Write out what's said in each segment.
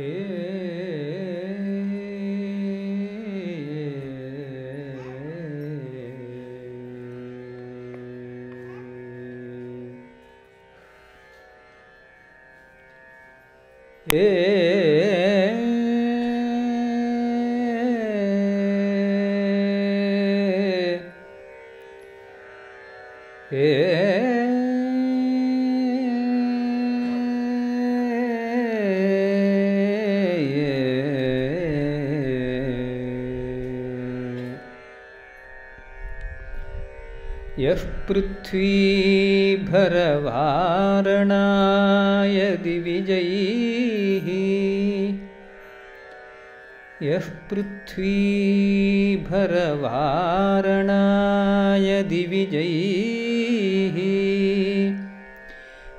ಹೇ ಯಃ ಪೃಥ್ವೀಭರವಾರಣಾಯ ದಿವಿಜೈಃ ಯಃ ಪೃಥ್ವೀಭರವಾರಣಾಯ ದಿವಿಜೈಃ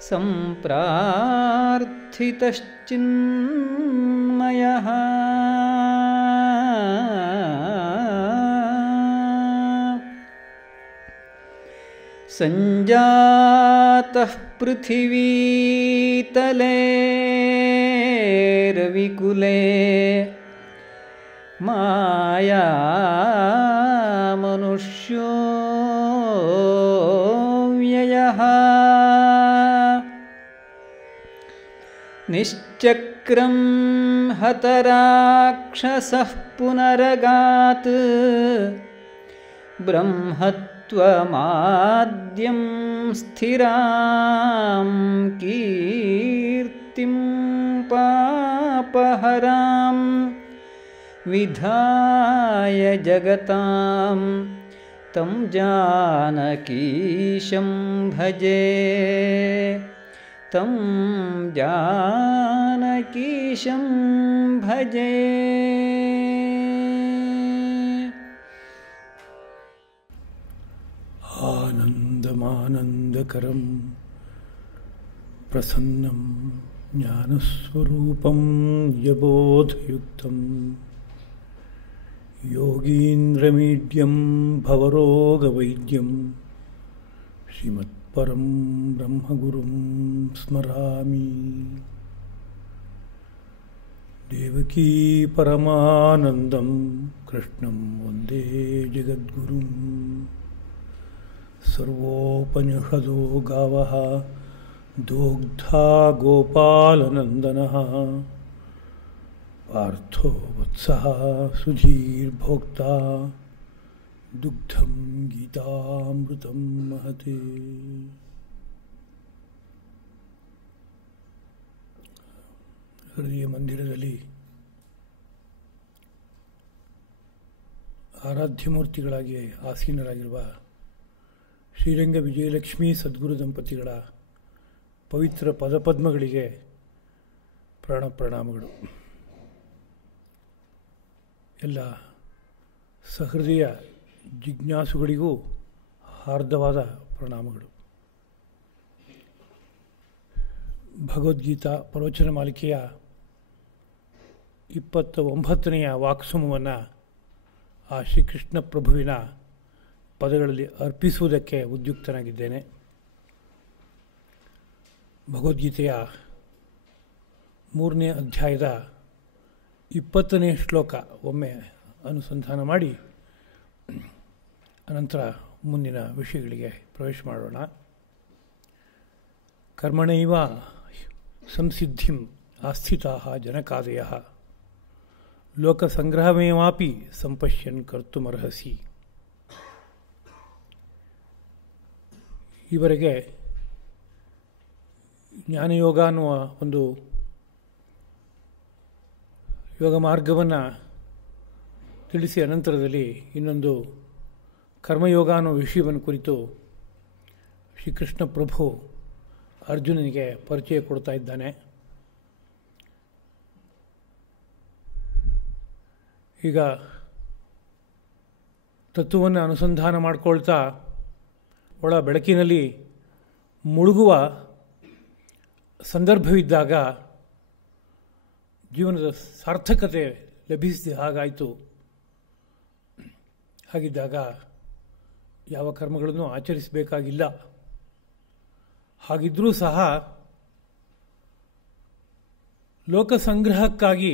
ಸಂಪ್ರಾರ್ಥಿತಶ್ಚಿನ್ಮಯಃ ಸಂಜಾತಃ ಪೃಥಿವೀತಲೇ ರವಿಕುಲೇ ಮಾಯಾ ಮನುಷ್ಯೋ ವ್ಯಯಃ ನಿಶ್ಚಕ್ರಂ ಹತರಾಕ್ಷಸಃ ಪುನರಗಾತ್ ಬ್ರಹ್ಮತ್ವಮಾದ್ಯಂ ಸ್ಥಿರಾಂ ಕೀರ್ತಿಂ ಪಾಪಹರಾಂ ವಿಧಾಯ ಜಗತಾಂ ತಂ ಜಾನಕೀಶಂ ಭಜೆ ತಂ ಜಾನಕೀಶಂ ಭಜೆ. ಆನಂದಮಾನಂದಕರಂ ಪ್ರಸನ್ನಂ ಜ್ಞಾನಸ್ವರೂಪಂ ಯಬೋಧಯುಕ್ತಂ ಯೋಗೀಂದ್ರಮೀಡ್ಯಂ ಭವರೋಗವೈದ್ಯಂ ಶ್ರೀಮತ್ಪರಂ ಬ್ರಹ್ಮಗುರುಂ ಸ್ಮರಾಮಿ. ದೇವಕೀ ಪರಮಾನಂದಂ ಕೃಷ್ಣಂ ವಂದೇ ಜಗದ್ಗುರುಂ. ಸರ್ವೋಪನಿಷದೋ ಗಾವಃ ದೋಗ್ಧಾ ಗೋಪಾಲನಂದನಃ ಪಾರ್ಥೋ ವತ್ಸಃ ಸುಧೀರ್ಭೋಕ್ತಾ ದುಗ್ಧಂ ಗೀತಾಮೃತಂ ಮಹತೆ. ಹೃದಯ ಮಂದಿರದಲ್ಲಿ ಆರಾಧ್ಯ ಆಸೀನರಾಗಿರುವ ಶ್ರೀರಂಗ ವಿಜಯಲಕ್ಷ್ಮೀ ಸದ್ಗುರು ದಂಪತಿಗಳ ಪವಿತ್ರ ಪದಪದ್ಮಗಳಿಗೆ ಪ್ರಣಾಮಗಳು. ಎಲ್ಲ ಸಹೃದಯ ಜಿಜ್ಞಾಸುಗಳಿಗೂ ಹಾರ್ದವಾದ ಪ್ರಣಾಮಗಳು. ಭಗವದ್ಗೀತಾ ಪ್ರವಚನ ಮಾಲಿಕೆಯ 29ನೇ ವಾಕ್ಸಮವನ್ನು ಆ ಶ್ರೀಕೃಷ್ಣ ಪ್ರಭುವಿನ ಪದಗಳಲ್ಲಿ ಅರ್ಪಿಸುವುದಕ್ಕೆ ಉದ್ಯುಕ್ತನಾಗಿದ್ದೇನೆ. ಭಗವದ್ಗೀತೆಯ 3ನೇ ಅಧ್ಯಾಯದ 20ನೇ ಶ್ಲೋಕ ಒಮ್ಮೆ ಅನುಸಂಧಾನ ಮಾಡಿ ಅನಂತರ ಮುಂದಿನ ವಿಷಯಗಳಿಗೆ ಪ್ರವೇಶ ಮಾಡೋಣ. ಕರ್ಮಣೈವ ಸಂಸಿದ್ಧಿಂ ಆಸ್ಥಿತಾಃ ಜನಕಾದಯಃ ಲೋಕಸಂಗ್ರಹಮೇವಾಪಿ ಸಂಪಶ್ಯನ್ ಕರ್ತುಮರ್ಹಸಿ. ಈವರೆಗೆ ಜ್ಞಾನಯೋಗ ಅನ್ನುವ ಒಂದು ಯೋಗ ಮಾರ್ಗವನ್ನು ತಿಳಿಸಿ ಅನಂತರದಲ್ಲಿ ಇನ್ನೊಂದು ಕರ್ಮಯೋಗ ಅನ್ನೋ ವಿಷಯವನ್ನು ಕುರಿತು ಶ್ರೀಕೃಷ್ಣ ಪ್ರಭು ಅರ್ಜುನನಿಗೆ ಪರಿಚಯ ಕೊಡ್ತಾ ಇದ್ದಾನೆ. ಈಗ ತತ್ವವನ್ನು ಅನುಸಂಧಾನ ಮಾಡಿಕೊಳ್ತಾ ಒಳ ಬೆಳಕಿನಲ್ಲಿ ಮುಳುಗುವ ಸಂದರ್ಭವಿದ್ದಾಗ ಜೀವನದ ಸಾರ್ಥಕತೆ ಲಭಿಸಿದ ಹಾಗಾಯಿತು. ಹಾಗಿದ್ದಾಗ ಯಾವ ಕರ್ಮಗಳನ್ನು ಆಚರಿಸಬೇಕಾಗಿಲ್ಲ. ಹಾಗಿದ್ದರೂ ಸಹ ಲೋಕ ಸಂಗ್ರಹಕ್ಕಾಗಿ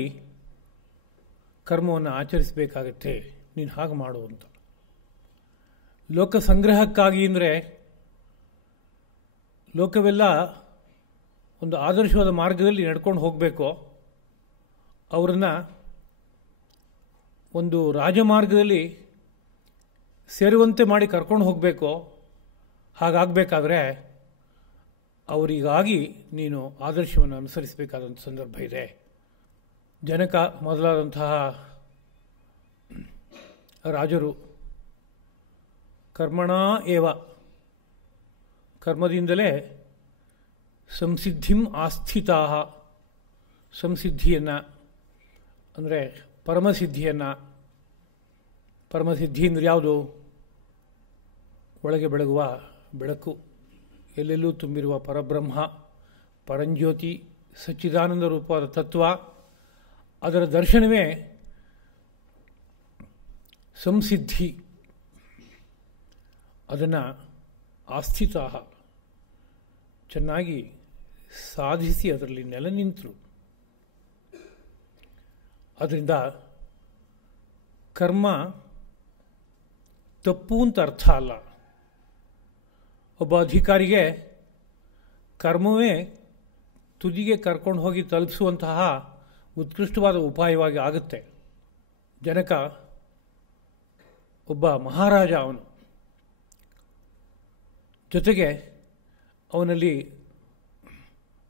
ಕರ್ಮವನ್ನು ಆಚರಿಸಬೇಕಾಗತ್ತೆ, ನೀನು ಹಾಗೆ ಮಾಡು ಅಂತ. ಲೋಕ ಸಂಗ್ರಹಕ್ಕಾಗಿ ಅಂದರೆ ಲೋಕವೆಲ್ಲ ಒಂದು ಆದರ್ಶವಾದ ಮಾರ್ಗದಲ್ಲಿ ನಡ್ಕೊಂಡು ಹೋಗಬೇಕು, ಅವರನ್ನು ಒಂದು ರಾಜಮಾರ್ಗದಲ್ಲಿ ಸೇರುವಂತೆ ಮಾಡಿ ಕರ್ಕೊಂಡು ಹೋಗಬೇಕು. ಹಾಗಾಗಬೇಕಾದ್ರೆ ಅವರಿಗಾಗಿ ನೀನು ಆದರ್ಶವನ್ನು ಅನುಸರಿಸಬೇಕಾದಂಥ ಸಂದರ್ಭ ಇದೆ. ಜನಕ ಮೊದಲಾದಂತಹ ರಾಜರು ಕರ್ಮಣಾ ಏವ, ಕರ್ಮದಿಂದಲೇ ಸಂಸಿದ್ಧಿಂ ಆಸ್ಥಿತಾ, ಸಂಸಿದ್ಧಿಯನ್ನು ಅಂದರೆ ಪರಮಸಿದ್ಧಿಯನ್ನು, ಪರಮಸಿದ್ಧಿ ಅಂದರೆ ಯಾವುದು? ಒಳಗೆ ಬೆಳಗುವ ಬೆಳಕು, ಎಲ್ಲೆಲ್ಲೂ ತುಂಬಿರುವ ಪರಬ್ರಹ್ಮ, ಪರಂಜ್ಯೋತಿ, ಸಚ್ಚಿದಾನಂದ ರೂಪವಾದ ತತ್ವ, ಅದರ ದರ್ಶನವೇ ಸಂಸಿದ್ಧಿ. ಅದನ್ನು ಆಸ್ಥಿತಾ, ಚೆನ್ನಾಗಿ ಸಾಧಿಸಿ ಅದರಲ್ಲಿ ನೆಲೆ ನಿಂತರು. ಅದರಿಂದ ಕರ್ಮ ತಪ್ಪು ಅಂತ ಅರ್ಥ ಅಲ್ಲ. ಒಬ್ಬ ಅಧಿಕಾರಿಗೆ ಕರ್ಮವೇ ತುದಿಗೆ ಕರ್ಕೊಂಡು ಹೋಗಿ ತಲುಪಿಸುವಂತಹ ಉತ್ಕೃಷ್ಟವಾದ ಉಪಾಯವಾಗಿ ಆಗುತ್ತೆ. ಜನಕ ಒಬ್ಬ ಮಹಾರಾಜ, ಅವನು ಜೊತೆಗೆ ಅವನಲ್ಲಿ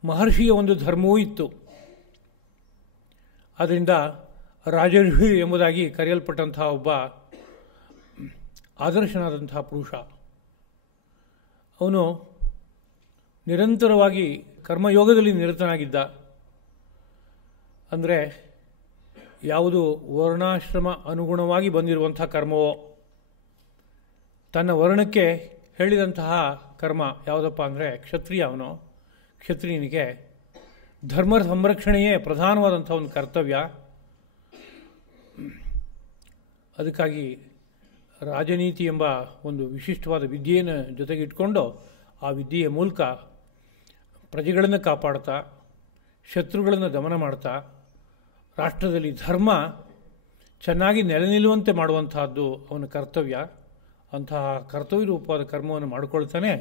ಮಹರ್ಷಿಯ ಒಂದು ಧರ್ಮವೂ ಇತ್ತು. ಆದ್ದರಿಂದ ರಾಜರ್ಷಿ ಎಂಬುದಾಗಿ ಕರೆಯಲ್ಪಟ್ಟಂತಹ ಒಬ್ಬ ಆದರ್ಶನಾದಂತಹ ಪುರುಷ. ಅವನು ನಿರಂತರವಾಗಿ ಕರ್ಮಯೋಗದಲ್ಲಿ ನಿರತನಾಗಿದ್ದ. ಅಂದರೆ ಯಾವುದು ವರ್ಣಾಶ್ರಮ ಅನುಗುಣವಾಗಿ ಬಂದಿರುವಂಥ ಕರ್ಮವೋ, ತನ್ನ ವರ್ಣಕ್ಕೆ ಹೇಳಿದಂತಹ ಕರ್ಮ ಯಾವುದಪ್ಪ ಅಂದರೆ ಕ್ಷತ್ರಿಯ. ಅವನು ಕ್ಷತ್ರಿಯನಿಗೆ ಧರ್ಮ ಸಂರಕ್ಷಣೆಯೇ ಪ್ರಧಾನವಾದಂಥ ಒಂದು ಕರ್ತವ್ಯ. ಅದಕ್ಕಾಗಿ ರಾಜನೀತಿ ಎಂಬ ಒಂದು ವಿಶಿಷ್ಟವಾದ ವಿದ್ಯೆಯನ್ನು ಜೊತೆಗಿಟ್ಕೊಂಡು ಆ ವಿದ್ಯೆಯ ಮೂಲಕ ಪ್ರಜೆಗಳನ್ನು ಕಾಪಾಡ್ತಾ, ಶತ್ರುಗಳನ್ನು ದಮನ ಮಾಡ್ತಾ, ರಾಷ್ಟ್ರದಲ್ಲಿ ಧರ್ಮ ಚೆನ್ನಾಗಿ ನೆಲೆ ನಿಲ್ಲುವಂತೆ ಮಾಡುವಂತಹದ್ದು ಅವನ ಕರ್ತವ್ಯ. ಅಂತಹ ಕರ್ತವ್ಯ ರೂಪವಾದ ಕರ್ಮವನ್ನು ಮಾಡಿಕೊಳ್ತಾನೆ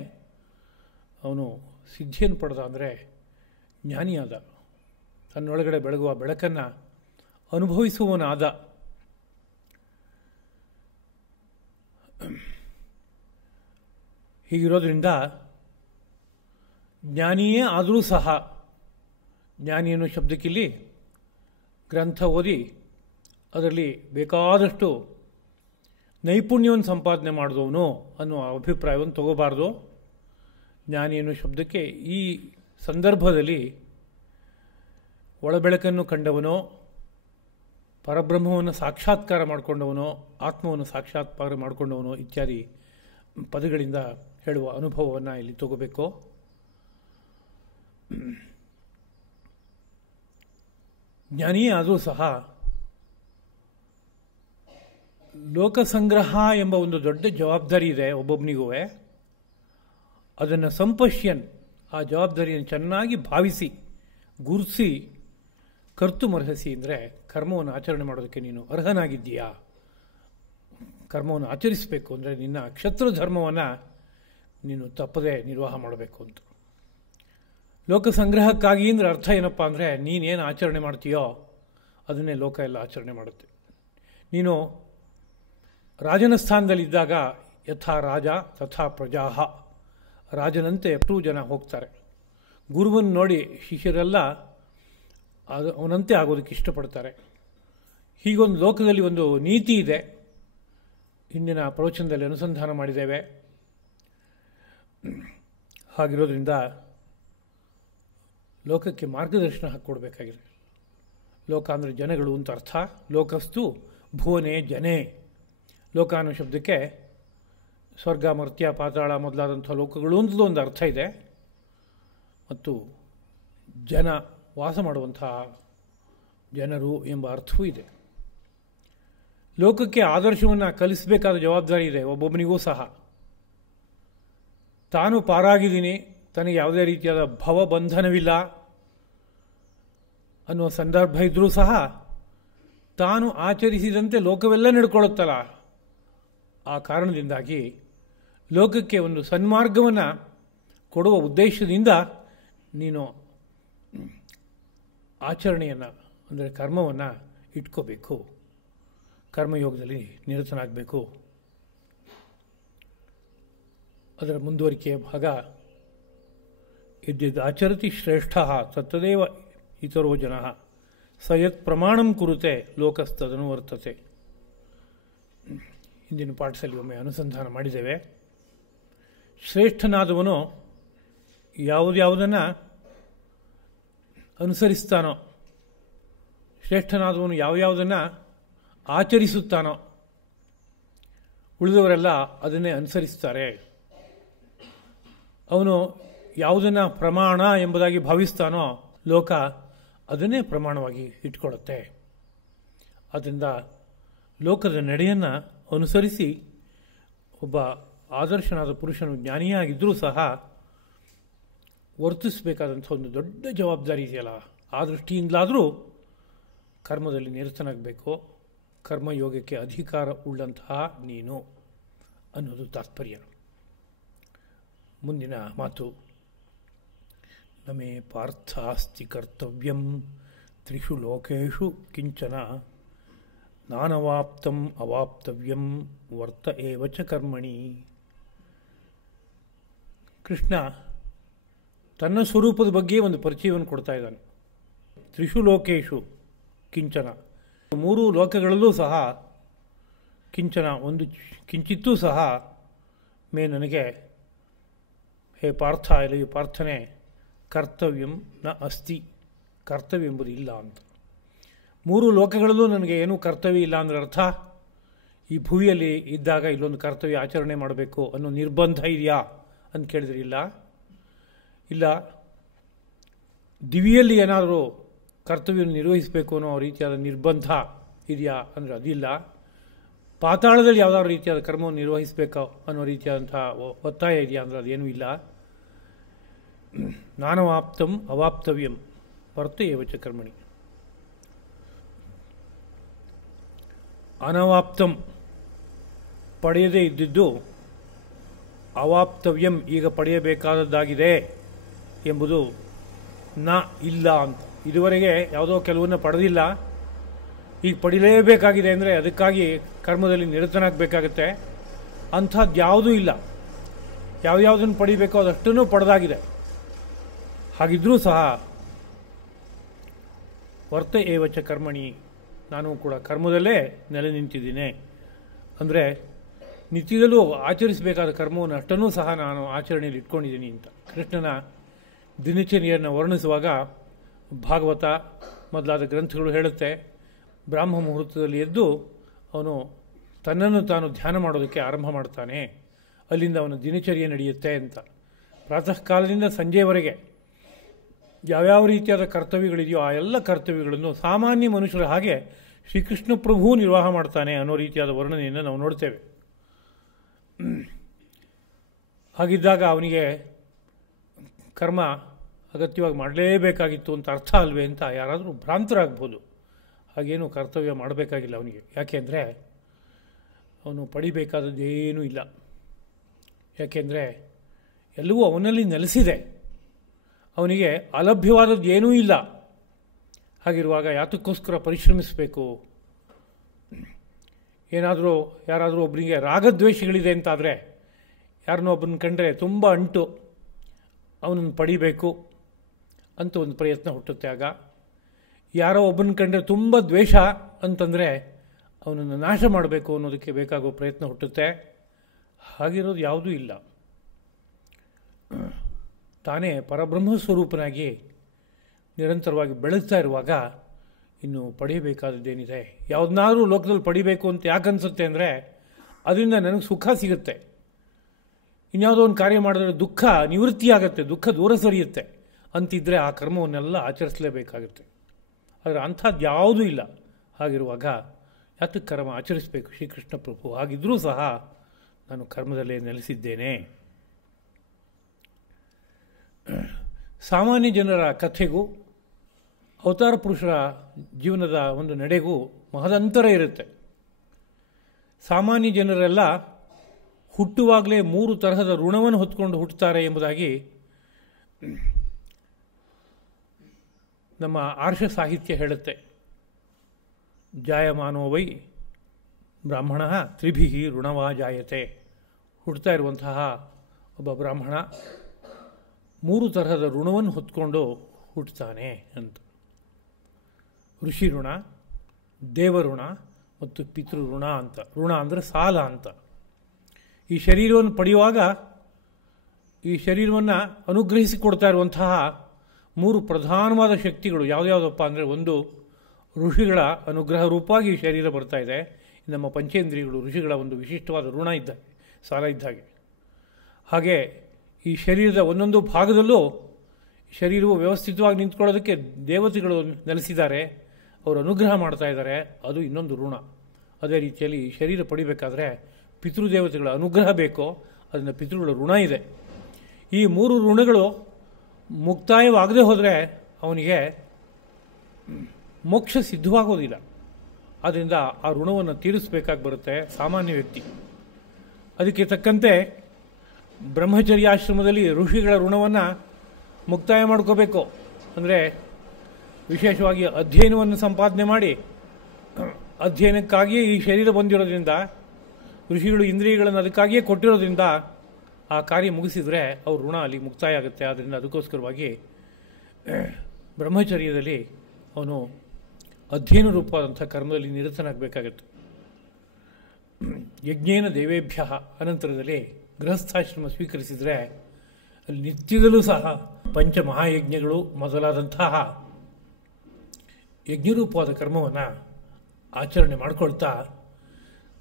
ಅವನು ಸಿದ್ಧಿಯನ್ನು ಪಡೆದ, ಅಂದರೆ ಜ್ಞಾನಿಯಾದ, ತನ್ನೊಳಗಡೆ ಬೆಳಗುವ ಬೆಳಕನ್ನು ಅನುಭವಿಸುವವನಾದ. ಹೀಗಿರೋದ್ರಿಂದ ಜ್ಞಾನಿಯೇ ಆದರೂ ಸಹ, ಜ್ಞಾನಿ ಅನ್ನೋ ಶಬ್ದಕ್ಕಿಲ್ಲಿ ಗ್ರಂಥ ಓದಿ ಅದರಲ್ಲಿ ಬೇಕಾದಷ್ಟು ನೈಪುಣ್ಯವನ್ನು ಸಂಪಾದನೆ ಮಾಡಿದವನು ಅನ್ನೋ ಅಭಿಪ್ರಾಯವನ್ನು ತಗೋಬಾರ್ದು. ಜ್ಞಾನಿ ಅನ್ನೋ ಶಬ್ದಕ್ಕೆ ಈ ಸಂದರ್ಭದಲ್ಲಿ ಒಳಬೆಳಕನ್ನು ಕಂಡವನೋ, ಪರಬ್ರಹ್ಮವನ್ನು ಸಾಕ್ಷಾತ್ಕಾರ ಮಾಡಿಕೊಂಡವನೋ, ಆತ್ಮವನ್ನು ಸಾಕ್ಷಾತ್ಕಾರ ಮಾಡಿಕೊಂಡವನೋ ಇತ್ಯಾದಿ ಪದಗಳಿಂದ ಹೇಳುವ ಅನುಭವವನ್ನು ಇಲ್ಲಿ ತಗೋಬೇಕು. ಜ್ಞಾನಿಯೇ ಆದರೂ ಸಹ ಲೋಕಸಂಗ್ರಹ ಎಂಬ ಒಂದು ದೊಡ್ಡ ಜವಾಬ್ದಾರಿ ಇದೆ ಒಬ್ಬೊಬ್ಬನಿಗೂ. ಅದನ್ನು ಸಂಪಶ್ಯನ್, ಆ ಜವಾಬ್ದಾರಿಯನ್ನು ಚೆನ್ನಾಗಿ ಭಾವಿಸಿ ಗುರುತಿಸಿ ಕರ್ತುಮರ್ಹಸಿ, ಅಂದರೆ ಕರ್ಮವನ್ನು ಆಚರಣೆ ಮಾಡೋದಕ್ಕೆ ನೀನು ಅರ್ಹನಾಗಿದ್ದೀಯಾ. ಕರ್ಮವನ್ನು ಆಚರಿಸಬೇಕು ಅಂದರೆ ನಿನ್ನ ಕ್ಷತ್ರ ಧರ್ಮವನ್ನು ನೀನು ತಪ್ಪದೆ ನಿರ್ವಾಹ ಮಾಡಬೇಕು ಅಂತ. ಲೋಕ ಸಂಗ್ರಹಕ್ಕಾಗಿ ಅಂದರೆ ಅರ್ಥ ಏನಪ್ಪ ಅಂದರೆ ನೀನೇನು ಆಚರಣೆ ಮಾಡ್ತೀಯೋ ಅದನ್ನೇ ಲೋಕ ಎಲ್ಲ ಆಚರಣೆ ಮಾಡುತ್ತೆ. ನೀನು ರಾಜನ ಸ್ಥಾನದಲ್ಲಿದ್ದಾಗ ಯಥಾ ರಾಜ ತಥಾ ಪ್ರಜಾಹ, ರಾಜನಂತೆ ಎಷ್ಟು ಜನ ಹೋಗ್ತಾರೆ. ಗುರುವನ್ನು ನೋಡಿ ಶಿಷ್ಯರೆಲ್ಲ ಅವನಂತೆ ಆಗೋದಕ್ಕೆ ಇಷ್ಟಪಡ್ತಾರೆ. ಹೀಗೊಂದು ಲೋಕದಲ್ಲಿ ಒಂದು ನೀತಿ ಇದೆ, ಹಿಂದಿನ ಪ್ರವಚನದಲ್ಲಿ ಅನುಸಂಧಾನ ಮಾಡಿದ್ದೇವೆ. ಹಾಗಿರೋದ್ರಿಂದ ಲೋಕಕ್ಕೆ ಮಾರ್ಗದರ್ಶನ ಹಾಕ್ಕೊಡ್ಬೇಕಾಗಿದೆ. ಲೋಕ ಅಂದರೆ ಜನಗಳು ಅಂತ ಅರ್ಥ. ಲೋಕಸ್ತು ಭುವನೆ ಜನೇ. ಲೋಕ ಅನ್ನೋ ಶಬ್ದಕ್ಕೆ ಸ್ವರ್ಗ, ಮರ್ತ್ಯ, ಪಾತಾಳ ಮೊದಲಾದಂಥ ಲೋಕಗಳು ಅಂತಲೂ ಒಂದು ಅರ್ಥ ಇದೆ. ಮತ್ತು ಜನ, ವಾಸ ಮಾಡುವಂತಹ ಜನರು ಎಂಬ ಅರ್ಥವೂ ಇದೆ. ಲೋಕಕ್ಕೆ ಆದರ್ಶವನ್ನು ಕಲಿಸಬೇಕಾದ ಜವಾಬ್ದಾರಿ ಇದೆ ಒಬ್ಬೊಬ್ಬನಿಗೂ ಸಹ. ತಾನು ಪಾರಾಗಿದ್ದೀನಿ, ತನಗೆ ಯಾವುದೇ ರೀತಿಯಾದ ಭವಬಂಧನವಿಲ್ಲ ಅನ್ನುವ ಸಂದರ್ಭ ಇದ್ದರೂ ಸಹ ತಾನು ಆಚರಿಸಿದಂತೆ ಲೋಕವೆಲ್ಲ ನಡ್ಕೊಳ್ಳುತ್ತಲ್ಲ, ಆ ಕಾರಣದಿಂದಾಗಿ ಲೋಕಕ್ಕೆ ಒಂದು ಸನ್ಮಾರ್ಗವನ್ನು ಕೊಡುವ ಉದ್ದೇಶದಿಂದ ನೀನು ಆಚರಣೆಯನ್ನು ಅಂದರೆ ಕರ್ಮವನ್ನು ಇಟ್ಕೋಬೇಕು, ಕರ್ಮಯೋಗದಲ್ಲಿ ನಿರತನಾಗಬೇಕು. ಅದರ ಮುಂದುವರಿಕೆಯ ಭಾಗ ಇದ್ದಿದ್ದು ಆಚರತಿ ಶ್ರೇಷ್ಠ ತತ್ತದೇವ ಇತರೋ ಜನ ಸಯತ್ ಪ್ರಮಾಣಂ ಕುರುತೆ ಲೋಕಸ್ತದನುವರ್ತತೆ. ಹಿಂದಿನ ಪಾಠದಲ್ಲಿ ಒಮ್ಮೆ ಅನುಸಂಧಾನ ಮಾಡಿದ್ದೇವೆ. ಶ್ರೇಷ್ಠನಾದವನು ಯಾವುದನ್ನು ಅನುಸರಿಸ್ತಾನೋ, ಶ್ರೇಷ್ಠನಾದವನು ಯಾವುದನ್ನು ಆಚರಿಸುತ್ತಾನೋ ಉಳಿದವರೆಲ್ಲ ಅದನ್ನೇ ಅನುಸರಿಸ್ತಾರೆ. ಅವನು ಯಾವುದನ್ನು ಪ್ರಮಾಣ ಎಂಬುದಾಗಿ ಭಾವಿಸ್ತಾನೋ ಲೋಕ ಅದನ್ನೇ ಪ್ರಮಾಣವಾಗಿ ಇಟ್ಕೊಳ್ಳುತ್ತೆ. ಆದ್ದರಿಂದ ಲೋಕದ ನಡೆಯನ್ನು ಅನುಸರಿಸಿ ಒಬ್ಬ ಆದರ್ಶನಾದ ಪುರುಷನು ಜ್ಞಾನಿಯಾಗಿದ್ದರೂ ಸಹ ವರ್ತಿಸಬೇಕಾದಂಥ ಒಂದು ದೊಡ್ಡ ಜವಾಬ್ದಾರಿ ಇದೆಯಲ್ಲ, ಆ ದೃಷ್ಟಿಯಿಂದಲಾದರೂ ಕರ್ಮದಲ್ಲಿ ನಿರತನಾಗಬೇಕು. ಕರ್ಮಯೋಗಕ್ಕೆ ಅಧಿಕಾರ ಉಳ್ಳಂತಹ ನೀನು ಅನ್ನೋದು ತಾತ್ಪರ್ಯ. ಮುಂದಿನ ಮಾತು, ನಮೇ ಪಾರ್ಥಾಸ್ತಿ ಕರ್ತವ್ಯಂ ತ್ರಿಷು ಲೋಕೇಶು ಕಿಂಚನ ನಾನವಾಪ್ತಂ ಅವಾಪ್ತವ್ಯಂ ವರ್ತ ಏವ ಚ ಕರ್ಮಣಿ. ಕೃಷ್ಣ ತನ್ನ ಸ್ವರೂಪದ ಬಗ್ಗೆ ಒಂದು ಪರಿಚಯವನ್ನು ಕೊಡ್ತಾ ಇದ್ದಾನೆ. ತ್ರಿಷು ಲೋಕೇಶು ಕಿಂಚನ, ಮೂರು ಲೋಕಗಳಲ್ಲೂ ಸಹ ಕಿಂಚನ ಒಂದು ಕಿಂಚಿತ್ತೂ ಸಹ ಮೇ ನನಗೆ, ಹೇ ಪಾರ್ಥ ಇಲ್ಲಿ ಪಾರ್ಥನೆ, ಕರ್ತವ್ಯಂ ನ ಅಸ್ತಿ, ಕರ್ತವ್ಯ ಎಂಬುದು ಇಲ್ಲ ಅಂತ. ಮೂರು ಲೋಕಗಳಲ್ಲೂ ನನಗೆ ಏನೂ ಕರ್ತವ್ಯ ಇಲ್ಲ ಅಂದರೆ ಅರ್ಥ ಈ ಭೂಮಿಯಲ್ಲಿ ಇದ್ದಾಗ ಇಲ್ಲೊಂದು ಕರ್ತವ್ಯ ಆಚರಣೆ ಮಾಡಬೇಕು ಅನ್ನೋ ನಿರ್ಬಂಧ ಇದೆಯಾ ಅಂತ ಕೇಳಿದ್ರೆ ಇಲ್ಲ. ಇಲ್ಲ ದಿವಿಯಲ್ಲಿ ಏನಾದರೂ ಕರ್ತವ್ಯವನ್ನು ನಿರ್ವಹಿಸಬೇಕು ಅನ್ನೋ ರೀತಿಯಾದ ನಿರ್ಬಂಧ ಇದೆಯಾ ಅಂದರೆ ಅದಿಲ್ಲ. ಪಾತಾಳದಲ್ಲಿ ಯಾವುದಾದ್ರು ರೀತಿಯಾದ ಕರ್ಮವನ್ನು ನಿರ್ವಹಿಸಬೇಕು ಅನ್ನೋ ರೀತಿಯಾದಂಥ ಒತ್ತಾಯ ಇದೆಯಾ ಅಂದರೆ ಅದೇನೂ ಇಲ್ಲ. ನಾನವಾಪ್ತಂ ಅವಾಪ್ತವ್ಯಂ ವರ್ತ ಏವ ಚ ಕರ್ಮಣಿ. ಅನವಾಪ್ತಂ ಪಡೆಯದೇ ಇದ್ದಿದ್ದು, ಅವಾಪ್ತವ್ಯಂ ಈಗ ಪಡೆಯಬೇಕಾದದ್ದಾಗಿದೆ ಎಂಬುದು ನ ಇಲ್ಲ ಅಂತ. ಇದುವರೆಗೆ ಯಾವುದೋ ಕೆಲವನ್ನ ಪಡೆದಿಲ್ಲ, ಈಗ ಪಡಿಲೇಬೇಕಾಗಿದೆ ಅಂದರೆ ಅದಕ್ಕಾಗಿ ಕರ್ಮದಲ್ಲಿ ನಿರತನಾಗಬೇಕಾಗತ್ತೆ. ಅಂಥದ್ದು ಯಾವುದೂ ಇಲ್ಲ. ಯಾವುದನ್ನು ಪಡಿಬೇಕೋ ಅದಷ್ಟನ್ನು ಪಡೆದಾಗಿದೆ. ಹಾಗಿದ್ರೂ ಸಹ ವರ್ತ ಏವಚ ಕರ್ಮಣಿ, ನಾನು ಕೂಡ ಕರ್ಮದಲ್ಲೇ ನೆಲೆ ನಿಂತಿದ್ದೀನಿ. ಅಂದರೆ ನಿತ್ಯದಲ್ಲೂ ಆಚರಿಸಬೇಕಾದ ಕರ್ಮವನ್ನು ಅಷ್ಟನ್ನೂ ಸಹ ನಾನು ಆಚರಣೆಯಲ್ಲಿ ಇಟ್ಕೊಂಡಿದ್ದೀನಿ ಅಂತ ಕೃಷ್ಣನ ದಿನಚರಿಯನ್ನು ವರ್ಣಿಸುವಾಗ ಭಾಗವತ ಮೊದಲಾದ ಗ್ರಂಥಗಳು ಹೇಳುತ್ತೆ. ಬ್ರಾಹ್ಮ ಮುಹೂರ್ತದಲ್ಲಿ ಎದ್ದು ಅವನು ತನ್ನನ್ನು ತಾನು ಧ್ಯಾನ ಮಾಡೋದಕ್ಕೆ ಆರಂಭ ಮಾಡ್ತಾನೆ, ಅಲ್ಲಿಂದ ಅವನ ದಿನಚರ್ಯೆ ನಡೆಯುತ್ತೆ ಅಂತ. ಪ್ರಾತಃ ಕಾಲದಿಂದ ಸಂಜೆಯವರೆಗೆ ಯಾವ್ಯಾವ ರೀತಿಯಾದ ಕರ್ತವ್ಯಗಳಿದೆಯೋ ಆ ಎಲ್ಲ ಕರ್ತವ್ಯಗಳನ್ನು ಸಾಮಾನ್ಯ ಮನುಷ್ಯರ ಹಾಗೆ ಶ್ರೀಕೃಷ್ಣ ಪ್ರಭು ನಿರ್ವಾಹ ಮಾಡ್ತಾನೆ ಅನ್ನೋ ರೀತಿಯಾದ ವರ್ಣನೆಯನ್ನು ನಾವು ನೋಡ್ತೇವೆ. ಹಾಗಿದ್ದಾಗ ಅವನಿಗೆ ಕರ್ಮ ಅಗತ್ಯವಾಗಿ ಮಾಡಲೇಬೇಕಾಗಿತ್ತು ಅಂತ ಅರ್ಥ ಅಲ್ವೇ ಅಂತ ಯಾರಾದರೂ ಭ್ರಾಂತರಾಗ್ಬೋದು. ಹಾಗೇನು ಕರ್ತವ್ಯ ಮಾಡಬೇಕಾಗಿಲ್ಲ ಅವನಿಗೆ. ಯಾಕೆಂದರೆ ಅವನು ಪಡಿಬೇಕಾದದ್ದೇನೂ ಇಲ್ಲ. ಯಾಕೆಂದರೆ ಎಲ್ಲವೂ ಅವನಲ್ಲಿ ನೆಲೆಸಿದೆ. ಅವನಿಗೆ ಅಲಭ್ಯವಾದದ್ದು ಏನೂ ಇಲ್ಲ. ಹಾಗಿರುವಾಗ ಯಾತಕ್ಕೋಸ್ಕರ ಪರಿಶ್ರಮಿಸಬೇಕು? ಯಾರಾದರೂ ಒಬ್ಬರಿಗೆ ರಾಗದ್ವೇಷಗಳಿದೆ ಅಂತಾದರೆ, ಯಾರನ್ನೋ ಒಬ್ಬನ ಕಂಡ್ರೆ ತುಂಬ ಅಂಟು, ಅವನನ್ನು ಪಡಿಬೇಕು ಅಂತ ಒಂದು ಪ್ರಯತ್ನ ಹುಟ್ಟುತ್ತೆ. ಆಗ ಯಾರೋ ಒಬ್ಬನ ಕಂಡ್ರೆ ತುಂಬ ದ್ವೇಷ ಅಂತಂದರೆ ಅವನನ್ನು ನಾಶ ಮಾಡಬೇಕು ಅನ್ನೋದಕ್ಕೆ ಬೇಕಾಗುವ ಪ್ರಯತ್ನ ಹುಟ್ಟುತ್ತೆ. ಹಾಗಿರೋದು ಯಾವುದೂ ಇಲ್ಲ. ತಾನೇ ಪರಬ್ರಹ್ಮ ಸ್ವರೂಪನಾಗಿ ನಿರಂತರವಾಗಿ ಬೆಳಗ್ತಾ ಇರುವಾಗ ಇನ್ನು ಪಡೆಯಬೇಕಾದದ್ದೇನಿದೆ? ಯಾವುದನ್ನಾದ್ರೂ ಲೋಕದಲ್ಲಿ ಪಡಿಬೇಕು ಅಂತ ಯಾಕೆ ಅನಿಸುತ್ತೆ ಅಂದರೆ ಅದರಿಂದ ನನಗೆ ಸುಖ ಸಿಗುತ್ತೆ. ಇನ್ಯಾವುದೋ ಒಂದು ಕಾರ್ಯ ಮಾಡಿದ್ರೆ ದುಃಖ ನಿವೃತ್ತಿಯಾಗತ್ತೆ, ದುಃಖ ದೂರ ಸರಿಯುತ್ತೆ ಅಂತಿದ್ದರೆ ಆ ಕರ್ಮವನ್ನೆಲ್ಲ ಆಚರಿಸಲೇಬೇಕಾಗುತ್ತೆ. ಆದರೆ ಅಂಥದ್ದು ಯಾವುದೂ ಇಲ್ಲ. ಹಾಗಿರುವಾಗ ಯಾತಕ್ಕೆ ಕರ್ಮ ಆಚರಿಸಬೇಕು? ಶ್ರೀಕೃಷ್ಣ ಪ್ರಭು ಹಾಗಿದ್ರೂ ಸಹ ನಾನು ಕರ್ಮದಲ್ಲೇ ನೆಲೆಸಿದ್ದೇನೆ. ಸಾಮಾನ್ಯ ಜನರ ಕಥೆಗೂ ಅವತಾರ ಪುರುಷರ ಜೀವನದ ಒಂದು ನಡೆಗೂ ಮಹದಂತರ ಇರುತ್ತೆ. ಸಾಮಾನ್ಯ ಜನರೆಲ್ಲ ಹುಟ್ಟುವಾಗಲೇ 3 ತರಹದ ಋಣವನ್ನು ಹೊತ್ಕೊಂಡು ಹುಟ್ಟುತ್ತಾರೆ ಎಂಬುದಾಗಿ ನಮ್ಮ ಆರ್ಷ ಸಾಹಿತ್ಯ ಹೇಳುತ್ತೆ. ಜಾಯಮಾನೋ ವೈ ಬ್ರಾಹ್ಮಣ ತ್ರಿಭಿ ಋಣವಾ ಜಾಯತೆ. ಹುಡ್ತಾ ಇರುವಂತಹ ಒಬ್ಬ ಬ್ರಾಹ್ಮಣ 3 ತರಹದ ಋಣವನ್ನು ಹೊತ್ಕೊಂಡು ಹುಟ್ಟುತ್ತಾನೆ ಅಂತ. ಋಷಿ ಋಣ, ದೇವಋಣ ಮತ್ತು ಪಿತೃಋಣ ಅಂತ. ಋಣ ಅಂದರೆ ಸಾಲ ಅಂತ. ಈ ಶರೀರವನ್ನು ಪಡೆಯುವಾಗ ಈ ಶರೀರವನ್ನು ಅನುಗ್ರಹಿಸಿಕೊಡ್ತಾ ಇರುವಂತಹ 3 ಪ್ರಧಾನವಾದ ಶಕ್ತಿಗಳು ಯಾವುದ್ಯಾವುದಪ್ಪ ಅಂದರೆ, ಒಂದು ಋಷಿಗಳ ಅನುಗ್ರಹ ರೂಪವಾಗಿ ಈ ಶರೀರ ಬರ್ತಾ ಇದೆ. ನಮ್ಮ ಪಂಚೇಂದ್ರಿಯಗಳು ಋಷಿಗಳ ಒಂದು ವಿಶಿಷ್ಟವಾದ ಋಣ ಇದ್ದಾಗೆ, ಸಾಲ ಇದ್ದಾಗೆ. ಹಾಗೆ ಈ ಶರೀರದ ಒಂದೊಂದು ಭಾಗದಲ್ಲೂ ಶರೀರವು ವ್ಯವಸ್ಥಿತವಾಗಿ ನಿಂತ್ಕೊಳ್ಳೋದಕ್ಕೆ ದೇವತೆಗಳು ನೆಲೆಸಿದ್ದಾರೆ, ಅವರು ಅನುಗ್ರಹ ಮಾಡ್ತಾ ಇದ್ದಾರೆ, ಅದು ಇನ್ನೊಂದು ಋಣ. ಅದೇ ರೀತಿಯಲ್ಲಿ ಈ ಶರೀರ ಪಡಿಬೇಕಾದ್ರೆ ಪಿತೃದೇವತೆಗಳ ಅನುಗ್ರಹ ಬೇಕೋ, ಅದನ್ನು ಪಿತೃಗಳ ಋಣ ಇದೆ. ಈ 3 ಋಣಗಳು ಮುಕ್ತಾಯವಾಗದೆ ಹೋದರೆ ಅವನಿಗೆ ಮೋಕ್ಷ ಸಿದ್ಧವಾಗೋದಿಲ್ಲ. ಆದ್ದರಿಂದ ಆ ಋಣವನ್ನು ತೀರಿಸಬೇಕಾಗಿ ಬರುತ್ತೆ ಸಾಮಾನ್ಯ ವ್ಯಕ್ತಿ. ಅದಕ್ಕೆ ತಕ್ಕಂತೆ ಬ್ರಹ್ಮಚರ್ಯಾಶ್ರಮದಲ್ಲಿ ಋಷಿಗಳ ಋಣವನ್ನು ಮುಕ್ತಾಯ ಮಾಡ್ಕೋಬೇಕು. ಅಂದರೆ ವಿಶೇಷವಾಗಿ ಅಧ್ಯಯನವನ್ನು ಸಂಪಾದನೆ ಮಾಡಿ, ಅಧ್ಯಯನಕ್ಕಾಗಿಯೇ ಈ ಶರೀರ ಬಂದಿರೋದ್ರಿಂದ, ಋಷಿಗಳು ಇಂದ್ರಿಯಗಳನ್ನು ಅದಕ್ಕಾಗಿಯೇ ಕೊಟ್ಟಿರೋದ್ರಿಂದ ಆ ಕಾರ್ಯ ಮುಗಿಸಿದರೆ ಅವ್ರ ಋಣ ಅಲ್ಲಿ ಮುಕ್ತಾಯ ಆಗುತ್ತೆ. ಆದ್ದರಿಂದ ಅದಕ್ಕೋಸ್ಕರವಾಗಿ ಬ್ರಹ್ಮಚರ್ಯದಲ್ಲಿ ಅವನು ಅಧ್ಯಯನ ರೂಪವಾದಂಥ ಕರ್ಮದಲ್ಲಿ ನಿರತನಾಗಬೇಕಾಗತ್ತೆ. ಯಜ್ಞೇನ ದೇವೇಭ್ಯ ಅನಂತರದಲ್ಲಿ ಗೃಹಸ್ಥಾಶ್ರಮ ಸ್ವೀಕರಿಸಿದರೆ ಅಲ್ಲಿ ನಿತ್ಯದಲ್ಲೂ ಸಹ ಪಂಚಮಹಾಯಜ್ಞಗಳು ಮೊದಲಾದಂತಹ ಯಜ್ಞರೂಪವಾದ ಕರ್ಮವನ್ನು ಆಚರಣೆ ಮಾಡಿಕೊಳ್ತಾ,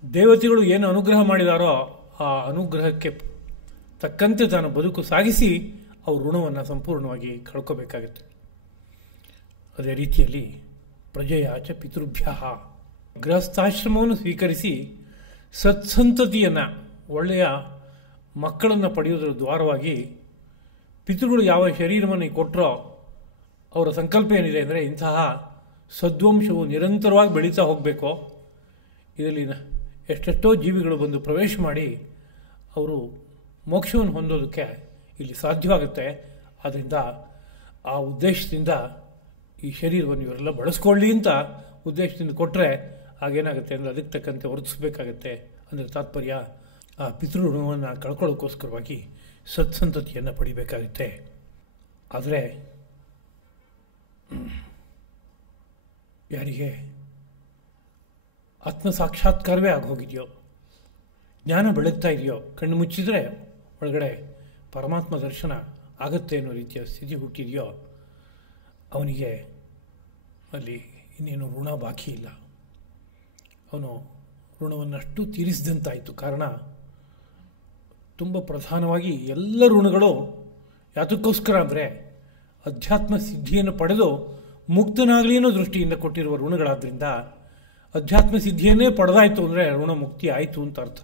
ದೇವತೆಗಳು ಏನು ಅನುಗ್ರಹ ಮಾಡಿದಾರೋ ಆ ಅನುಗ್ರಹಕ್ಕೆ ತಕ್ಕಂತೆ ತಾನು ಬದುಕು ಸಾಗಿಸಿ ಅವ್ರ ಋಣವನ್ನು ಸಂಪೂರ್ಣವಾಗಿ ಕಳ್ಕೋಬೇಕಾಗುತ್ತೆ. ಅದೇ ರೀತಿಯಲ್ಲಿ ಪ್ರಜೆಯಾಚ ಪಿತೃಭ್ಯ, ಗೃಹಸ್ಥಾಶ್ರಮವನ್ನು ಸ್ವೀಕರಿಸಿ ಸತ್ಸಂತತಿಯನ್ನು, ಒಳ್ಳೆಯ ಮಕ್ಕಳನ್ನು ಪಡೆಯುವುದರ ದ್ವಾರವಾಗಿ ಪಿತೃಗಳು ಯಾವ ಶರೀರವನ್ನು ಕೊಟ್ಟರೋ ಅವರ ಸಂಕಲ್ಪ ಏನಿದೆ ಅಂದರೆ, ಇಂತಹ ಸದ್ವಂಶವು ನಿರಂತರವಾಗಿ ಬೆಳೀತಾ ಹೋಗಬೇಕು. ಇದರಲ್ಲಿ ಎಷ್ಟೆಷ್ಟೋ ಜೀವಿಗಳು ಬಂದು ಪ್ರವೇಶ ಮಾಡಿ ಅವರು ಮೋಕ್ಷವನ್ನು ಹೊಂದೋದಕ್ಕೆ ಇಲ್ಲಿ ಸಾಧ್ಯವಾಗುತ್ತೆ. ಆದ್ದರಿಂದ ಆ ಉದ್ದೇಶದಿಂದ ಈ ಶರೀರವನ್ನು ಇವರೆಲ್ಲ ಬಳಸ್ಕೊಳ್ಳಿ ಅಂತ ಉದ್ದೇಶದಿಂದ ಕೊಟ್ಟರೆ ಆಗೇನಾಗುತ್ತೆ ಅಂದರೆ ಅದಕ್ಕೆ ತಕ್ಕಂತೆ ವರ್ತಿಸಬೇಕಾಗತ್ತೆ. ಅಂದರೆ ತಾತ್ಪರ್ಯ ಆ ಪಿತೃಋಣವನ್ನು ಕಳ್ಕೊಳ್ಳೋಕ್ಕೋಸ್ಕರವಾಗಿ ಸತ್ಸಂತತಿಯನ್ನು ಪಡಿಬೇಕಾಗುತ್ತೆ. ಆದರೆ ಯಾರಿಗೆ ಆತ್ಮ ಸಾಕ್ಷಾತ್ಕಾರವೇ ಆಗೋಗಿದೆಯೋ, ಜ್ಞಾನ ಬೆಳಗ್ತಾ ಇದೆಯೋ, ಕಣ್ಣು ಮುಚ್ಚಿದರೆ ಒಳಗಡೆ ಪರಮಾತ್ಮ ದರ್ಶನ ಆಗತ್ತೆ ಅನ್ನೋ ರೀತಿಯ ಸ್ಥಿತಿ ಹುಟ್ಟಿದೆಯೋ, ಅವನಿಗೆ ಅಲ್ಲಿ ಇನ್ನೇನು ಋಣ ಬಾಕಿ ಇಲ್ಲ. ಅವನು ಋಣವನ್ನಷ್ಟು ತೀರಿಸಿದಂತಾಯಿತು. ಕಾರಣ ತುಂಬ ಪ್ರಧಾನವಾಗಿ ಎಲ್ಲ ಋಣಗಳು ಯಾತಕ್ಕೋಸ್ಕರ ಅಂದರೆ ಅಧ್ಯಾತ್ಮ ಸಿದ್ಧಿಯನ್ನು ಪಡೆದು ಮುಕ್ತನಾಗಲಿ ಅನ್ನೋ ದೃಷ್ಟಿಯಿಂದ ಕೊಟ್ಟಿರುವ ಋಣಗಳಾದ್ದರಿಂದ ಅಧ್ಯಾತ್ಮ ಸಿದ್ಧಿಯನ್ನೇ ಪಡೆದಾಯಿತು ಅಂದರೆ ಋಣ ಮುಕ್ತಿ ಆಯಿತು ಅಂತ ಅರ್ಥ.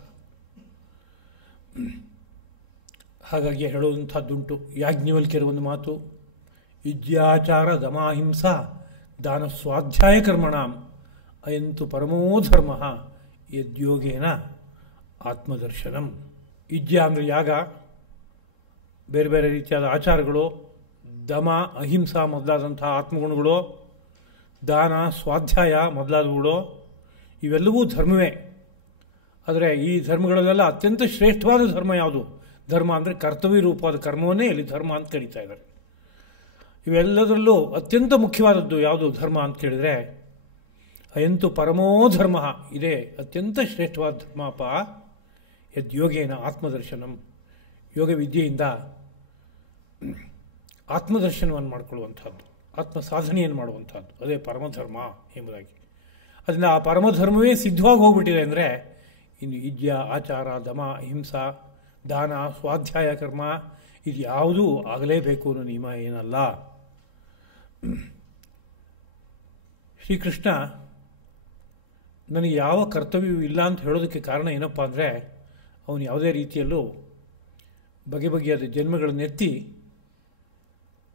ಹಾಗಾಗಿ ಹೇಳುವಂಥದ್ದುಂಟು. ಯಾಜ್ಞವಲ್ಕ್ಯರ ಒಂದು ಮಾತು, ವಿದ್ಯಾಚಾರ ದಮಾಹಿಂಸ ದಾನ ಸ್ವಾಧ್ಯಾಯ ಕರ್ಮಣಾಂ ಅಯಂತು ಪರಮೋ ಧರ್ಮ ಯದ್ಯೋಗೇನ ಆತ್ಮದರ್ಶನಂ. ವಿದ್ಯಾ ಅಂದರೆ ಯಾಗ, ಬೇರೆ ಬೇರೆ ರೀತಿಯಾದ ಆಚಾರಗಳು, ದಮ ಅಹಿಂಸಾ ಮೊದಲಾದಂಥ ಆತ್ಮಗುಣಗಳು, ದಾನ ಸ್ವಾಧ್ಯಾಯ ಮೊದಲಾದವುಗಳು, ಇವೆಲ್ಲವೂ ಧರ್ಮವೇ. ಆದರೆ ಈ ಧರ್ಮಗಳಲ್ಲೆಲ್ಲ ಅತ್ಯಂತ ಶ್ರೇಷ್ಠವಾದ ಧರ್ಮ ಯಾವುದು? ಧರ್ಮ ಅಂದರೆ ಕರ್ತವ್ಯ ರೂಪವಾದ ಕರ್ಮವನ್ನೇ ಇಲ್ಲಿ ಧರ್ಮ ಅಂತ ಕರೀತಾ ಇದ್ದಾರೆ. ಇವೆಲ್ಲದರಲ್ಲೂ ಅತ್ಯಂತ ಮುಖ್ಯವಾದದ್ದು ಯಾವುದು ಧರ್ಮ ಅಂತ ಕೇಳಿದರೆ, ಅಯಂತು ಪರಮೋ ಧರ್ಮ, ಇದೇ ಅತ್ಯಂತ ಶ್ರೇಷ್ಠವಾದ ಧರ್ಮಪ್ಪ. ಯದ್ಯೋಗೇನ ಆತ್ಮದರ್ಶನಂ, ಯೋಗ ವಿದ್ಯೆಯಿಂದ ಆತ್ಮದರ್ಶನವನ್ನು ಮಾಡಿಕೊಳ್ಳುವಂಥದ್ದು, ಆತ್ಮ ಸಾಧನೆಯನ್ನು ಮಾಡುವಂಥದ್ದು, ಅದೇ ಪರಮಧರ್ಮ ಎಂಬುದಾಗಿ. ಅದರಿಂದ ಆ ಪರಮಧರ್ಮವೇ ಸಿದ್ಧವಾಗಿ ಹೋಗ್ಬಿಟ್ಟಿದೆ ಅಂದರೆ ಇನ್ನು ವಿದ್ಯಾ ಆಚಾರ ದಮ ಅಹಿಂಸಾ ದಾನ ಸ್ವಾಧ್ಯಾಯ ಕರ್ಮ ಇದು ಯಾವುದೂ ಆಗಲೇಬೇಕು ಅನ್ನೋ ನಿಯಮ ಏನಲ್ಲ. ಶ್ರೀಕೃಷ್ಣ ನನಗೆ ಯಾವ ಕರ್ತವ್ಯವೂ ಇಲ್ಲ ಅಂತ ಹೇಳೋದಕ್ಕೆ ಕಾರಣ ಏನಪ್ಪ ಅಂದರೆ, ಅವನು ಯಾವುದೇ ರೀತಿಯಲ್ಲೂ ಬಗೆ ಬಗೆಯಾದ ಜನ್ಮಗಳನ್ನೆತ್ತಿ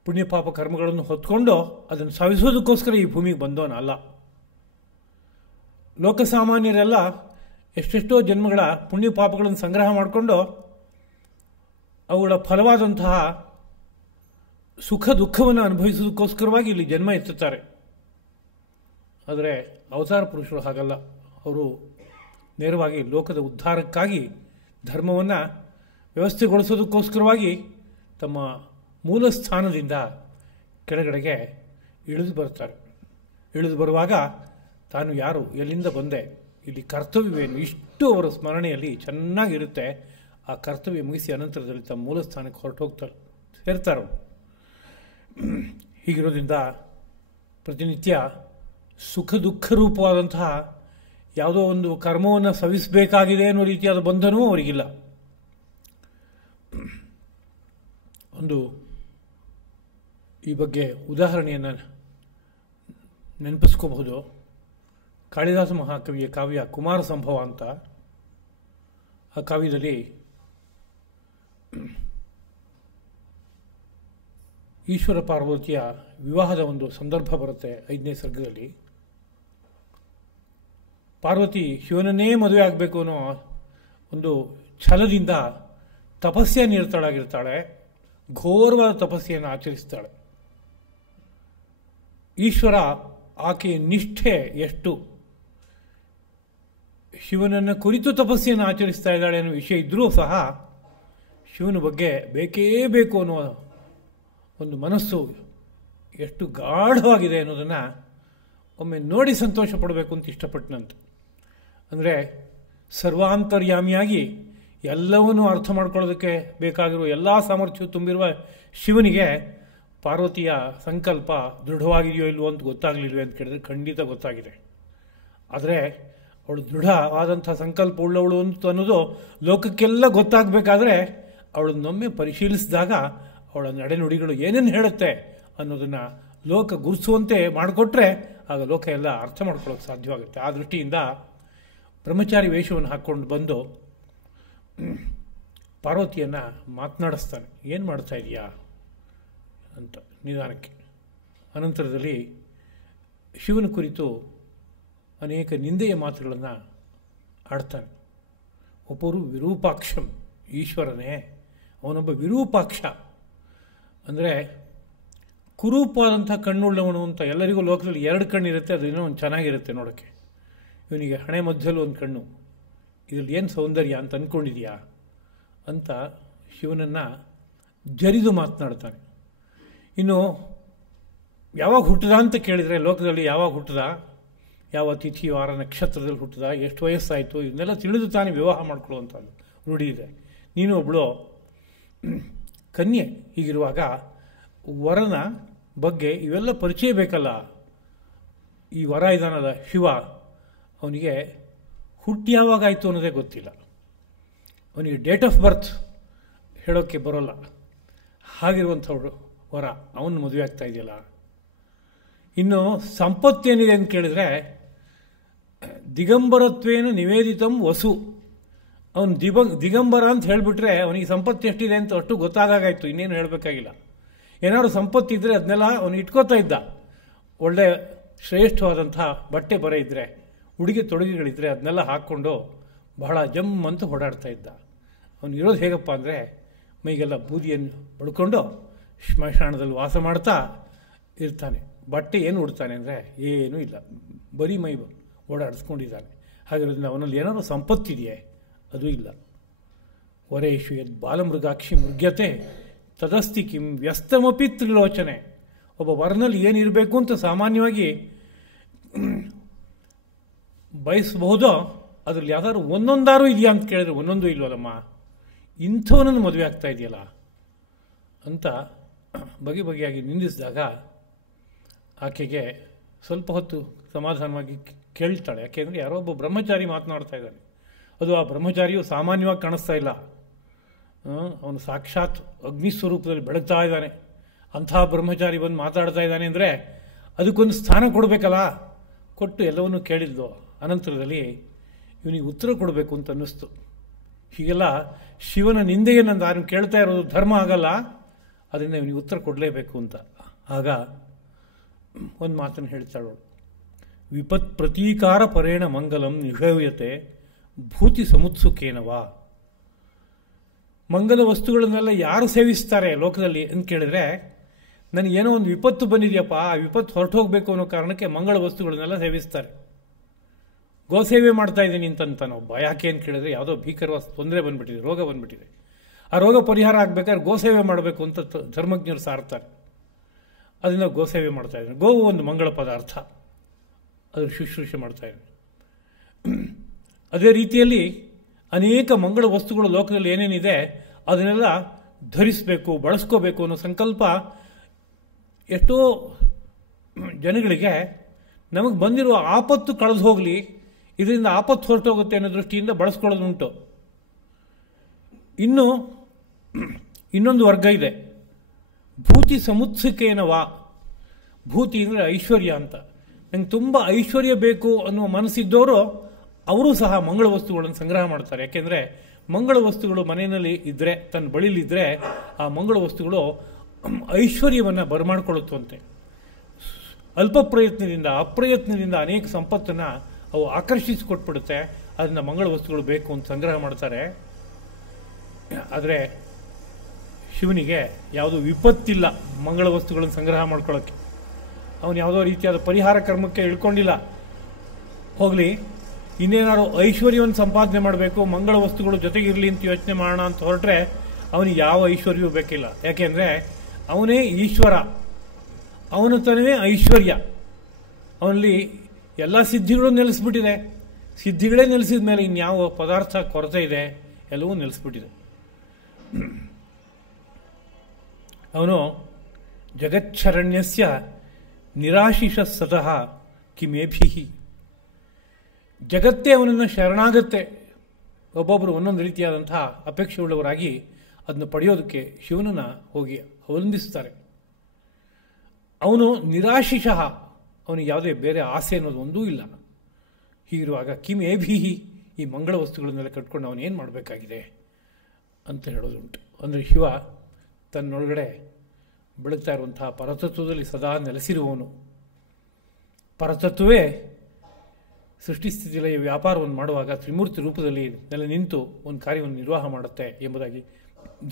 ಪುಣ್ಯ ಪಾಪ ಕರ್ಮಗಳನ್ನು ಹೊತ್ಕೊಂಡು ಅದನ್ನು ಸವಿಸೋದಕ್ಕೋಸ್ಕರ ಈ ಭೂಮಿಗೆ ಬಂದವನಲ್ಲ. ಲೋಕಸಾಮಾನ್ಯರೆಲ್ಲ ಎಷ್ಟೆಷ್ಟೋ ಜನ್ಮಗಳ ಪುಣ್ಯ ಪಾಪಗಳನ್ನು ಸಂಗ್ರಹ ಮಾಡಿಕೊಂಡು ಅವುಗಳ ಫಲವಾದಂತಹ ಸುಖ ದುಃಖವನ್ನು ಅನುಭವಿಸೋದಕ್ಕೋಸ್ಕರವಾಗಿ ಇಲ್ಲಿ ಜನ್ಮ ಎತ್ತುತ್ತಾರೆ. ಆದರೆ ಅವತಾರ ಪುರುಷರು ಹಾಗಲ್ಲ. ಅವರು ನೇರವಾಗಿ ಲೋಕದ ಉದ್ಧಾರಕ್ಕಾಗಿ ಧರ್ಮವನ್ನು ವ್ಯವಸ್ಥೆಗೊಳಿಸೋದಕ್ಕೋಸ್ಕರವಾಗಿ ತಮ್ಮ ಮೂಲ ಸ್ಥಾನದಿಂದ ಕೆಳಗಡೆಗೆ ಇಳಿದು ಬರ್ತಾರೆ. ಇಳಿದು ಬರುವಾಗ ತಾನು ಯಾರು, ಎಲ್ಲಿಂದ ಬಂದೆ, ಇಲ್ಲಿ ಕರ್ತವ್ಯವೇನು, ಇಷ್ಟು ಅವರ ಸ್ಮರಣೆಯಲ್ಲಿ ಚೆನ್ನಾಗಿರುತ್ತೆ. ಆ ಕರ್ತವ್ಯ ಮುಗಿಸಿ ಅನಂತರದಲ್ಲಿ ತಮ್ಮ ಮೂಲ ಸ್ಥಾನಕ್ಕೆ ಹೊರಟು ಹೋಗ್ತಾರೆ, ಸೇರ್ತಾರೆ. ಹೀಗಿರೋದ್ರಿಂದ ಪ್ರತಿನಿತ್ಯ ಸುಖ ದುಃಖ ರೂಪವಾದಂತಹ ಯಾವುದೋ ಒಂದು ಕರ್ಮವನ್ನು ಸವಿಸಬೇಕಾಗಿದೆ ಅನ್ನೋ ರೀತಿಯಾದ ಬಂಧನವೂ ಅವರಿಗಿಲ್ಲ. ಒಂದು ಈ ಬಗ್ಗೆ ಉದಾಹರಣೆಯನ್ನು ನೆನಪಿಸ್ಕೋಬಹುದು. ಕಾಳಿದಾಸ ಮಹಾಕವಿಯ ಕಾವ್ಯ ಕುಮಾರ ಸಂಭವ ಅಂತ. ಆ ಕಾವ್ಯದಲ್ಲಿ ಈಶ್ವರ ಪಾರ್ವತಿಯ ವಿವಾಹದ ಒಂದು ಸಂದರ್ಭ ಬರುತ್ತೆ 5ನೇ ಸರ್ಗದಲ್ಲಿ. ಪಾರ್ವತಿ ಶಿವನನ್ನೇ ಮದುವೆ ಆಗಬೇಕು ಅನ್ನೋ ಒಂದು ಛಲದಿಂದ ತಪಸ್ಸೆ ನಿರತಳಾಗಿರ್ತಾಳೆ. ಘೋರವಾದ ತಪಸ್ಸೆಯನ್ನು ಆಚರಿಸ್ತಾಳೆ. ಈಶ್ವರ ಆಕೆಯ ನಿಷ್ಠೆ ಎಷ್ಟು, ಶಿವನನ್ನು ಕುರಿತು ತಪಸ್ಸೆಯನ್ನು ಆಚರಿಸ್ತಾ ಇದ್ದಾಳೆ ಅನ್ನೋ ವಿಷಯ ಇದ್ದರೂ ಸಹ ಶಿವನ ಬಗ್ಗೆ ಬೇಕೇ ಬೇಕು ಅನ್ನುವ ಒಂದು ಮನಸ್ಸು ಎಷ್ಟು ಗಾಢವಾಗಿದೆ ಅನ್ನೋದನ್ನು ಒಮ್ಮೆ ನೋಡಿ ಸಂತೋಷ ಪಡಬೇಕು ಅಂತ ಇಷ್ಟಪಟ್ಟನಂತೆ. ಅಂದರೆ ಸರ್ವಾಂತರ್ಯಾಮಿಯಾಗಿ ಎಲ್ಲವನ್ನೂ ಅರ್ಥ ಮಾಡ್ಕೊಳ್ಳೋದಕ್ಕೆ ಬೇಕಾಗಿರುವ ಎಲ್ಲ ಸಾಮರ್ಥ್ಯವು ತುಂಬಿರುವ ಶಿವನಿಗೆ ಪಾರ್ವತಿಯ ಸಂಕಲ್ಪ ದೃಢವಾಗಿದೆಯೋ ಇಲ್ವೋ ಅಂತ ಗೊತ್ತಾಗಲಿಲ್ವೇ ಅಂತ ಕೇಳಿದ್ರೆ ಖಂಡಿತ ಗೊತ್ತಾಗಿದೆ. ಆದರೆ ಅವಳು ದೃಢವಾದಂಥ ಸಂಕಲ್ಪ ಉಳ್ಳವಳು ಅಂತ ಅನ್ನೋದು ಲೋಕಕ್ಕೆಲ್ಲ ಗೊತ್ತಾಗಬೇಕಾದ್ರೆ ಅವಳನ್ನೊಮ್ಮೆ ಪರಿಶೀಲಿಸಿದಾಗ ಅವಳ ನಡೆನುಡಿಗಳು ಏನೇನು ಹೇಳುತ್ತೆ ಅನ್ನೋದನ್ನು ಲೋಕ ಗುರುಸುವಂತೆ ಮಾಡಿಕೊಟ್ರೆ ಆಗ ಲೋಕ ಎಲ್ಲ ಅರ್ಥ ಮಾಡ್ಕೊಳ್ಳೋಕೆ ಸಾಧ್ಯವಾಗುತ್ತೆ. ಆ ದೃಷ್ಟಿಯಿಂದ ಬ್ರಹ್ಮಚಾರಿ ವೇಷವನ್ನು ಹಾಕ್ಕೊಂಡು ಬಂದು ಪಾರ್ವತಿಯನ್ನು ಮಾತನಾಡಿಸ್ತಾನೆ. ಏನು ಮಾಡ್ತಾ ಇದೀಯಾ ಅಂತ ನಿಧಾನಕ್ಕೆ. ಅನಂತರದಲ್ಲಿ ಶಿವನ ಕುರಿತು ಅನೇಕ ನಿಂದೆಯ ಮಾತುಗಳನ್ನು ಆಡ್ತಾನೆ. ಒಬ್ಬರು ವಿರೂಪಾಕ್ಷಂ, ಈಶ್ವರನೇ ಅವನೊಬ್ಬ ವಿರೂಪಾಕ್ಷ. ಅಂದರೆ ಕುರೂಪವಾದಂಥ ಕಣ್ಣುಳ್ಳವನು ಅಂತ. ಎಲ್ಲರಿಗೂ ಲೋಕದಲ್ಲಿ 2 ಕಣ್ಣಿರುತ್ತೆ, ಅದೇನೋ ಒಂದು ಚೆನ್ನಾಗಿರುತ್ತೆ ನೋಡೋಕ್ಕೆ. ಇವನಿಗೆ ಹಣೆ ಮಧ್ಯದಲ್ಲಿ ಒಂದು ಕಣ್ಣು, ಇದರಲ್ಲಿ ಏನು ಸೌಂದರ್ಯ ಅಂತ ಅಂದ್ಕೊಂಡಿದೆಯಾ ಅಂತ ಶಿವನನ್ನು ಜರಿದು ಮಾತನಾಡ್ತಾನೆ. ಇನ್ನು ಯಾವಾಗ ಹುಟ್ಟದ ಅಂತ ಕೇಳಿದರೆ ಲೋಕದಲ್ಲಿ ಯಾವಾಗ ಹುಟ್ಟದ, ಯಾವ ತಿಥಿ ವಾರ ನಕ್ಷತ್ರದಲ್ಲಿ ಹುಟ್ಟದ, ಎಷ್ಟು ವಯಸ್ಸಾಯಿತು, ಇದನ್ನೆಲ್ಲ ತಿಳಿದು ತಾನೇ ವಿವಾಹ ಮಾಡ್ಕೊಳ್ಳುವಂಥದ್ದು ರೂಢಿ ಇದೆ. ನೀನು ಒಬ್ಬಳು ಕನ್ಯೆ. ಹೀಗಿರುವಾಗ ವರನ ಬಗ್ಗೆ ಇವೆಲ್ಲ ಪರಿಚಯ ಬೇಕಲ್ಲ. ಈ ವರ ಇದಾನಲ್ಲ ಶಿವ, ಅವನಿಗೆ ಹುಟ್ಟು ಯಾವಾಗ ಆಯಿತು ಅನ್ನೋದೇ ಗೊತ್ತಿಲ್ಲ. ಅವನಿಗೆ ಡೇಟ್ ಆಫ್ ಬರ್ತ್ ಹೇಳೋಕ್ಕೆ ಬರೋಲ್ಲ. ಹಾಗಿರುವಂಥವ್ರು ವರ, ಅವನು ಮದುವೆ ಆಗ್ತಾ ಇದೆಯಲ್ಲ. ಇನ್ನು ಸಂಪತ್ತೇನಿದೆ ಅಂತ ಕೇಳಿದರೆ ದಿಗಂಬರತ್ವೇನು ನಿವೇದಿತಂ ವಸು. ಅವನು ದಿಗಂಬರ ಅಂತ ಹೇಳಿಬಿಟ್ರೆ ಅವನಿಗೆ ಸಂಪತ್ತು ಎಷ್ಟಿದೆ ಅಂತ ಅಷ್ಟು ಗೊತ್ತಾಗಾಯಿತು, ಇನ್ನೇನು ಹೇಳಬೇಕಾಗಿಲ್ಲ. ಏನಾದ್ರು ಸಂಪತ್ತಿದ್ದರೆ ಅದನ್ನೆಲ್ಲ ಅವನು ಇಟ್ಕೋತಾ ಇದ್ದ. ಒಳ್ಳೆ ಶ್ರೇಷ್ಠವಾದಂಥ ಬಟ್ಟೆ ಬರೆ ಇದ್ದರೆ, ಉಡುಗೆ ತೊಡುಗೆಗಳಿದ್ದರೆ ಅದನ್ನೆಲ್ಲ ಹಾಕ್ಕೊಂಡು ಬಹಳ ಜಮ್ ಅಂತ ಓಡಾಡ್ತಾ ಇದ್ದ. ಅವನು ಇರೋದು ಹೇಗಪ್ಪ ಅಂದರೆ ಮೈಗೆಲ್ಲ ಬೂದಿಯನ್ನು ಬಡ್ಕೊಂಡು ಸ್ಮಶಾನದಲ್ಲಿ ವಾಸ ಮಾಡ್ತಾ ಇರ್ತಾನೆ. ಬಟ್ಟೆ ಏನು ಉಡ್ತಾನೆ ಅಂದರೆ ಏನೂ ಇಲ್ಲ, ಬರೀ ಮೈ ಓಡಾಡಿಸ್ಕೊಂಡಿದ್ದಾನೆ. ಹಾಗಿರೋದ್ರಿಂದ ಅವನಲ್ಲಿ ಏನಾದ್ರು ಸಂಪತ್ತಿದೆಯೇ? ಅದು ಇಲ್ಲ. ವರೇಶು ಯದ್ ಬಾಲಮೃಗಾಕ್ಷಿ ಮೃಗ್ಯತೆ ತದಸ್ತಿ ಕಿಂ ವ್ಯಸ್ತಮಪಿ ತ್ರಿಲೋಚನೆ. ಒಬ್ಬ ವರನಲ್ಲಿ ಏನಿರಬೇಕು ಅಂತ ಸಾಮಾನ್ಯವಾಗಿ ಬಯಸಬಹುದೋ ಅದ್ರಲ್ಲಿ ಯಾವ್ದಾದ್ರು ಒಂದೊಂದಾರು ಇದೆಯಾ ಅಂತ ಕೇಳಿದ್ರೆ ಒಂದೊಂದು ಇಲ್ವಲ್ಲಮ್ಮ, ಇಂಥವನನ್ನು ಮದುವೆ ಆಗ್ತಾ ಇದೆಯಲ್ಲ ಅಂತ ಬಗೆ ಬಗೆಯಾಗಿ ನಿಂದಿಸಿದಾಗ ಆಕೆಗೆ ಸ್ವಲ್ಪ ಹೊತ್ತು ಸಮಾಧಾನವಾಗಿ ಕೇಳ್ತಾಳೆ. ಯಾಕೆಂದರೆ ಯಾರೋ ಒಬ್ಬ ಬ್ರಹ್ಮಚಾರಿ ಮಾತನಾಡ್ತಾ ಇದ್ದಾನೆ. ಅದು ಆ ಬ್ರಹ್ಮಚಾರಿಯು ಸಾಮಾನ್ಯವಾಗಿ ಕಾಣಿಸ್ತಾ ಇಲ್ಲ, ಅವನು ಸಾಕ್ಷಾತ್ ಅಗ್ನಿ ಸ್ವರೂಪದಲ್ಲಿ ಬೆಳಗ್ತಾ ಇದ್ದಾನೆ. ಅಂಥ ಬ್ರಹ್ಮಚಾರಿ ಬಂದು ಮಾತಾಡ್ತಾ ಇದ್ದಾನೆ ಅಂದರೆ ಅದಕ್ಕೊಂದು ಸ್ಥಾನ ಕೊಡಬೇಕಲ್ಲ. ಕೊಟ್ಟು ಎಲ್ಲವನ್ನೂ ಕೇಳಿದ್ದು. ಅನಂತರದಲ್ಲಿ ಇವನಿಗೆ ಉತ್ತರ ಕೊಡಬೇಕು ಅಂತ ಅನ್ನಿಸ್ತು. ಹೀಗೆಲ್ಲ ಶಿವನ ನಿಂದೆಯನ್ನು ನಾನು ಕೇಳ್ತಾ ಇರೋದು ಧರ್ಮ ಆಗಲ್ಲ, ಅದರಿಂದ ಇವನಿಗೆ ಉತ್ತರ ಕೊಡಲೇಬೇಕು ಅಂತ. ಆಗ ಒಂದು ಮಾತನ್ನು ಹೇಳ್ತಾಳು, ವಿಪತ್ ಪ್ರತೀಕಾರ ಪರೇಣ ಮಂಗಲಂ ನಿಷೇವ್ಯತೆ ಭೂತಿ ಸಮುತ್ಸುಕೇನವಾ. ಮಂಗಲ ವಸ್ತುಗಳನ್ನೆಲ್ಲ ಯಾರು ಸೇವಿಸ್ತಾರೆ ಲೋಕದಲ್ಲಿ ಅಂತ ಕೇಳಿದ್ರೆ, ನನಗೇನೋ ಒಂದು ವಿಪತ್ತು ಬಂದಿದೆಯಪ್ಪ, ಆ ವಿಪತ್ತು ಹೊರಟು ಹೋಗಬೇಕು ಅನ್ನೋ ಕಾರಣಕ್ಕೆ ಮಂಗಳ ವಸ್ತುಗಳನ್ನೆಲ್ಲ ಸೇವಿಸ್ತಾರೆ. ಗೋಸೇವೆ ಮಾಡ್ತಾ ಇದ್ದೀನಿ ಅಂತನೊಬ್ಬ. ಯಾಕೆ ಅಂತ ಕೇಳಿದ್ರೆ, ಯಾವುದೋ ಭೀಕರವಾದ ತೊಂದರೆ ಬಂದ್ಬಿಟ್ಟಿದೆ, ರೋಗ ಬಂದ್ಬಿಟ್ಟಿದೆ. ಆ ರೋಗ ಪರಿಹಾರ ಆಗಬೇಕಾದ್ರೆ ಗೋಸೇವೆ ಮಾಡಬೇಕು ಅಂತ ಧರ್ಮಜ್ಞರು ಸಾರ್ತಾರೆ. ಅದರಿಂದ ಗೋಸೇವೆ ಮಾಡ್ತಾ ಇದ್ದಾರೆ. ಗೋವು ಒಂದು ಮಂಗಳ ಪದಾರ್ಥ, ಅದ್ರ ಶುಶ್ರೂಷೆ ಮಾಡ್ತಾ ಇದ್ದಾರೆ. ಅದೇ ರೀತಿಯಲ್ಲಿ ಅನೇಕ ಮಂಗಳ ವಸ್ತುಗಳು ಲೋಕದಲ್ಲಿ ಏನೇನಿದೆ ಅದನ್ನೆಲ್ಲ ಧರಿಸಬೇಕು, ಬಳಸ್ಕೋಬೇಕು ಅನ್ನೋ ಸಂಕಲ್ಪ ಎಷ್ಟೋ ಜನಗಳಿಗೆ ನಮಗೆ ಬಂದಿರುವ ಆಪತ್ತು ಕಳೆದು ಹೋಗಲಿ, ಇದರಿಂದ ಆಪತ್ತು ಹೊರಟೋಗುತ್ತೆ ಅನ್ನೋ ದೃಷ್ಟಿಯಿಂದ ಬಳಸ್ಕೊಳ್ಳೋದುಂಟು. ಇನ್ನೊಂದು ವರ್ಗ ಇದೆ, ಭೂತಿ ಸಮುತ್ಸುಕೇನವಾ. ಭೂತಿ ಅಂದರೆ ಐಶ್ವರ್ಯ ಅಂತ. ನಂಗೆ ತುಂಬ ಐಶ್ವರ್ಯ ಬೇಕು ಅನ್ನುವ ಮನಸ್ಸಿದ್ದವರು ಅವರು ಸಹ ಮಂಗಳ ವಸ್ತುಗಳನ್ನು ಸಂಗ್ರಹ ಮಾಡ್ತಾರೆ. ಯಾಕೆಂದರೆ ಮಂಗಳ ವಸ್ತುಗಳು ಮನೆಯಲ್ಲಿ ಇದ್ದರೆ, ತನ್ನ ಬಳಿಲಿದ್ದರೆ, ಆ ಮಂಗಳ ವಸ್ತುಗಳು ಐಶ್ವರ್ಯವನ್ನು ಬರಮಾಡ್ಕೊಳ್ಳುತ್ತಂತೆ. ಅಲ್ಪ ಪ್ರಯತ್ನದಿಂದ ಅಪ್ರಯತ್ನದಿಂದ ಅನೇಕ ಸಂಪತ್ತನ್ನು ಅವು ಆಕರ್ಷಿಸಿಕೊಟ್ಬಿಡುತ್ತೆ. ಅದರಿಂದ ಮಂಗಳ ವಸ್ತುಗಳು ಬೇಕು ಅಂತ ಸಂಗ್ರಹ ಮಾಡ್ತಾರೆ. ಆದರೆ ಶಿವನಿಗೆ ಯಾವುದೂ ವಿಪತ್ತಿಲ್ಲ ಮಂಗಳ ವಸ್ತುಗಳನ್ನು ಸಂಗ್ರಹ ಮಾಡ್ಕೊಳ್ಳೋಕ್ಕೆ. ಅವನು ಯಾವುದೋ ರೀತಿಯಾದ ಪರಿಹಾರ ಕರ್ಮಕ್ಕೆ ಇಳ್ಕೊಂಡಿಲ್ಲ. ಹೋಗಲಿ, ಇನ್ನೇನಾದ್ರು ಐಶ್ವರ್ಯವನ್ನು ಸಂಪಾದನೆ ಮಾಡಬೇಕು, ಮಂಗಳ ವಸ್ತುಗಳು ಜೊತೆಗಿರಲಿ ಅಂತ ಯೋಚನೆ ಮಾಡೋಣ ಅಂತ ಹೊರಟ್ರೆ ಅವನಿಗೆ ಯಾವ ಐಶ್ವರ್ಯವೂ ಬೇಕಿಲ್ಲ. ಯಾಕೆಂದರೆ ಅವನೇ ಈಶ್ವರ, ಅವನ ತನವೇ ಐಶ್ವರ್ಯ. ಅವನಲ್ಲಿ ಎಲ್ಲ ಸಿದ್ಧಿಗಳು ನೆಲೆಸ್ಬಿಟ್ಟಿದೆ. ಸಿದ್ಧಿಗಳೇ ನೆಲೆಸಿದ ಮೇಲೆ ಇನ್ಯಾವ ಪದಾರ್ಥ ಕೊರತೆ ಇದೆ, ಎಲ್ಲವೂ ನೆಲೆಸ್ಬಿಟ್ಟಿದೆ. ಅವನು ಜಗಚ್ಛರಣ್ಯಸ್ಯ ನಿರಾಶಿಷ ಸತಃ ಕಿಮೇಭಿ. ಜಗತ್ತೇ ಅವನನ್ನು ಶರಣಾಗತ್ತೆ. ಒಬ್ಬೊಬ್ಬರು ಒಂದೊಂದು ರೀತಿಯಾದಂತಹ ಅಪೇಕ್ಷೆ ಉಳ್ಳವರಾಗಿ ಅದನ್ನು ಪಡೆಯೋದಕ್ಕೆ ಶಿವನನ್ನು ಹೋಗಿ ಅವಲಂಬಿಸ್ತಾರೆ. ಅವನು ನಿರಾಶಿಷಃ, ಅವನಿಗೆ ಯಾವುದೇ ಬೇರೆ ಆಸೆ ಅನ್ನೋದು ಒಂದೂ ಇಲ್ಲ. ಹೀಗಿರುವಾಗ ಕಿಮ್ ಏಭೀಹಿ, ಈ ಮಂಗಳ ವಸ್ತುಗಳನ್ನೆಲ್ಲ ಕಟ್ಕೊಂಡು ಅವನೇನು ಮಾಡಬೇಕಾಗಿದೆ ಅಂತ ಹೇಳೋದುಂಟು. ಅಂದರೆ ಶಿವ ತನ್ನೊಳಗಡೆ ಬೆಳಗ್ತಾ ಇರುವಂತಹ ಪರತತ್ವದಲ್ಲಿ ಸದಾ ನೆಲೆಸಿರುವವನು. ಪರತತ್ವವೇ ಸೃಷ್ಟಿಸ್ಥಿತಿಲಯ ವ್ಯಾಪಾರವನ್ನು ಮಾಡುವಾಗ ತ್ರಿಮೂರ್ತಿ ರೂಪದಲ್ಲಿ ನೆಲೆ ನಿಂತು ಒಂದು ಕಾರ್ಯವನ್ನು ನಿರ್ವಾಹ ಮಾಡುತ್ತೆ ಎಂಬುದಾಗಿ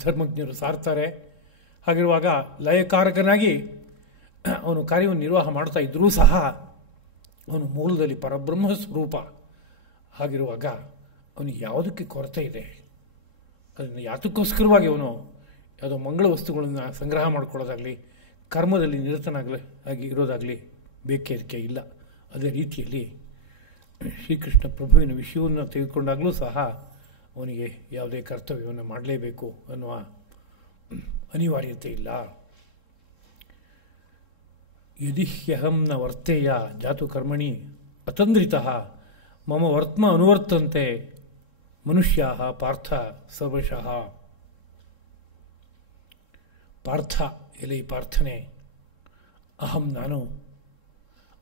ಧರ್ಮಜ್ಞರು ಸಾರ್ತಾರೆ. ಹಾಗಿರುವಾಗ ಲಯಕಾರಕನಾಗಿ ಅವನು ಕಾರ್ಯವನ್ನು ನಿರ್ವಾಹ ಮಾಡ್ತಾ ಇದ್ದರೂ ಸಹ ಅವನು ಮೂಲದಲ್ಲಿ ಪರಬ್ರಹ್ಮ ಸ್ವರೂಪ. ಹಾಗಿರುವಾಗ ಅವನಿಗೆ ಯಾವುದಕ್ಕೆ ಕೊರತೆ ಇದೆ? ಅದನ್ನು ಯಾತಕ್ಕೋಸ್ಕರವಾಗಿ ಅವನು ಯಾವುದೋ ಮಂಗಳ ವಸ್ತುಗಳನ್ನು ಸಂಗ್ರಹ ಮಾಡಿಕೊಳ್ಳೋದಾಗಲಿ, ಕರ್ಮದಲ್ಲಿ ನಿರತನಾಗಿ ಇರೋದಾಗಲಿ ಬೇಕೇರಿಕೆ ಇಲ್ಲ. ಅದೇ ರೀತಿಯಲ್ಲಿ ಶ್ರೀಕೃಷ್ಣ ಪ್ರಭುವಿನ ವಿಷಯವನ್ನು ತೆಗೆದುಕೊಂಡಾಗಲೂ ಸಹ ಅವನಿಗೆ ಯಾವುದೇ ಕರ್ತವ್ಯವನ್ನು ಮಾಡಲೇಬೇಕು ಅನ್ನುವ ಅನಿವಾರ್ಯತೆ ಇಲ್ಲ. ಯದಿ ಹ್ಯಹಂ ನ ವರ್ತೇಯ ಜಾತು ಕರ್ಮಣಿ ಅತಂದ್ರಿತಃ ಮಮ ವರ್ತ್ಮ ಅನುವರ್ತಂತೆ ಮನುಷ್ಯಾ ಪಾರ್ಥ ಸರ್ವಶಃ. ಪಾರ್ಥ, ಎಲೆ ಪಾರ್ಥನೆ, ಅಹಂ ನಾನು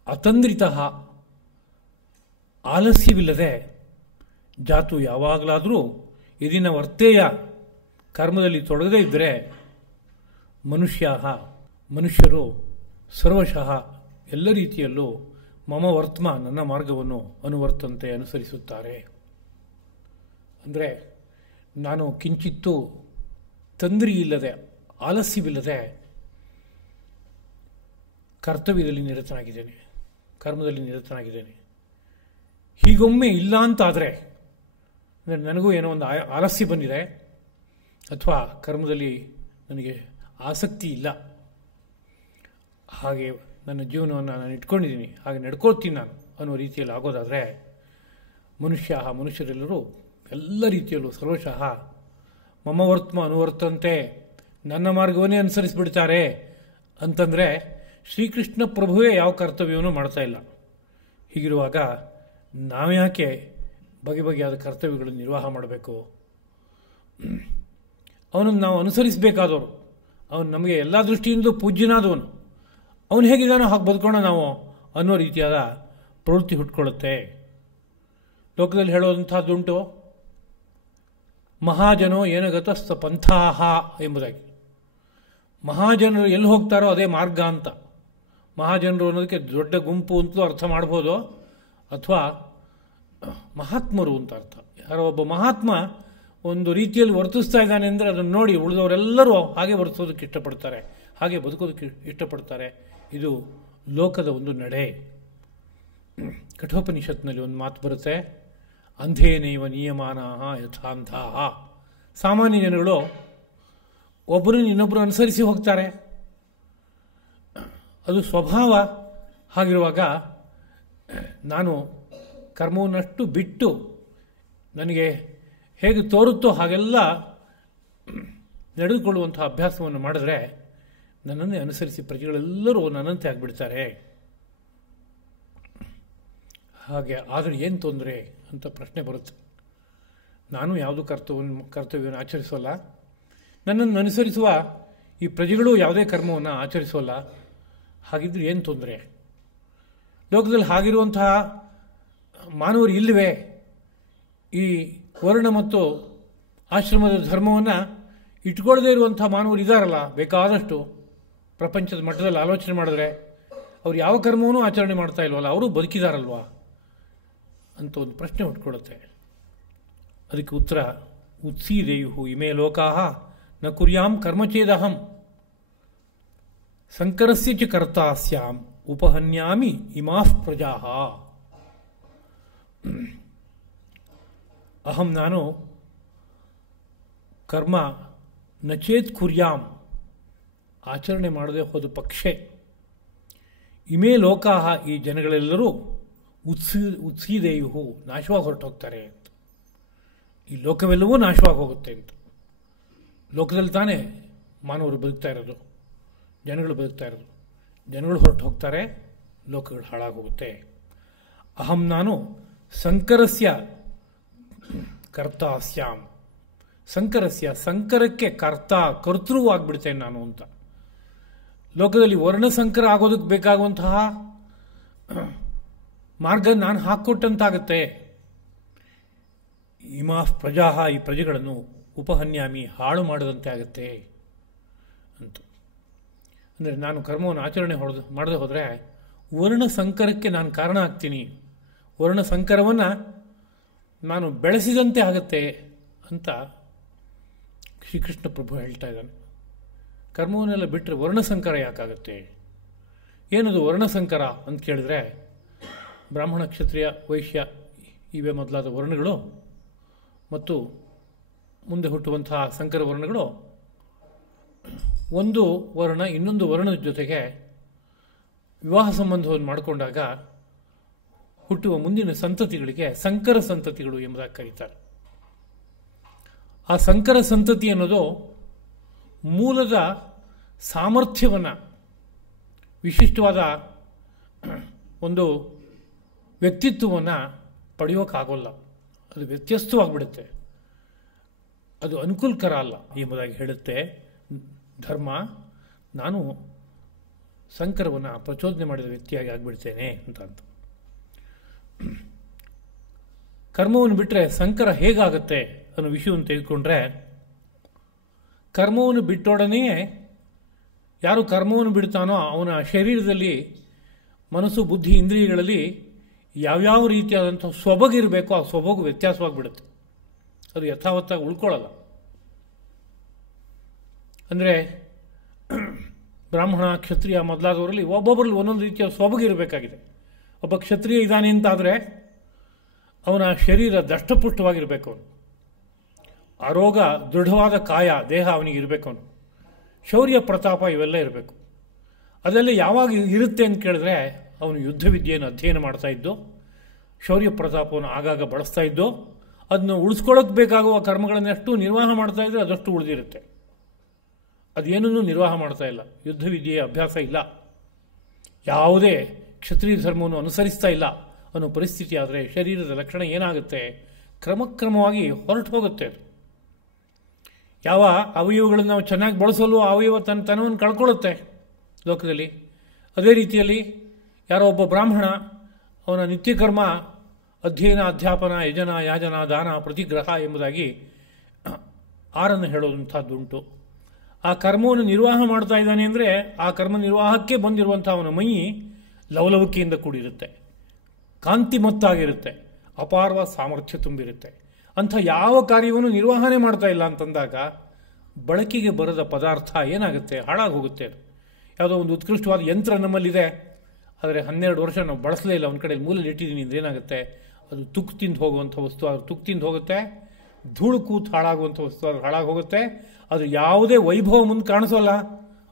ಅತಂದ್ರಿತಃ ಆಲಸ್ಯವಿಲ್ಲದೆ ಜಾತು ಯಾವಾಗಲಾದರೂ ಇದನ್ನ ವರ್ತೇಯ ಕರ್ಮದಲ್ಲಿ ತೊಡಗದೇ ಇದ್ದರೆ ಮನುಷ್ಯರು ಸರ್ವಶಃ ಎಲ್ಲ ರೀತಿಯಲ್ಲೂ ಮಮ ವರ್ತ್ಮ ನನ್ನ ಮಾರ್ಗವನ್ನು ಅನುವರ್ತಂತೆ ಅನುಸರಿಸುತ್ತಾರೆ. ಅಂದರೆ ನಾನು ಕಿಂಚಿತ್ತೂ ತಂದ್ರಿ ಇಲ್ಲದೆ, ಆಲಸ್ಯವಿಲ್ಲದೆ ಕರ್ತವ್ಯದಲ್ಲಿ ನಿರತನಾಗಿದ್ದೇನೆ, ಕರ್ಮದಲ್ಲಿ ನಿರತನಾಗಿದ್ದೇನೆ. ಹೀಗೊಮ್ಮೆ ಇಲ್ಲ ಅಂತಾದರೆ, ಅಂದರೆ ನನಗೂ ಏನೋ ಒಂದು ಆಲಸ್ಯ ಬಂದಿದೆ ಅಥವಾ ಕರ್ಮದಲ್ಲಿ ನನಗೆ ಆಸಕ್ತಿ ಇಲ್ಲ, ಹಾಗೆ ನನ್ನ ಜೀವನವನ್ನು ನಾನು ಇಟ್ಕೊಂಡಿದ್ದೀನಿ, ಹಾಗೆ ನಡ್ಕೊಳ್ತೀನಿ ನಾನು ಅನ್ನೋ ರೀತಿಯಲ್ಲಿ ಆಗೋದಾದರೆ ಮನುಷ್ಯರೆಲ್ಲರೂ ಎಲ್ಲ ರೀತಿಯಲ್ಲೂ ಸರ್ವಶಃ ಮಮ ವರ್ತಮ ಅನುವರ್ತಂತೆ ನನ್ನ ಮಾರ್ಗವನ್ನೇ ಅನುಸರಿಸಿಬಿಡ್ತಾರೆ. ಅಂತಂದರೆ ಶ್ರೀಕೃಷ್ಣ ಪ್ರಭುವೇ ಯಾವ ಕರ್ತವ್ಯವನ್ನು ಮಾಡ್ತಾ ಇಲ್ಲ. ಹೀಗಿರುವಾಗ ನಾವ್ಯಾಕೆ ಬಗೆ ಬಗೆಯಾದ ಕರ್ತವ್ಯಗಳನ್ನು ನಿರ್ವಾಹ ಮಾಡಬೇಕು? ಅವನನ್ನು ನಾವು ಅನುಸರಿಸಬೇಕಾದವರು. ಅವನು ನಮಗೆ ಎಲ್ಲ ದೃಷ್ಟಿಯಿಂದ ಪೂಜ್ಯನಾದವನು. ಅವನು ಹೇಗಿದ್ದಾನೋ ಹಾಗೆ ಬದುಕೋಣ ನಾವು ಅನ್ನೋ ರೀತಿಯಾದ ಪ್ರವೃತ್ತಿ ಹುಟ್ಕೊಳ್ಳುತ್ತೆ. ಲೋಕದಲ್ಲಿ ಹೇಳುವಂಥದ್ದುಂಟು, ಮಹಾಜನೋ ಏನಗತಸ್ಥ ಪಂಥಾಹ ಎಂಬುದಾಗಿ. ಮಹಾಜನರು ಎಲ್ಲಿ ಹೋಗ್ತಾರೋ ಅದೇ ಮಾರ್ಗ ಅಂತ. ಮಹಾಜನರು ಅನ್ನೋದಕ್ಕೆ ದೊಡ್ಡ ಗುಂಪು ಅಂತಲೂ ಅರ್ಥ ಮಾಡ್ಬೋದು, ಅಥವಾ ಮಹಾತ್ಮರು ಅಂತ ಅರ್ಥ. ಯಾರೋ ಒಬ್ಬ ಮಹಾತ್ಮ ಒಂದು ರೀತಿಯಲ್ಲಿ ವರ್ತಿಸ್ತಾ ಇದ್ದಾನೆ ಅಂದರೆ ಅದನ್ನು ನೋಡಿ ಉಳಿದವರೆಲ್ಲರೂ ಹಾಗೆ ವರ್ತಿಸೋದಕ್ಕೆ ಇಷ್ಟಪಡ್ತಾರೆ, ಹಾಗೆ ಬದುಕೋದಕ್ಕೆ ಇಷ್ಟಪಡ್ತಾರೆ. ಇದು ಲೋಕದ ಒಂದು ನಡೆ. ಕಠೋಪನಿಷತ್ನಲ್ಲಿ ಒಂದು ಮಾತು ಬರುತ್ತೆ, ಅಂಧೇನೈವ ನಿಯಮಾನಾಃ ಯಥಾಂಧಾಃ. ಸಾಮಾನ್ಯ ಜನಗಳು ಒಬ್ಬರನ್ನು ಇನ್ನೊಬ್ಬರು ಅನುಸರಿಸಿ ಹೋಗ್ತಾರೆ, ಅದು ಸ್ವಭಾವ. ಹಾಗಿರುವಾಗ ನಾನು ಕರ್ಮವನ್ನಷ್ಟು ಬಿಟ್ಟು ನನಗೆ ಹೇಗೆ ತೋರುತ್ತೋ ಹಾಗೆಲ್ಲ ನಡೆದುಕೊಳ್ಳುವಂಥ ಅಭ್ಯಾಸವನ್ನು ಮಾಡಿದ್ರೆ ನನ್ನನ್ನೇ ಅನುಸರಿಸಿ ಪ್ರಜೆಗಳೆಲ್ಲರೂ ನನ್ನಂತೆ ಆಗಿಬಿಡ್ತಾರೆ. ಹಾಗೆ ಆದರೆ ಏನು ತೊಂದರೆ ಅಂತ ಪ್ರಶ್ನೆ ಬರುತ್ತೆ. ನಾನು ಯಾವುದು ಕರ್ತವ್ಯವನ್ನು ಆಚರಿಸೋಲ್ಲ, ನನ್ನನ್ನು ಅನುಸರಿಸುವ ಈ ಪ್ರಜೆಗಳು ಯಾವುದೇ ಕರ್ಮವನ್ನು ಆಚರಿಸೋಲ್ಲ. ಹಾಗಿದ್ರೆ ಏನು ತೊಂದರೆ? ಲೋಕದಲ್ಲಿ ಹಾಗಿರುವಂತಹ ಮಾನವರು ಇಲ್ಲವೇ? ಈ ವರ್ಣ ಮತ್ತು ಆಶ್ರಮದ ಧರ್ಮವನ್ನು ಇಟ್ಕೊಳ್ಳದೇ ಇರುವಂಥ ಮಾನವರು ಇದ್ದಾರಲ್ಲ ಬೇಕಾದಷ್ಟು. ಪ್ರಪಂಚದ ಮಟ್ಟದಲ್ಲಿ ಆಲೋಚನೆ ಮಾಡಿದ್ರೆ ಅವ್ರು ಯಾವ ಕರ್ಮವನ್ನೂ ಆಚರಣೆ ಮಾಡ್ತಾ ಇಲ್ವಲ್ಲ, ಅವರು ಬದುಕಿದಾರಲ್ವಾ ಅಂತ ಒಂದು ಪ್ರಶ್ನೆ ಹುಟ್ಕೊಳ್ಳುತ್ತೆ. ಅದಕ್ಕೆ ಉತ್ತರ, ಉತ್ಸೀದೇಯು ಇಮೇ ಲೋಕಾಃ ನ ಕುರ್ಯಾಂ ಕರ್ಮಚೇದಹಂ ಸಂಕರಸ್ಯ ಚ ಕರ್ತಾ ಸ್ಯಾಂ ಉಪಹನ್ಯಾಮಿ ಇಮಾಃ ಪ್ರಜಾಃ. ಅಹಂ ನಾನು ಕರ್ಮ ನಚೇತ್ ಕುರ್ಯಾಂ ಆಚರಣೆ ಮಾಡದೆ ಹೋದ ಪಕ್ಷೆ ಇಮೇ ಲೋಕಾಃ ಈ ಜನಗಳೆಲ್ಲರೂ ಉತ್ಸೀದೇಯು ನಾಶವಾಗಿ ಹೊರಟೋಗ್ತಾರೆ ಅಂತ. ಈ ಲೋಕವೆಲ್ಲವೂ ನಾಶವಾಗಿ ಹೋಗುತ್ತೆ ಅಂತ. ಲೋಕದಲ್ಲಿ ತಾನೇ ಮಾನವರು ಬದುಕ್ತಾ ಇರೋದು, ಜನಗಳು ಬದುಕ್ತಾ ಇರೋದು. ಜನಗಳು ಹೊರಟು ಹೋಗ್ತಾರೆ, ಲೋಕಗಳು ಹಾಳಾಗೋಗುತ್ತೆ. ಅಹಂ ನಾನು ಸಂಕರಸ್ಯ ಕರ್ತಾಸ್ಯಾಂ. ಸಂಕರಸ್ಯ ಸಂಕರಕ್ಕೆ ಕರ್ತೃ ಆಗಿಬಿಡ್ತೇನೆ ನಾನು ಅಂತ. ಲೋಕದಲ್ಲಿ ವರ್ಣಸಂಕರ ಆಗೋದಕ್ಕೆ ಬೇಕಾಗುವಂತಹ ಮಾರ್ಗ ನಾನು ಹಾಕ್ಕೊಟ್ಟಂತಾಗತ್ತೆ. ಇಮಾಃ ಪ್ರಜಾಃ ಈ ಪ್ರಜೆಗಳನ್ನು ಉಪಹನ್ಯಾಮಿ ಹಾಳು ಮಾಡದಂತೆ ಆಗತ್ತೆ ಅಂತ. ಅಂದರೆ ನಾನು ಕರ್ಮವನ್ನು ಆಚರಣೆ ಮಾಡದೆ ಹೋದರೆ ವರ್ಣಸಂಕರಕ್ಕೆ ನಾನು ಕಾರಣ ಆಗ್ತೀನಿ, ವರ್ಣಸಂಕರವನ್ನು ನಾನು ಬೆಳೆಸಿದಂತೆ ಆಗತ್ತೆ ಅಂತ ಶ್ರೀಕೃಷ್ಣ ಪ್ರಭು ಹೇಳ್ತಾ ಇದ್ದಾನೆ. ಕರ್ಮವನ್ನೆಲ್ಲ ಬಿಟ್ಟರೆ ವರ್ಣಸಂಕರ ಯಾಕಾಗತ್ತೆ? ಏನದು ವರ್ಣಸಂಕರ ಅಂತ ಕೇಳಿದ್ರೆ, ಬ್ರಾಹ್ಮಣ, ಕ್ಷತ್ರಿಯ, ವೈಶ್ಯ ಇವೇ ಮೊದಲಾದ ವರ್ಣಗಳು ಮತ್ತು ಮುಂದೆ ಹುಟ್ಟುವಂತಹ ಸಂಕರ ವರ್ಣಗಳು ಒಂದು ವರ್ಣ ಇನ್ನೊಂದು ವರ್ಣದ ಜೊತೆಗೆ ವಿವಾಹ ಸಂಬಂಧವನ್ನು ಮಾಡಿಕೊಂಡಾಗ ಹುಟ್ಟುವ ಮುಂದಿನ ಸಂತತಿಗಳಿಗೆ ಸಂಕರ ಸಂತತಿಗಳು ಎಂಬುದಾಗಿ ಕರೀತಾರೆ. ಆ ಸಂಕರ ಸಂತತಿ ಅನ್ನೋದು ಮೂಲದ ಸಾಮರ್ಥ್ಯವನ್ನು, ವಿಶಿಷ್ಟವಾದ ಒಂದು ವ್ಯಕ್ತಿತ್ವವನ್ನು ಪಡೆಯೋಕ್ಕಾಗೋಲ್ಲ. ಅದು ವ್ಯತ್ಯಸ್ತವಾಗಿಬಿಡುತ್ತೆ, ಅದು ಅನುಕೂಲಕರ ಅಲ್ಲ ಎಂಬುದಾಗಿ ಹೇಳುತ್ತೆ ಧರ್ಮ. ನಾನು ಸಂಕರವನ್ನು ಪ್ರಚೋದನೆ ಮಾಡಿದ ವ್ಯಕ್ತಿಯಾಗಿ ಆಗಿಬಿಡ್ತೇನೆ ಅಂತ. ಕರ್ಮವನ್ನು ಬಿಟ್ಟರೆ ಸಂಕರ ಹೇಗಾಗುತ್ತೆ ಅನ್ನೋ ವಿಷಯವನ್ನು ತೆಗೆದುಕೊಂಡ್ರೆ, ಕರ್ಮವನ್ನು ಬಿಟ್ಟೊಡನೆಯೇ ಯಾರು ಕರ್ಮವನ್ನು ಬಿಡ್ತಾನೋ ಅವನ ಶರೀರದಲ್ಲಿ, ಮನಸ್ಸು, ಬುದ್ಧಿ, ಇಂದ್ರಿಯಗಳಲ್ಲಿ ಯಾವ್ಯಾವ ರೀತಿಯಾದಂಥ ಸೊಬಗಿರಬೇಕೋ ಆ ಸೊಬಗು ವ್ಯತ್ಯಾಸವಾಗಿಬಿಡುತ್ತೆ. ಅದು ಯಥಾವತ್ತಾಗಿ ಉಳ್ಕೊಳ್ಳಲ್ಲ. ಅಂದರೆ ಬ್ರಾಹ್ಮಣ, ಕ್ಷತ್ರಿಯ ಮೊದಲಾದವರಲ್ಲಿ ಒಬ್ಬೊಬ್ಬರಲ್ಲಿ ಒಂದೊಂದು ರೀತಿಯ ಸೊಬಗಿರಬೇಕಾಗಿದೆ. ಒಬ್ಬ ಕ್ಷತ್ರಿಯ ಇದ್ದಾನೆ ಅಂತಾದರೆ ಅವನ ಶರೀರ ದಷ್ಟಪುಷ್ಟವಾಗಿರಬೇಕು, ಅವನು ಆರೋಗ್ಯ, ದೃಢವಾದ ಕಾಯ, ದೇಹ ಅವನಿಗೆ ಇರಬೇಕು, ಅವನು ಶೌರ್ಯ, ಪ್ರತಾಪ ಇವೆಲ್ಲ ಇರಬೇಕು. ಅದೆಲ್ಲ ಯಾವಾಗ ಇರುತ್ತೆ ಅಂತ ಕೇಳಿದ್ರೆ ಅವನು ಯುದ್ಧ ವಿದ್ಯೆಯನ್ನು ಅಧ್ಯಯನ ಮಾಡ್ತಾ ಇದ್ದು, ಶೌರ್ಯ ಪ್ರತಾಪವನ್ನು ಆಗಾಗ ಬಳಸ್ತಾ ಇದ್ದು, ಅದನ್ನು ಉಳಿಸ್ಕೊಳ್ಳೋಕೆ ಬೇಕಾಗುವ ಕರ್ಮಗಳನ್ನೆಷ್ಟು ನಿರ್ವಾಹ ಮಾಡ್ತಾ ಇದ್ರೆ ಅದಷ್ಟು ಉಳಿದಿರುತ್ತೆ. ಅದೇನನ್ನೂ ನಿರ್ವಾಹ ಮಾಡ್ತಾ ಇಲ್ಲ, ಯುದ್ಧ ವಿದ್ಯೆಯ ಅಭ್ಯಾಸ ಇಲ್ಲ, ಯಾವುದೇ ಕ್ಷತ್ರಿಯ ಧರ್ಮವನ್ನು ಅನುಸರಿಸ್ತಾ ಇಲ್ಲ ಅನ್ನೋ ಪರಿಸ್ಥಿತಿ ಆದರೆ ಶರೀರದ ಲಕ್ಷಣ ಏನಾಗುತ್ತೆ? ಕ್ರಮಕ್ರಮವಾಗಿ ಹೊರಟು ಹೋಗುತ್ತೆ. ಅದು ಯಾವ ಅವಯವಗಳನ್ನು ನಾವು ಚೆನ್ನಾಗಿ ಬಳಸಲು ಅವಯವ ತನವನ್ನು ಕಳ್ಕೊಳ್ಳುತ್ತೆ ಲೋಕದಲ್ಲಿ. ಅದೇ ರೀತಿಯಲ್ಲಿ ಯಾರೋ ಒಬ್ಬ ಬ್ರಾಹ್ಮಣ ಅವನ ನಿತ್ಯಕರ್ಮ ಅಧ್ಯಯನ, ಅಧ್ಯಾಪನ, ಯಜನ, ಯಾಜನ, ದಾನ, ಪ್ರತಿಗ್ರಹ ಎಂಬುದಾಗಿ 6 ಹೇಳುವಂಥದ್ದುಂಟು. ಆ ಕರ್ಮವನ್ನು ನಿರ್ವಾಹ ಮಾಡ್ತಾ ಇದ್ದಾನೆ ಅಂದರೆ ಆ ಕರ್ಮ ನಿರ್ವಾಹಕ್ಕೆ ಬಂದಿರುವಂಥ ಅವನ ಮೈ ಲವಲವಿಕೆಯಿಂದ ಕೂಡಿರುತ್ತೆ, ಕಾಂತಿಮತ್ತಾಗಿರುತ್ತೆ, ಅಪಾರವಾದ ಸಾಮರ್ಥ್ಯ ತುಂಬಿರುತ್ತೆ. ಅಂಥ ಯಾವ ಕಾರ್ಯವನ್ನು ನಿರ್ವಹಣೆ ಮಾಡ್ತಾ ಇಲ್ಲ ಅಂತಂದಾಗ ಬಳಕೆಗೆ ಬರದ ಪದಾರ್ಥ ಏನಾಗುತ್ತೆ, ಹಾಳಾಗಿ ಹೋಗುತ್ತೆ. ಅದು ಯಾವುದೋ ಒಂದು ಉತ್ಕೃಷ್ಟವಾದ ಯಂತ್ರ ನಮ್ಮಲ್ಲಿದೆ, ಆದರೆ 12 ವರ್ಷ ನಾವು ಬಳಸಲೇ ಇಲ್ಲ, ಒಂದು ಕಡೆ ಮೂಲೆಯಲ್ಲಿ ಇಟ್ಟಿದ್ದೀನಿ ಅಂದರೆ ಏನಾಗುತ್ತೆ, ಅದು ತುಕ್ಕು ತಿಂದು ಹೋಗುವಂಥ ವಸ್ತು ಅದು ತುಕ್ಕು ತಿಂದು ಹೋಗುತ್ತೆ. ಧೂಳು ಕೂತು ಹಾಳಾಗುವಂಥ ವಸ್ತು ಅದು ಹಾಳಾಗಿ ಹೋಗುತ್ತೆ. ಅದು ಯಾವುದೇ ವೈಭವ ಮುಂದೆ ಕಾಣಿಸೋಲ್ಲ,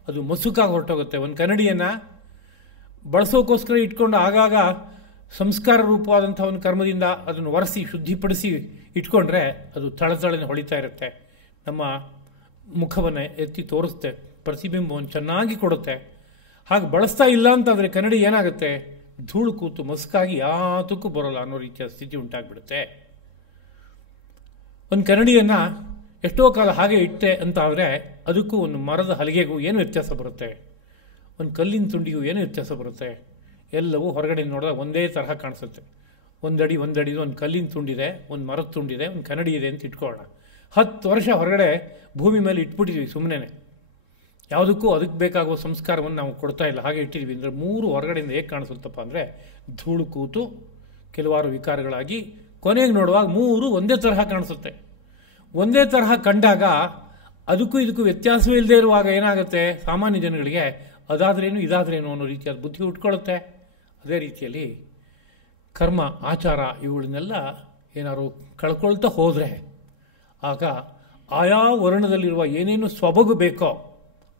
ಅದು ಮಸುಕಾಗಿ ಹೊರಟೋಗುತ್ತೆ. ಒಂದು ಕನ್ನಡಿಯನ್ನು ಬಳಸೋಕ್ಕೋಸ್ಕರ ಇಟ್ಕೊಂಡು ಆಗಾಗ ಸಂಸ್ಕಾರ ರೂಪವಾದಂಥ ಒಂದು ಕರ್ಮದಿಂದ ಅದನ್ನು ಒರೆಸಿ ಶುದ್ಧಿಪಡಿಸಿ ಇಟ್ಕೊಂಡ್ರೆ ಅದು ತಳತಳನೆ ಹೊಳಿತಾ ಇರುತ್ತೆ, ನಮ್ಮ ಮುಖವನ್ನು ಎತ್ತಿ ತೋರಿಸುತ್ತೆ, ಪ್ರತಿಬಿಂಬವನ್ನು ಚೆನ್ನಾಗಿ ಕೊಡುತ್ತೆ. ಹಾಗೆ ಬಳಸ್ತಾ ಇಲ್ಲ ಅಂತಂದರೆ ಕನ್ನಡಿ ಏನಾಗುತ್ತೆ, ಧೂಳು ಕೂತು ಮಸ್ಕಾಗಿ ಯಾತಕ್ಕೂ ಬರೋಲ್ಲ ಅನ್ನೋ ರೀತಿಯ ಸ್ಥಿತಿ ಉಂಟಾಗ್ಬಿಡುತ್ತೆ. ಒಂದು ಕನ್ನಡಿಯನ್ನು ಎಷ್ಟೋ ಕಾಲ ಹಾಗೆ ಇಟ್ಟೆ ಅಂತ ಆದರೆ ಅದಕ್ಕೂ ಒಂದು ಮರದ ಹಲಗೆಗೂ ಏನು ವ್ಯತ್ಯಾಸ ಬರುತ್ತೆ, ಒಂದು ಕಲ್ಲಿನ ತುಂಡಿಗೂ ಏನು ವ್ಯತ್ಯಾಸ ಬರುತ್ತೆ, ಎಲ್ಲವೂ ಹೊರಗಡೆ ನೋಡಿದಾಗ ಒಂದೇ ತರಹ ಕಾಣಿಸುತ್ತೆ. ಒಂದಡಿ ಒಂದು ಕಲ್ಲಿನ ತುಂಡಿದೆ, ಒಂದು ಮರದ ತುಂಡಿದೆ, ಒಂದು ಕನ್ನಡಿ ಇದೆ ಅಂತ ಇಟ್ಕೊಳ್ಳೋಣ. 10 ವರ್ಷ ಹೊರಗಡೆ ಭೂಮಿ ಮೇಲೆ ಇಟ್ಬಿಟ್ಟಿದ್ವಿ ಸುಮ್ಮನೆ, ಯಾವುದಕ್ಕೂ ಅದಕ್ಕೆ ಬೇಕಾಗುವ ಸಂಸ್ಕಾರವನ್ನು ನಾವು ಕೊಡ್ತಾ ಇಲ್ಲ, ಹಾಗೆ ಇಟ್ಟಿದ್ವಿ ಅಂದರೆ 3 ಹೊರಗಡೆಯಿಂದ ಹೇಗೆ ಕಾಣಿಸುತ್ತಪ್ಪ ಅಂದರೆ ಧೂಳು ಕೂತು ಕೆಲವಾರು ವಿಕಾರಗಳಾಗಿ ಕೊನೆಗೆ ನೋಡುವಾಗ 3 ಒಂದೇ ತರಹ ಕಾಣಿಸುತ್ತೆ. ಒಂದೇ ತರಹ ಕಂಡಾಗ ಅದಕ್ಕೂ ಇದಕ್ಕೂ ವ್ಯತ್ಯಾಸವೇ ಇಲ್ಲದೆ ಇರುವಾಗ ಏನಾಗುತ್ತೆ, ಸಾಮಾನ್ಯ ಜನಗಳಿಗೆ ಅದಾದ್ರೇನು ಇದಾದ್ರೇನು ಅನ್ನೋ ರೀತಿಯಾದ ಬುದ್ಧಿ ಉಟ್ಕೊಳ್ಳುತ್ತೆ. ಅದೇ ರೀತಿಯಲ್ಲಿ ಕರ್ಮ ಆಚಾರ ಇವುಗಳನ್ನೆಲ್ಲ ಏನಾದ್ರು ಕಳ್ಕೊಳ್ತಾ ಹೋದರೆ ಆಗ ಆಯಾ ವರ್ಣದಲ್ಲಿರುವ ಏನೇನು ಸೊಬಗು ಬೇಕೋ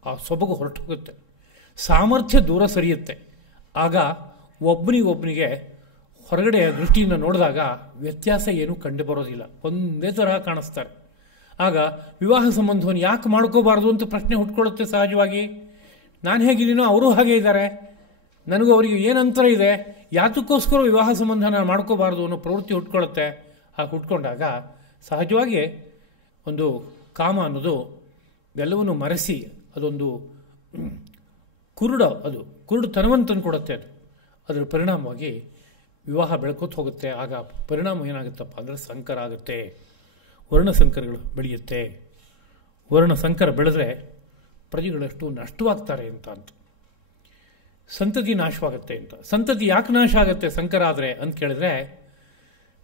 ಆ ಸೊಬಗು ಹೊರಟು ಹೋಗುತ್ತೆ, ಸಾಮರ್ಥ್ಯ ದೂರ ಸರಿಯುತ್ತೆ. ಆಗ ಒಬ್ಬನಿಗೆ ಹೊರಗಡೆ ದೃಷ್ಟಿಯಿಂದ ನೋಡಿದಾಗ ವ್ಯತ್ಯಾಸ ಏನೂ ಕಂಡು ಬರೋದಿಲ್ಲ, ಒಂದೇ ತರಹ ಕಾಣಿಸ್ತಾರೆ. ಆಗ ವಿವಾಹ ಸಂಬಂಧವನ್ನು ಯಾಕೆ ಮಾಡ್ಕೋಬಾರ್ದು ಅಂತ ಪ್ರಶ್ನೆ ಹುಟ್ಕೊಳ್ಳುತ್ತೆ ಸಹಜವಾಗಿ. ನಾನು ಹೇಗಿದ್ದೀನೋ ಅವರು ಹಾಗೆ ಇದ್ದಾರೆ, ನನಗೂ ಅವರಿಗೆ ಏನು ಅಂತರ ಇದೆ, ಯಾತಕ್ಕೋಸ್ಕರ ವಿವಾಹ ಸಂಬಂಧನ ಮಾಡ್ಕೋಬಾರ್ದು ಅನ್ನೋ ಪ್ರವೃತ್ತಿ ಹುಟ್ಕೊಳ್ಳುತ್ತೆ. ಹಾಗೆ ಹುಟ್ಕೊಂಡಾಗ ಸಹಜವಾಗಿ ಒಂದು ಕಾಮ ಅನ್ನೋದು ಎಲ್ಲವನ್ನೂ ಮರೆಸಿ ಅದೊಂದು ಕುರುಡುತನವನ್ನು ತಂದುಕೊಡುತ್ತೆ. ಅದರ ಪರಿಣಾಮವಾಗಿ ವಿವಾಹ ಬೆಳ್ಕೋತ ಹೋಗುತ್ತೆ. ಆಗ ಪರಿಣಾಮ ಏನಾಗುತ್ತಪ್ಪ ಅಂದರೆ ಸಂಕರ ಆಗುತ್ತೆ, ವರ್ಣಸಂಕರಗಳು ಬೆಳೆಯುತ್ತೆ. ವರ್ಣಸಂಕರ ಬೆಳೆದ್ರೆ ಪ್ರಜೆಗಳಷ್ಟು ನಷ್ಟವಾಗ್ತಾರೆ ಅಂತ ಸಂತತಿ ನಾಶವಾಗುತ್ತೆ ಅಂತ. ಸಂತತಿ ಯಾಕೆ ನಾಶ ಆಗುತ್ತೆ ಸಂಕರ ಆದರೆ ಅಂತ ಕೇಳಿದ್ರೆ,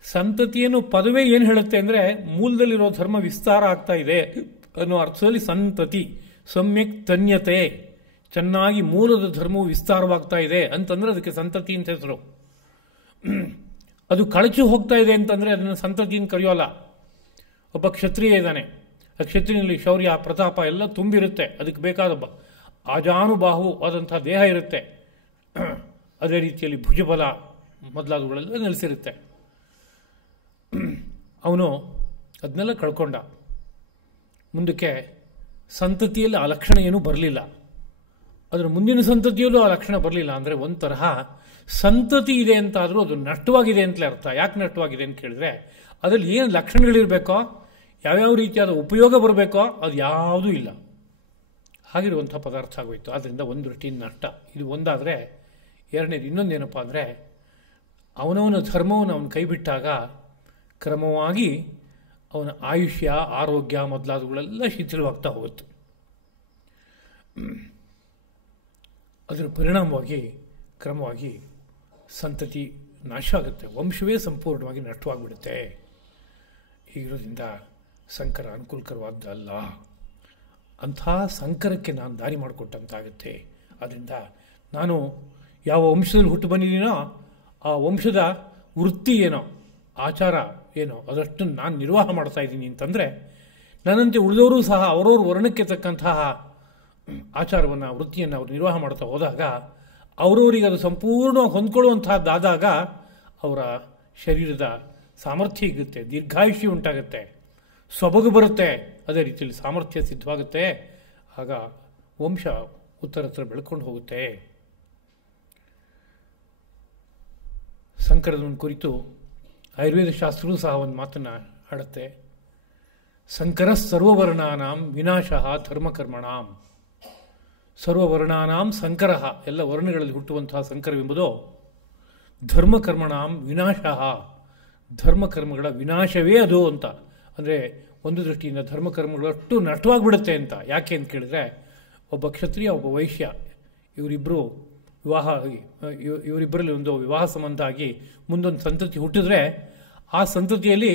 ಸಂತತಿಯನ್ನು ಪದವೇ ಏನು ಹೇಳುತ್ತೆ ಅಂದರೆ ಮೂಲದಲ್ಲಿರೋ ಧರ್ಮ ವಿಸ್ತಾರ ಆಗ್ತಾ ಇದೆ ಅನ್ನೋ ಅರ್ಥದಲ್ಲಿ ಸಂತತಿ ಸಮ್ಯಕ್ ತನ್ಯತೆ, ಚೆನ್ನಾಗಿ ಮೂಲದ ಧರ್ಮವು ವಿಸ್ತಾರವಾಗ್ತಾ ಇದೆ ಅಂತಂದ್ರೆ ಅದಕ್ಕೆ ಸಂತತಿ ಅಂತ ಹೆಸರು. ಅದು ಕಳಚಿ ಹೋಗ್ತಾ ಇದೆ ಅಂತಂದರೆ ಅದನ್ನು ಸಂತತಿ ಅಂತ ಕರೆಯೋಲ್ಲ. ಒಬ್ಬ ಕ್ಷತ್ರಿಯ ಇದ್ದಾನೆ, ಆ ಕ್ಷತ್ರಿಯಲ್ಲಿ ಶೌರ್ಯ ಪ್ರತಾಪ ಎಲ್ಲ ತುಂಬಿರುತ್ತೆ, ಅದಕ್ಕೆ ಬೇಕಾದ ಆಜಾನುಬಾಹು ಆದಂಥ ದೇಹ ಇರುತ್ತೆ, ಅದೇ ರೀತಿಯಲ್ಲಿ ಭುಜಬಲ ಮೊದಲಾದವುಗಳೆಲ್ಲ ನೆಲೆಸಿರುತ್ತೆ. ಅವನು ಅದನ್ನೆಲ್ಲ ಕಳ್ಕೊಂಡ. ಮುಂದಕ್ಕೆ ಸಂತತಿಯಲ್ಲಿ ಆ ಲಕ್ಷಣ ಏನೂ ಬರಲಿಲ್ಲ, ಅದರ ಮುಂದಿನ ಸಂತತಿಯಲ್ಲೂ ಆ ಲಕ್ಷಣ ಬರಲಿಲ್ಲ. ಅಂದರೆ ಒಂದು ತರಹ ಸಂತತಿ ಇದೆ ಅಂತಾದರೂ ಅದು ನಷ್ಟವಾಗಿದೆ ಅಂತಲೇ ಅರ್ಥ. ಯಾಕೆ ನಷ್ಟವಾಗಿದೆ ಅಂತ ಕೇಳಿದ್ರೆ ಅದರಲ್ಲಿ ಏನು ಲಕ್ಷಣಗಳಿರಬೇಕೋ, ಯಾವ್ಯಾವ ರೀತಿಯಾದ ಉಪಯೋಗ ಬರಬೇಕೋ ಅದು ಯಾವುದೂ ಇಲ್ಲ, ಹಾಗಿರುವಂಥ ಪದಾರ್ಥ ಆಗೋಯ್ತು. ಆದ್ದರಿಂದ ಒಂದು ದೃಷ್ಟಿಯಿಂದ ನಷ್ಟ. ಇದು ಒಂದಾದರೆ, ಎರಡನೇದು ಇನ್ನೊಂದೇನಪ್ಪ ಅಂದರೆ ಅವನವನ ಧರ್ಮವನ್ನು ಅವನು ಕೈಬಿಟ್ಟಾಗ ಕ್ರಮವಾಗಿ ಅವನ ಆಯುಷ್ಯ ಆರೋಗ್ಯ ಮೊದಲಾದವುಗಳೆಲ್ಲ ಶಿಥಿಲವಾಗ್ತಾ ಹೋಗುತ್ತೆ. ಅದರ ಪರಿಣಾಮವಾಗಿ ಕ್ರಮವಾಗಿ ಸಂತತಿ ನಾಶ ಆಗುತ್ತೆ, ವಂಶವೇ ಸಂಪೂರ್ಣವಾಗಿ ನಷ್ಟವಾಗಿಬಿಡುತ್ತೆ. ಹೀಗಿರೋದ್ರಿಂದ ಸಂಕರ ಅನುಕೂಲಕರವಾದ್ದಲ್ಲ. ಅಂಥ ಸಂಕರಕ್ಕೆ ನಾನು ದಾರಿ ಮಾಡಿಕೊಟ್ಟಂತಾಗುತ್ತೆ. ಆದ್ದರಿಂದ ನಾನು ಯಾವ ವಂಶದಲ್ಲಿ ಹುಟ್ಟು ಬಂದಿದ್ದೀನೋ ಆ ವಂಶದ ವೃತ್ತಿ ಏನೋ, ಆಚಾರ ಏನೋ ಅದಷ್ಟು ನಾನು ನಿರ್ವಾಹ ಮಾಡ್ತಾ ಇದ್ದೀನಿ ಅಂತಂದರೆ, ನನ್ನಂತೆ ಉಳಿದವರು ಸಹ ಅವರವ್ರ ವರ್ಣಕ್ಕೆ ತಕ್ಕಂತಹ ಆಚಾರವನ್ನು ವೃತ್ತಿಯನ್ನು ಅವರು ನಿರ್ವಾಹ ಮಾಡ್ತಾ ಹೋದಾಗ ಅವರವರಿಗೆ ಅದು ಸಂಪೂರ್ಣವಾಗಿ ಹೊಂದ್ಕೊಳ್ಳುವಂತಹದ್ದಾದಾಗ ಅವರ ಶರೀರದ ಸಾಮರ್ಥ್ಯ ಇರುತ್ತೆ, ದೀರ್ಘಾಯುಷ್ಯ ಉಂಟಾಗುತ್ತೆ, ಸೊಬಗು ಬರುತ್ತೆ, ಅದೇ ರೀತಿಯಲ್ಲಿ ಸಾಮರ್ಥ್ಯ ಸಿದ್ಧವಾಗುತ್ತೆ. ಆಗ ವಂಶ ಉತ್ತರ ಬೆಳ್ಕೊಂಡು ಹೋಗುತ್ತೆ. ಸಂಕರದ ಕುರಿತು ಆಯುರ್ವೇದ ಶಾಸ್ತ್ರವೂ ಸಹ ಒಂದು ಮಾತನ್ನು ಆಡುತ್ತೆ. ಸಂಕರ ಸರ್ವವರ್ಣಾನಾಂ ವಿನಾಶಃ ಧರ್ಮಕರ್ಮಣಾಂ. ಸರ್ವವರ್ಣಾನಾಂ ಸಂಕರ, ಎಲ್ಲ ವರ್ಣಗಳಲ್ಲಿ ಹುಟ್ಟುವಂತಹ ಸಂಕರವೆಂಬುದು ಧರ್ಮಕರ್ಮಣಾಂ ವಿನಾಶಃ, ಧರ್ಮಕರ್ಮಗಳ ವಿನಾಶವೇ ಅದು ಅಂತ. ಅಂದರೆ ಒಂದು ದೃಷ್ಟಿಯಿಂದ ಧರ್ಮಕರ್ಮಗಳು ಅಷ್ಟು ನಷ್ಟವಾಗಿಬಿಡುತ್ತೆ ಅಂತ. ಯಾಕೆ ಅಂತ ಕೇಳಿದ್ರೆ, ಒಬ್ಬ ಕ್ಷತ್ರಿಯ ಒಬ್ಬ ವೈಶ್ಯ ಇವರಿಬ್ಬರು ಇವರಿಬ್ಬರಲ್ಲಿ ಒಂದು ವಿವಾಹ ಸಂಬಂಧ ಆಗಿ ಮುಂದೊಂದು ಸಂತತಿ ಹುಟ್ಟಿದ್ರೆ ಆ ಸಂತತಿಯಲ್ಲಿ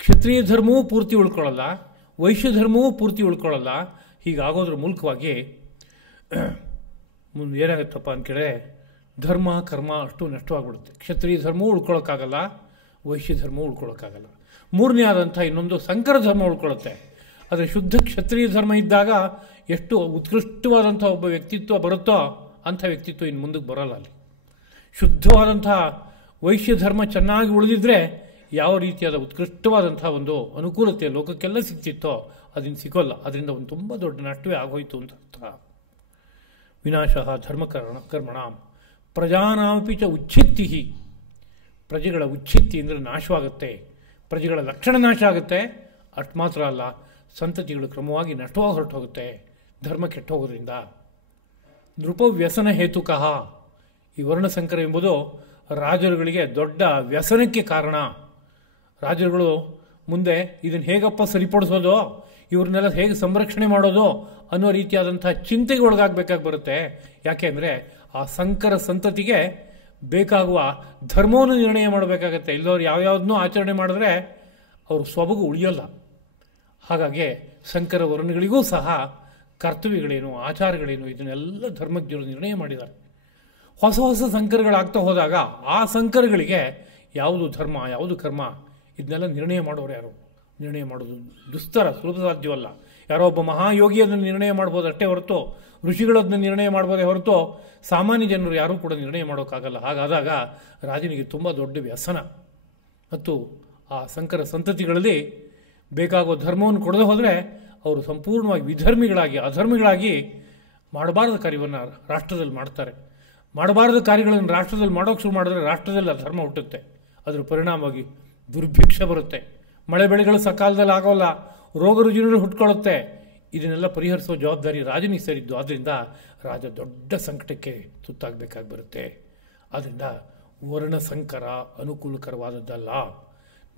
ಕ್ಷತ್ರಿಯ ಧರ್ಮವೂ ಪೂರ್ತಿ ಉಳ್ಕೊಳ್ಳಲ್ಲ, ವೈಶ್ಯ ಧರ್ಮವೂ ಪೂರ್ತಿ ಉಳ್ಕೊಳ್ಳಲ್ಲ. ಹೀಗಾಗೋದ್ರ ಮೂಲಕವಾಗಿ ಮುಂದೆ ಏನಾಗುತ್ತಪ್ಪ ಅಂತ ಕೇಳಿದ್ರೆ ಧರ್ಮ ಕರ್ಮ ಅಷ್ಟು ನಷ್ಟವಾಗಿಬಿಡುತ್ತೆ. ಕ್ಷತ್ರಿಯ ಧರ್ಮವೂ ಉಳ್ಕೊಳ್ಳೋಕ್ಕಾಗಲ್ಲ, ವೈಶ್ಯ ಧರ್ಮವೂ ಉಳ್ಕೊಳ್ಳೋಕ್ಕಾಗಲ್ಲ. ಮೂರನೇ ಆದಂಥ ಇನ್ನೊಂದು ಸಂಕರ ಧರ್ಮ ಉಳ್ಕೊಳ್ಳುತ್ತೆ. ಆದರೆ ಶುದ್ಧ ಕ್ಷತ್ರಿಯ ಧರ್ಮ ಇದ್ದಾಗ ಎಷ್ಟು ಉತ್ಕೃಷ್ಟವಾದಂಥ ಒಬ್ಬ ವ್ಯಕ್ತಿತ್ವ ಬರುತ್ತೋ ಅಂಥ ವ್ಯಕ್ತಿತ್ವ ಇನ್ನು ಮುಂದಕ್ಕೆ ಬರೋಲ್ಲ. ಅಲ್ಲಿ ಶುದ್ಧವಾದಂಥ ವೈಶ್ಯ ಧರ್ಮ ಚೆನ್ನಾಗಿ ಉಳಿದಿದ್ರೆ ಯಾವ ರೀತಿಯಾದ ಉತ್ಕೃಷ್ಟವಾದಂಥ ಒಂದು ಅನುಕೂಲತೆ ಲೋಕಕ್ಕೆಲ್ಲ ಸಿಗ್ತಿತ್ತೋ ಅದನ್ನು ಸಿಗೋಲ್ಲ. ಅದರಿಂದ ಒಂದು ತುಂಬ ದೊಡ್ಡ ನಷ್ಟವೇ ಆಗೋಯ್ತು ಅಂತ ಅರ್ಥ. ವಿನಾಶಃ ಧರ್ಮಕರ್ಮಣ ಪ್ರಜಾನಾಮಪಿ ಚ ಉಚ್ಛಿತ್ತಿ. ಪ್ರಜೆಗಳ ಉಚ್ಛಿತ್ತಿ ಅಂದರೆ ನಾಶವಾಗುತ್ತೆ, ಪ್ರಜೆಗಳ ಲಕ್ಷಣ ನಾಶ ಆಗುತ್ತೆ. ಅಷ್ಟು ಮಾತ್ರ ಅಲ್ಲ, ಸಂತತಿಗಳು ಕ್ರಮವಾಗಿ ನಷ್ಟವಾಗಿ ಹೊರಟೋಗುತ್ತೆ ಧರ್ಮ ಕೆಟ್ಟೋಗೋದ್ರಿಂದ. ನೃಪವ್ಯಸನ ಹೇತುಕಃ. ಈ ವರ್ಣಸಂಕರ ಎಂಬುದು ರಾಜರುಗಳಿಗೆ ದೊಡ್ಡ ವ್ಯಸನಕ್ಕೆ ಕಾರಣ. ರಾಜರುಗಳು ಮುಂದೆ ಇದನ್ನು ಹೇಗಪ್ಪ ಸರಿಪಡಿಸೋದು, ಇವ್ರನ್ನೆಲ್ಲ ಹೇಗೆ ಸಂರಕ್ಷಣೆ ಮಾಡೋದು ಅನ್ನೋ ರೀತಿಯಾದಂಥ ಚಿಂತೆಗೆ ಒಳಗಾಗಬೇಕಾಗಿ ಬರುತ್ತೆ. ಯಾಕೆ ಅಂದರೆ ಆ ಸಂಕರ ಸಂತತಿಗೆ ಬೇಕಾಗುವ ಧರ್ಮವನ್ನು ನಿರ್ಣಯ ಮಾಡಬೇಕಾಗತ್ತೆ. ಇಲ್ಲವ್ರು ಯಾವ್ಯಾವುದನ್ನೂ ಆಚರಣೆ ಮಾಡಿದ್ರೆ ಅವರು ಸೊಬಗು ಉಳಿಯೋಲ್ಲ. ಹಾಗಾಗಿ ಸಂಕರ ವರ್ಣಗಳಿಗೂ ಸಹ ಕರ್ತವ್ಯಗಳೇನು, ಆಚಾರಗಳೇನು ಇದನ್ನೆಲ್ಲ ಧರ್ಮಜ್ಞರು ನಿರ್ಣಯ ಮಾಡಿದ್ದಾರೆ. ಹೊಸ ಹೊಸ ಸಂಕರಗಳಾಗ್ತಾ ಹೋದಾಗ ಆ ಸಂಕರಗಳಿಗೆ ಯಾವುದು ಧರ್ಮ ಯಾವುದು ಕರ್ಮ ಇದನ್ನೆಲ್ಲ ನಿರ್ಣಯ ಮಾಡೋರು ಯಾರು? ನಿರ್ಣಯ ಮಾಡೋದು ದುಸ್ತರ, ಸುಲಭ ಸಾಧ್ಯವಲ್ಲ. ಯಾರೋ ಒಬ್ಬ ಮಹಾಯೋಗಿ ಅದನ್ನು ನಿರ್ಣಯ ಮಾಡ್ಬೋದು ಅಷ್ಟೇ ಹೊರತು, ಋಷಿಗಳದನ್ನು ನಿರ್ಣಯ ಮಾಡ್ಬೋದೇ ಹೊರತು ಸಾಮಾನ್ಯ ಜನರು ಯಾರೂ ಕೂಡ ನಿರ್ಣಯ ಮಾಡೋಕ್ಕಾಗಲ್ಲ. ಹಾಗಾದಾಗ ರಾಜನಿಗೆ ತುಂಬ ದೊಡ್ಡ ವ್ಯಸನ. ಮತ್ತು ಆ ಸಂಕರ ಸಂತತಿಗಳಲ್ಲಿ ಬೇಕಾಗುವ ಧರ್ಮವನ್ನು ಕೊಡದೆ ಹೋದರೆ ಅವರು ಸಂಪೂರ್ಣವಾಗಿ ವಿಧರ್ಮಿಗಳಾಗಿ ಅಧರ್ಮಿಗಳಾಗಿ ಮಾಡಬಾರದ ಕಾರ್ಯವನ್ನು ರಾಷ್ಟ್ರದಲ್ಲಿ ಮಾಡ್ತಾರೆ. ಮಾಡಬಾರದ ಕಾರ್ಯಗಳನ್ನು ರಾಷ್ಟ್ರದಲ್ಲಿ ಮಾಡೋಕ್ಕೆ ಶುರು ಮಾಡಿದ್ರೆ ರಾಷ್ಟ್ರದಲ್ಲಿ ಅಧರ್ಮ ಹುಟ್ಟುತ್ತೆ. ಅದರ ಪರಿಣಾಮವಾಗಿ ದುರ್ಭಿಕ್ಷೆ ಬರುತ್ತೆ, ಮಳೆ ಬೆಳೆಗಳು ಸಕಾಲದಲ್ಲಿ ಆಗೋಲ್ಲ, ರೋಗ ರುಜಿನಗಳು ಹುಟ್ಕೊಳ್ಳುತ್ತೆ. ಇದನ್ನೆಲ್ಲ ಪರಿಹರಿಸುವ ಜವಾಬ್ದಾರಿ ರಾಜನಿಗೆ ಸೇರಿದ್ದು. ಆದ್ದರಿಂದ ರಾಜ ದೊಡ್ಡ ಸಂಕಟಕ್ಕೆ ತುತ್ತಾಗಬೇಕಾಗಿ ಬರುತ್ತೆ. ಆದ್ದರಿಂದ ವರ್ಣಸಂಕರ ಅನುಕೂಲಕರವಾದದ್ದಲ್ಲ.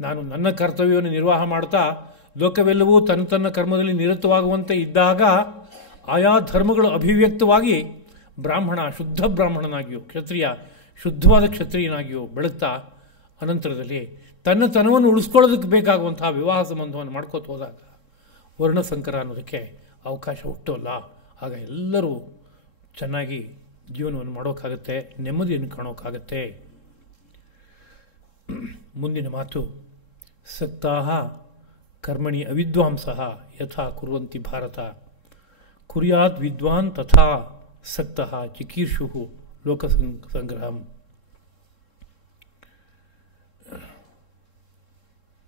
ನಾನು ನನ್ನ ಕರ್ತವ್ಯವನ್ನು ನಿರ್ವಾಹ ಮಾಡ್ತಾ ಲೋಕವೆಲ್ಲವೂ ತನ್ನ ತನ್ನ ಕರ್ಮದಲ್ಲಿ ನಿರತವಾಗುವಂತೆ ಇದ್ದಾಗ ಆಯಾ ಧರ್ಮಗಳು ಅಭಿವ್ಯಕ್ತವಾಗಿ ಬ್ರಾಹ್ಮಣ ಶುದ್ಧ ಬ್ರಾಹ್ಮಣನಾಗಿಯೋ, ಕ್ಷತ್ರಿಯ ಶುದ್ಧವಾದ ಕ್ಷತ್ರಿಯನಾಗಿಯೋ ಬೆಳುತ್ತಾ ಅನಂತರದಲ್ಲಿ ತನ್ನ ತನವನ್ನು ಉಳಿಸ್ಕೊಳ್ಳೋದಕ್ಕೆ ಬೇಕಾಗುವಂತಹ ವಿವಾಹ ಸಂಬಂಧವನ್ನು ಮಾಡ್ಕೋತ ಹೋದಾಗ ವರ್ಣಸಂಕರ ಅನ್ನೋದಕ್ಕೆ ಅವಕಾಶ ಹುಟ್ಟೋಲ್ಲ. ಆಗ ಎಲ್ಲರೂ ಚೆನ್ನಾಗಿ ಜೀವನವನ್ನು ಮಾಡೋಕ್ಕಾಗತ್ತೆ, ನೆಮ್ಮದಿಯನ್ನು ಕಾಣೋಕ್ಕಾಗತ್ತೆ. ಮುಂದಿನ ಮಾತು, ಸಕ್ತಾಹ ಕರ್ಮಣಿ ಅವಿದ್ವಾಂಸಃ ಯಥಾ ಕುರ್ವಂತಿ ಭಾರತ ಕುರ್ಯಾತ್ ವಿದ್ವಾನ್ ತಥಾ ಸಕ್ತಃ ಚಿಕೀರ್ಷುಃ ಲೋಕಸಂಗ್ರಹಂ.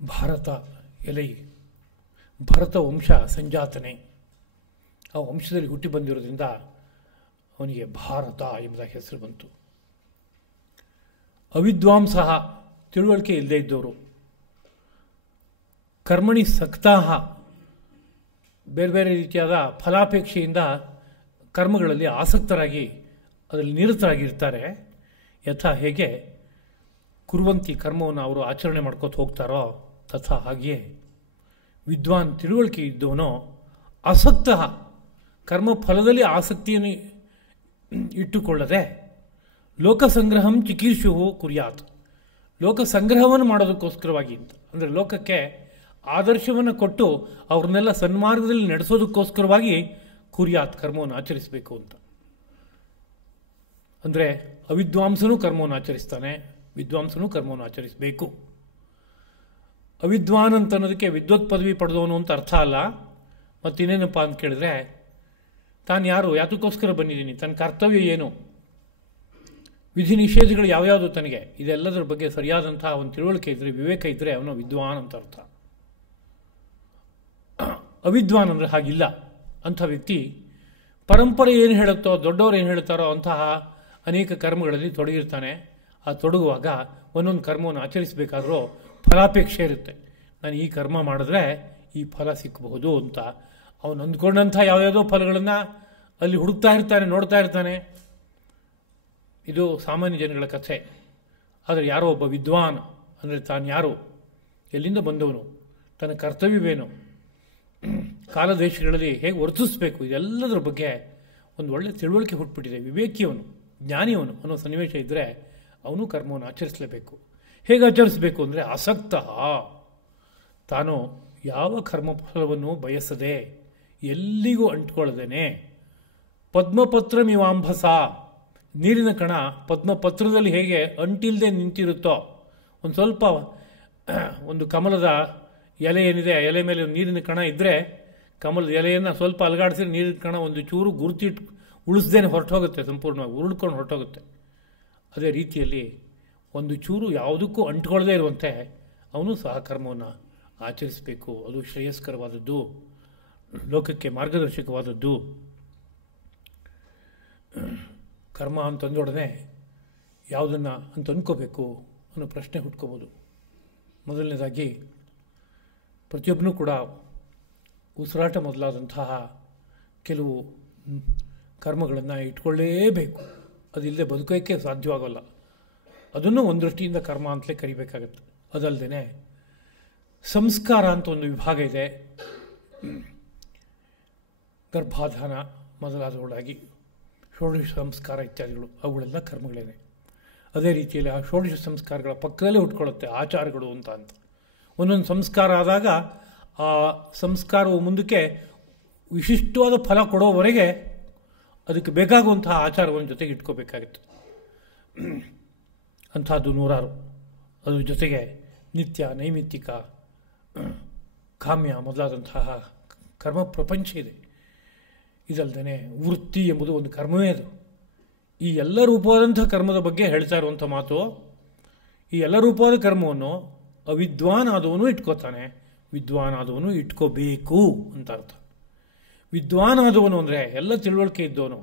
ಭಾರತ ಎಲೈ ಭರತ ವಂಶ ಸಂಜಾತನೆ. ಆ ವಂಶದಲ್ಲಿ ಹುಟ್ಟಿ ಬಂದಿರೋದ್ರಿಂದ ಅವನಿಗೆ ಭಾರತ ಎಂಬ ಹೆಸರು ಬಂತು. ಅವಿದ್ವಾಂಸಃ ತಿಳುವಳಿಕೆ ಇಲ್ಲದೆ ಇದ್ದವರು. ಕರ್ಮಣಿ ಸಕ್ತಾಹ ಬೇರೆ ಬೇರೆ ರೀತಿಯಾದ ಫಲಾಪೇಕ್ಷೆಯಿಂದ ಕರ್ಮಗಳಲ್ಲಿ ಆಸಕ್ತರಾಗಿ ಅದರಲ್ಲಿ ನಿರತರಾಗಿರ್ತಾರೆ. ಯಥಾ ಹೇಗೆ ಕುರುವಂತಿ ಕರ್ಮವನ್ನು ಅವರು ಆಚರಣೆ ಮಾಡ್ಕೋತ ಹೋಗ್ತಾರೋ ತಥಾ ಹಾಗೆಯೇ ವಿದ್ವಾನ್ ತಿಳುವಳಿಕೆ ಇದ್ದವನೋ ಅಸಕ್ತ ಕರ್ಮ ಫಲದಲ್ಲಿ ಆಸಕ್ತಿಯನ್ನು ಇಟ್ಟುಕೊಳ್ಳದೆ ಲೋಕಸಂಗ್ರಹಂ ಚಿಕೀರ್ಷು ಕುರ್ಯಾತ್, ಲೋಕ ಸಂಗ್ರಹವನ್ನು ಮಾಡೋದಕ್ಕೋಸ್ಕರವಾಗಿ ಅಂತ ಅಂದರೆ ಲೋಕಕ್ಕೆ ಆದರ್ಶವನ್ನು ಕೊಟ್ಟು ಅವ್ರನ್ನೆಲ್ಲ ಸನ್ಮಾರ್ಗದಲ್ಲಿ ನಡೆಸೋದಕ್ಕೋಸ್ಕರವಾಗಿ ಕುರ್ಯಾತ್ ಕರ್ಮವನ್ನು ಆಚರಿಸಬೇಕು ಅಂತ. ಅಂದರೆ ಅವಿದ್ವಾಂಸನೂ ಕರ್ಮವನ್ನು ಆಚರಿಸ್ತಾನೆ, ವಿದ್ವಾಂಸನೂ ಕರ್ಮವನ್ನು ಆಚರಿಸಬೇಕು. ಅವಿದ್ವಾನ್ ಅಂತ ಅನ್ನೋದಕ್ಕೆ ವಿದ್ವತ್ ಪದವಿ ಪಡೆದವನು ಅಂತ ಅರ್ಥ ಅಲ್ಲ. ಮತ್ತಿನ್ನೇನಪ್ಪ ಅಂತ ಕೇಳಿದ್ರೆ, ತಾನು ಯಾರು, ಯಾತಕ್ಕೋಸ್ಕರ ಬಂದಿದ್ದೀನಿ, ತನ್ನ ಕರ್ತವ್ಯ ಏನು, ವಿಧಿ ನಿಷೇಧಗಳು ಯಾವ್ಯಾವುದು ತನಗೆ, ಇದೆಲ್ಲದರ ಬಗ್ಗೆ ಸರಿಯಾದಂತಹ ಒಂದು ತಿಳುವಳಿಕೆ ಇದ್ದರೆ, ವಿವೇಕ ಇದ್ದರೆ ಅವನು ವಿದ್ವಾನ್ ಅಂತ ಅರ್ಥ. ಅವಿದ್ವಾನ್ ಅಂದರೆ ಹಾಗಿಲ್ಲ. ಅಂಥ ವ್ಯಕ್ತಿ ಪರಂಪರೆ ಏನು ಹೇಳುತ್ತೋ, ದೊಡ್ಡವರು ಏನು ಹೇಳ್ತಾರೋ ಅಂತಹ ಅನೇಕ ಕರ್ಮಗಳಲ್ಲಿ ತೊಡಗಿರ್ತಾನೆ. ಆ ತೊಡಗುವಾಗ ಒಂದೊಂದು ಕರ್ಮವನ್ನು ಆಚರಿಸಬೇಕಾದ್ರೂ ಫಲಾಪೇಕ್ಷೆ ಇರುತ್ತೆ. ನಾನು ಈ ಕರ್ಮ ಮಾಡಿದ್ರೆ ಈ ಫಲ ಸಿಕ್ಕಬಹುದು ಅಂತ ಅವನು ಅಂದ್ಕೊಂಡಂಥ ಯಾವ್ಯಾವುದೋ ಫಲಗಳನ್ನು ಅಲ್ಲಿ ಹುಡುಕ್ತಾ ಇರ್ತಾನೆ, ನೋಡ್ತಾ ಇರ್ತಾನೆ. ಇದು ಸಾಮಾನ್ಯ ಜನಗಳ ಕಥೆ. ಆದರೆ ಯಾರೋ ಒಬ್ಬ ವಿದ್ವಾನ್ ಅಂದರೆ ತಾನು ಯಾರು, ಎಲ್ಲಿಂದ ಬಂದವನು, ತನ್ನ ಕರ್ತವ್ಯವೇನು, ಕಾಲದೇಶಗಳಲ್ಲಿ ಹೇಗೆ ವರ್ತಿಸಬೇಕು ಇದೆಲ್ಲದರ ಬಗ್ಗೆ ಒಂದು ಒಳ್ಳೆ ತಿಳುವಳಿಕೆ ಹುಟ್ಟುಬಿಟ್ಟಿದೆ. ವಿವೇಕಿಯವನು, ಜ್ಞಾನಿಯವನು ಅನ್ನೋ ಸನ್ನಿವೇಶ ಇದ್ದರೆ ಅವನು ಕರ್ಮವನ್ನು ಆಚರಿಸಲೇಬೇಕು. ಹೇಗೆ ಆಚರಿಸಬೇಕು ಅಂದರೆ ಆಸಕ್ತ, ತಾನು ಯಾವ ಕರ್ಮಫಲವನ್ನು ಬಯಸದೆ ಎಲ್ಲಿಗೂ ಅಂಟ್ಕೊಳ್ಳದೇನೆ, ಪದ್ಮಪತ್ರ ಮೀವಾಂಭಸ, ನೀರಿನ ಕಣ ಪದ್ಮಪತ್ರದಲ್ಲಿ ಹೇಗೆ ಅಂಟಿಲ್ಲದೆ ನಿಂತಿರುತ್ತೋ, ಒಂದು ಸ್ವಲ್ಪ ಒಂದು ಕಮಲದ ಎಲೆ ಏನಿದೆ ಆ ಎಲೆ ಮೇಲೆ ನೀರಿನ ಕಣ ಇದ್ದರೆ ಕಮಲದ ಎಲೆಯನ್ನು ಸ್ವಲ್ಪ ಅಲಗಾಡಿಸಿದ್ರೆ ನೀರಿನ ಕಣ ಒಂದು ಚೂರು ಗುರುತಿಟ್ಟು ಉಳಿಸ್ದೇನೆ ಹೊರಟೋಗುತ್ತೆ, ಸಂಪೂರ್ಣವಾಗಿ ಉರುಳ್ಕೊಂಡು ಹೊರಟೋಗುತ್ತೆ. ಅದೇ ರೀತಿಯಲ್ಲಿ ಒಂದು ಚೂರು ಯಾವುದಕ್ಕೂ ಅಂಟ್ಕೊಳ್ಳದೇ ಇರುವಂತೆ ಅವನು ಸಹ ಕರ್ಮವನ್ನು ಆಚರಿಸಬೇಕು. ಅದು ಶ್ರೇಯಸ್ಕರವಾದದ್ದು, ಲೋಕಕ್ಕೆ ಮಾರ್ಗದರ್ಶಕವಾದದ್ದು. ಕರ್ಮ ಅಂತಂದೊಡನೆ ಯಾವುದನ್ನು ಅಂತ ಅಂದ್ಕೋಬೇಕು ಅನ್ನೋ ಪ್ರಶ್ನೆ ಹುಟ್ಕೋಬೋದು. ಮೊದಲನೇದಾಗಿ ಪ್ರತಿಯೊಬ್ಬನೂ ಕೂಡ ಉಸಿರಾಟ ಮೊದಲಾದಂತಹ ಕೆಲವು ಕರ್ಮಗಳನ್ನು ಇಟ್ಕೊಳ್ಳೇಬೇಕು. ಅದಿಲ್ಲದೆ ಬದುಕೋಕ್ಕೆ ಸಾಧ್ಯವಾಗಲ್ಲ. ಅದನ್ನು ಒಂದು ದೃಷ್ಟಿಯಿಂದ ಕರ್ಮ ಅಂತಲೇ ಕರಿಬೇಕಾಗತ್ತೆ. ಅದಲ್ಲದೆ ಸಂಸ್ಕಾರ ಅಂತ ಒಂದು ವಿಭಾಗ ಇದೆ. ಗರ್ಭಾಧಾನ ಮೊದಲಾದವುಗಳಾಗಿ ಷೋಡಶ ಸಂಸ್ಕಾರ ಇತ್ಯಾದಿಗಳು, ಅವುಗಳೆಲ್ಲ ಕರ್ಮಗಳೇನೆ. ಅದೇ ರೀತಿಯಲ್ಲಿ ಆ ಷೋಡಶ ಸಂಸ್ಕಾರಗಳ ಪಕ್ಕದಲ್ಲೇ ಹುಟ್ಕೊಳ್ಳುತ್ತೆ ಆಚಾರಗಳು ಅಂತ. ಒಂದೊಂದು ಸಂಸ್ಕಾರ ಆದಾಗ ಆ ಸಂಸ್ಕಾರವು ಮುಂದಕ್ಕೆ ವಿಶಿಷ್ಟವಾದ ಫಲ ಕೊಡೋವರೆಗೆ ಅದಕ್ಕೆ ಬೇಕಾಗುವಂತಹ ಆಚಾರವನ್ನು ಜೊತೆಗೆ ಇಟ್ಕೋಬೇಕಾಗಿತ್ತು. ಅಂಥದ್ದು ನೂರಾರು. ಅದ್ರ ಜೊತೆಗೆ ನಿತ್ಯ, ನೈಮಿತ್ತಿಕ, ಕಾಮ್ಯ ಮೊದಲಾದಂತಹ ಕರ್ಮ ಪ್ರಪಂಚ ಇದೆ. ಇದಲ್ಲದೆ ವೃತ್ತಿ ಎಂಬುದು ಒಂದು ಕರ್ಮವೇ ಅದು. ಈ ಎಲ್ಲ ರೂಪವಾದಂಥ ಕರ್ಮದ ಬಗ್ಗೆ ಹೇಳ್ತಾ ಇರುವಂಥ ಮಾತು, ಈ ಎಲ್ಲ ರೂಪವಾದ ಕರ್ಮವನ್ನು ಅವಿದ್ವಾನ್ ಆದವನು ಇಟ್ಕೋತಾನೆ, ವಿದ್ವಾನ್ ಆದವನು ಇಟ್ಕೋಬೇಕು ಅಂತ ಅರ್ಥ. ವಿದ್ವಾನ್ ಆದವನು ಅಂದರೆ ಎಲ್ಲ ತಿಳುವಳಿಕೆ ಇದ್ದವನು.